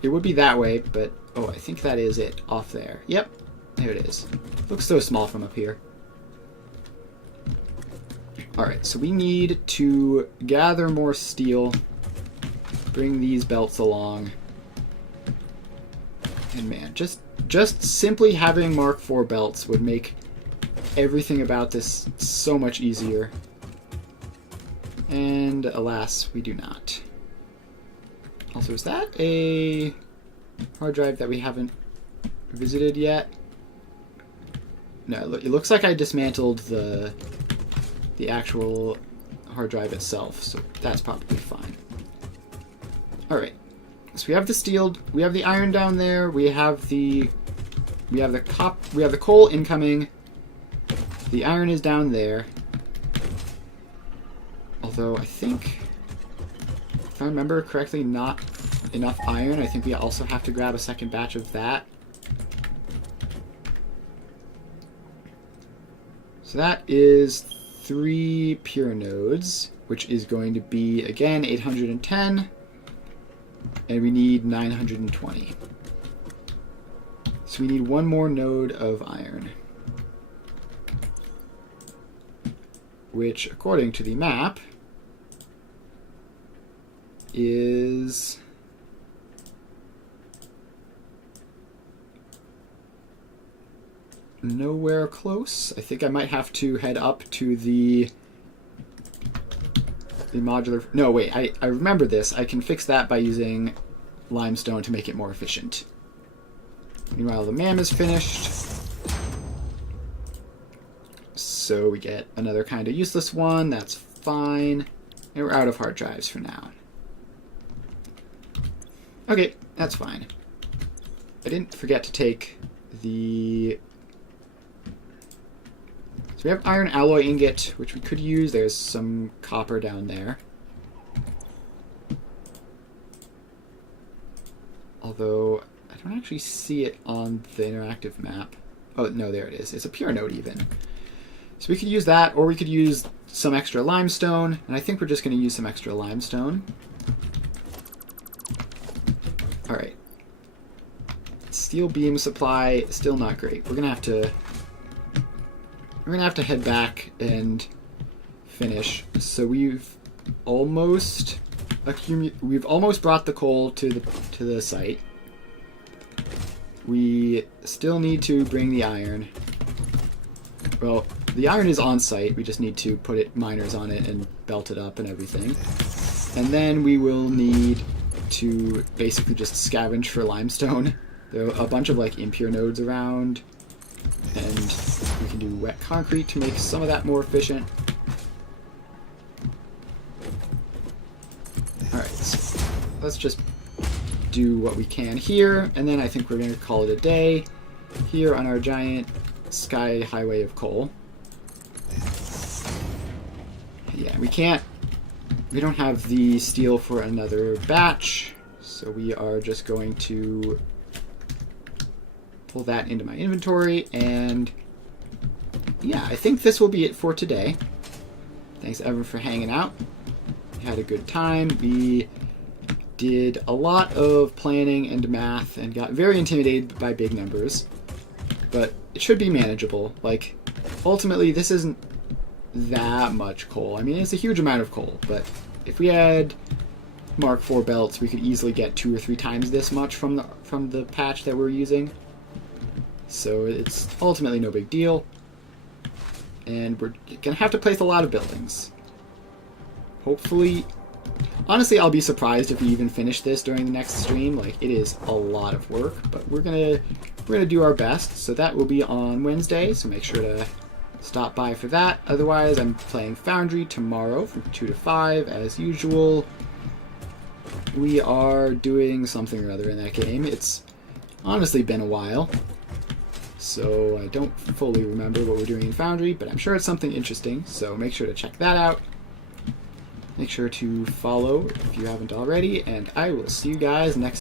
It would be that way, but... Oh, I think that is it, off there. Yep, there it is. Looks so small from up here. Alright, so we need to gather more steel, bring these belts along. And man, just simply having Mark IV belts would make everything about this so much easier. And alas, we do not. Also, is that a hard drive that we haven't visited yet? No, it looks like I dismantled the actual hard drive itself, so that's probably fine. Alright. So we have the steel, we have the iron down there, we have the coal incoming. The iron is down there. Although I think, if I remember correctly, not enough iron. I think we also have to grab a second batch of that. So that is 3 pure nodes, which is going to be, again, 810. And we need 920. So we need one more node of iron. Which, according to the map, is nowhere close. I think I might have to head up to the modular... No, wait, I remember this. I can fix that by using limestone to make it more efficient. Meanwhile, the MAM is finished. So we get another kind of useless one. That's fine. And we're out of hard drives for now. Okay, that's fine. I didn't forget to take the... So we have iron alloy ingot, which we could use. There's some copper down there. Although, I don't actually see it on the interactive map. Oh, no, there it is. It's a pure node even. So we could use that, or we could use some extra limestone. And I think we're just going to use some extra limestone. Alright. Steel beam supply, still not great. We're gonna have to head back and finish. So we've almost brought the coal to the site. We still need to bring the iron. Well, the iron is on site. We just need to put miners on it and belt it up and everything. And then we will need to basically just scavenge for limestone. There are a bunch of like impure nodes around, and we can do wet concrete to make some of that more efficient. Alright, so let's just do what we can here, and then I think we're going to call it a day here on our giant sky highway of coal. Yeah, we don't have the steel for another batch, so we are just going to pull that into my inventory, and yeah, I think this will be it for today. Thanks everyone for hanging out. We had a good time. We did a lot of planning and math and got very intimidated by big numbers, but it should be manageable. Like, ultimately, this isn't that much coal. I mean, it's a huge amount of coal, but if we had Mark IV belts, we could easily get 2 or 3 times this much from the patch that we're using. So it's ultimately no big deal. And we're gonna have to place a lot of buildings. Hopefully, honestly, I'll be surprised if we even finish this during the next stream. Like, it is a lot of work, but we're gonna do our best. So that will be on Wednesday. So make sure to stop by for that. Otherwise, I'm playing Foundry tomorrow from 2 to 5 as usual. We are doing something or other in that game. It's honestly been a while, so I don't fully remember what we're doing in Foundry, but I'm sure it's something interesting, so make sure to check that out. Make sure to follow if you haven't already, and I will see you guys next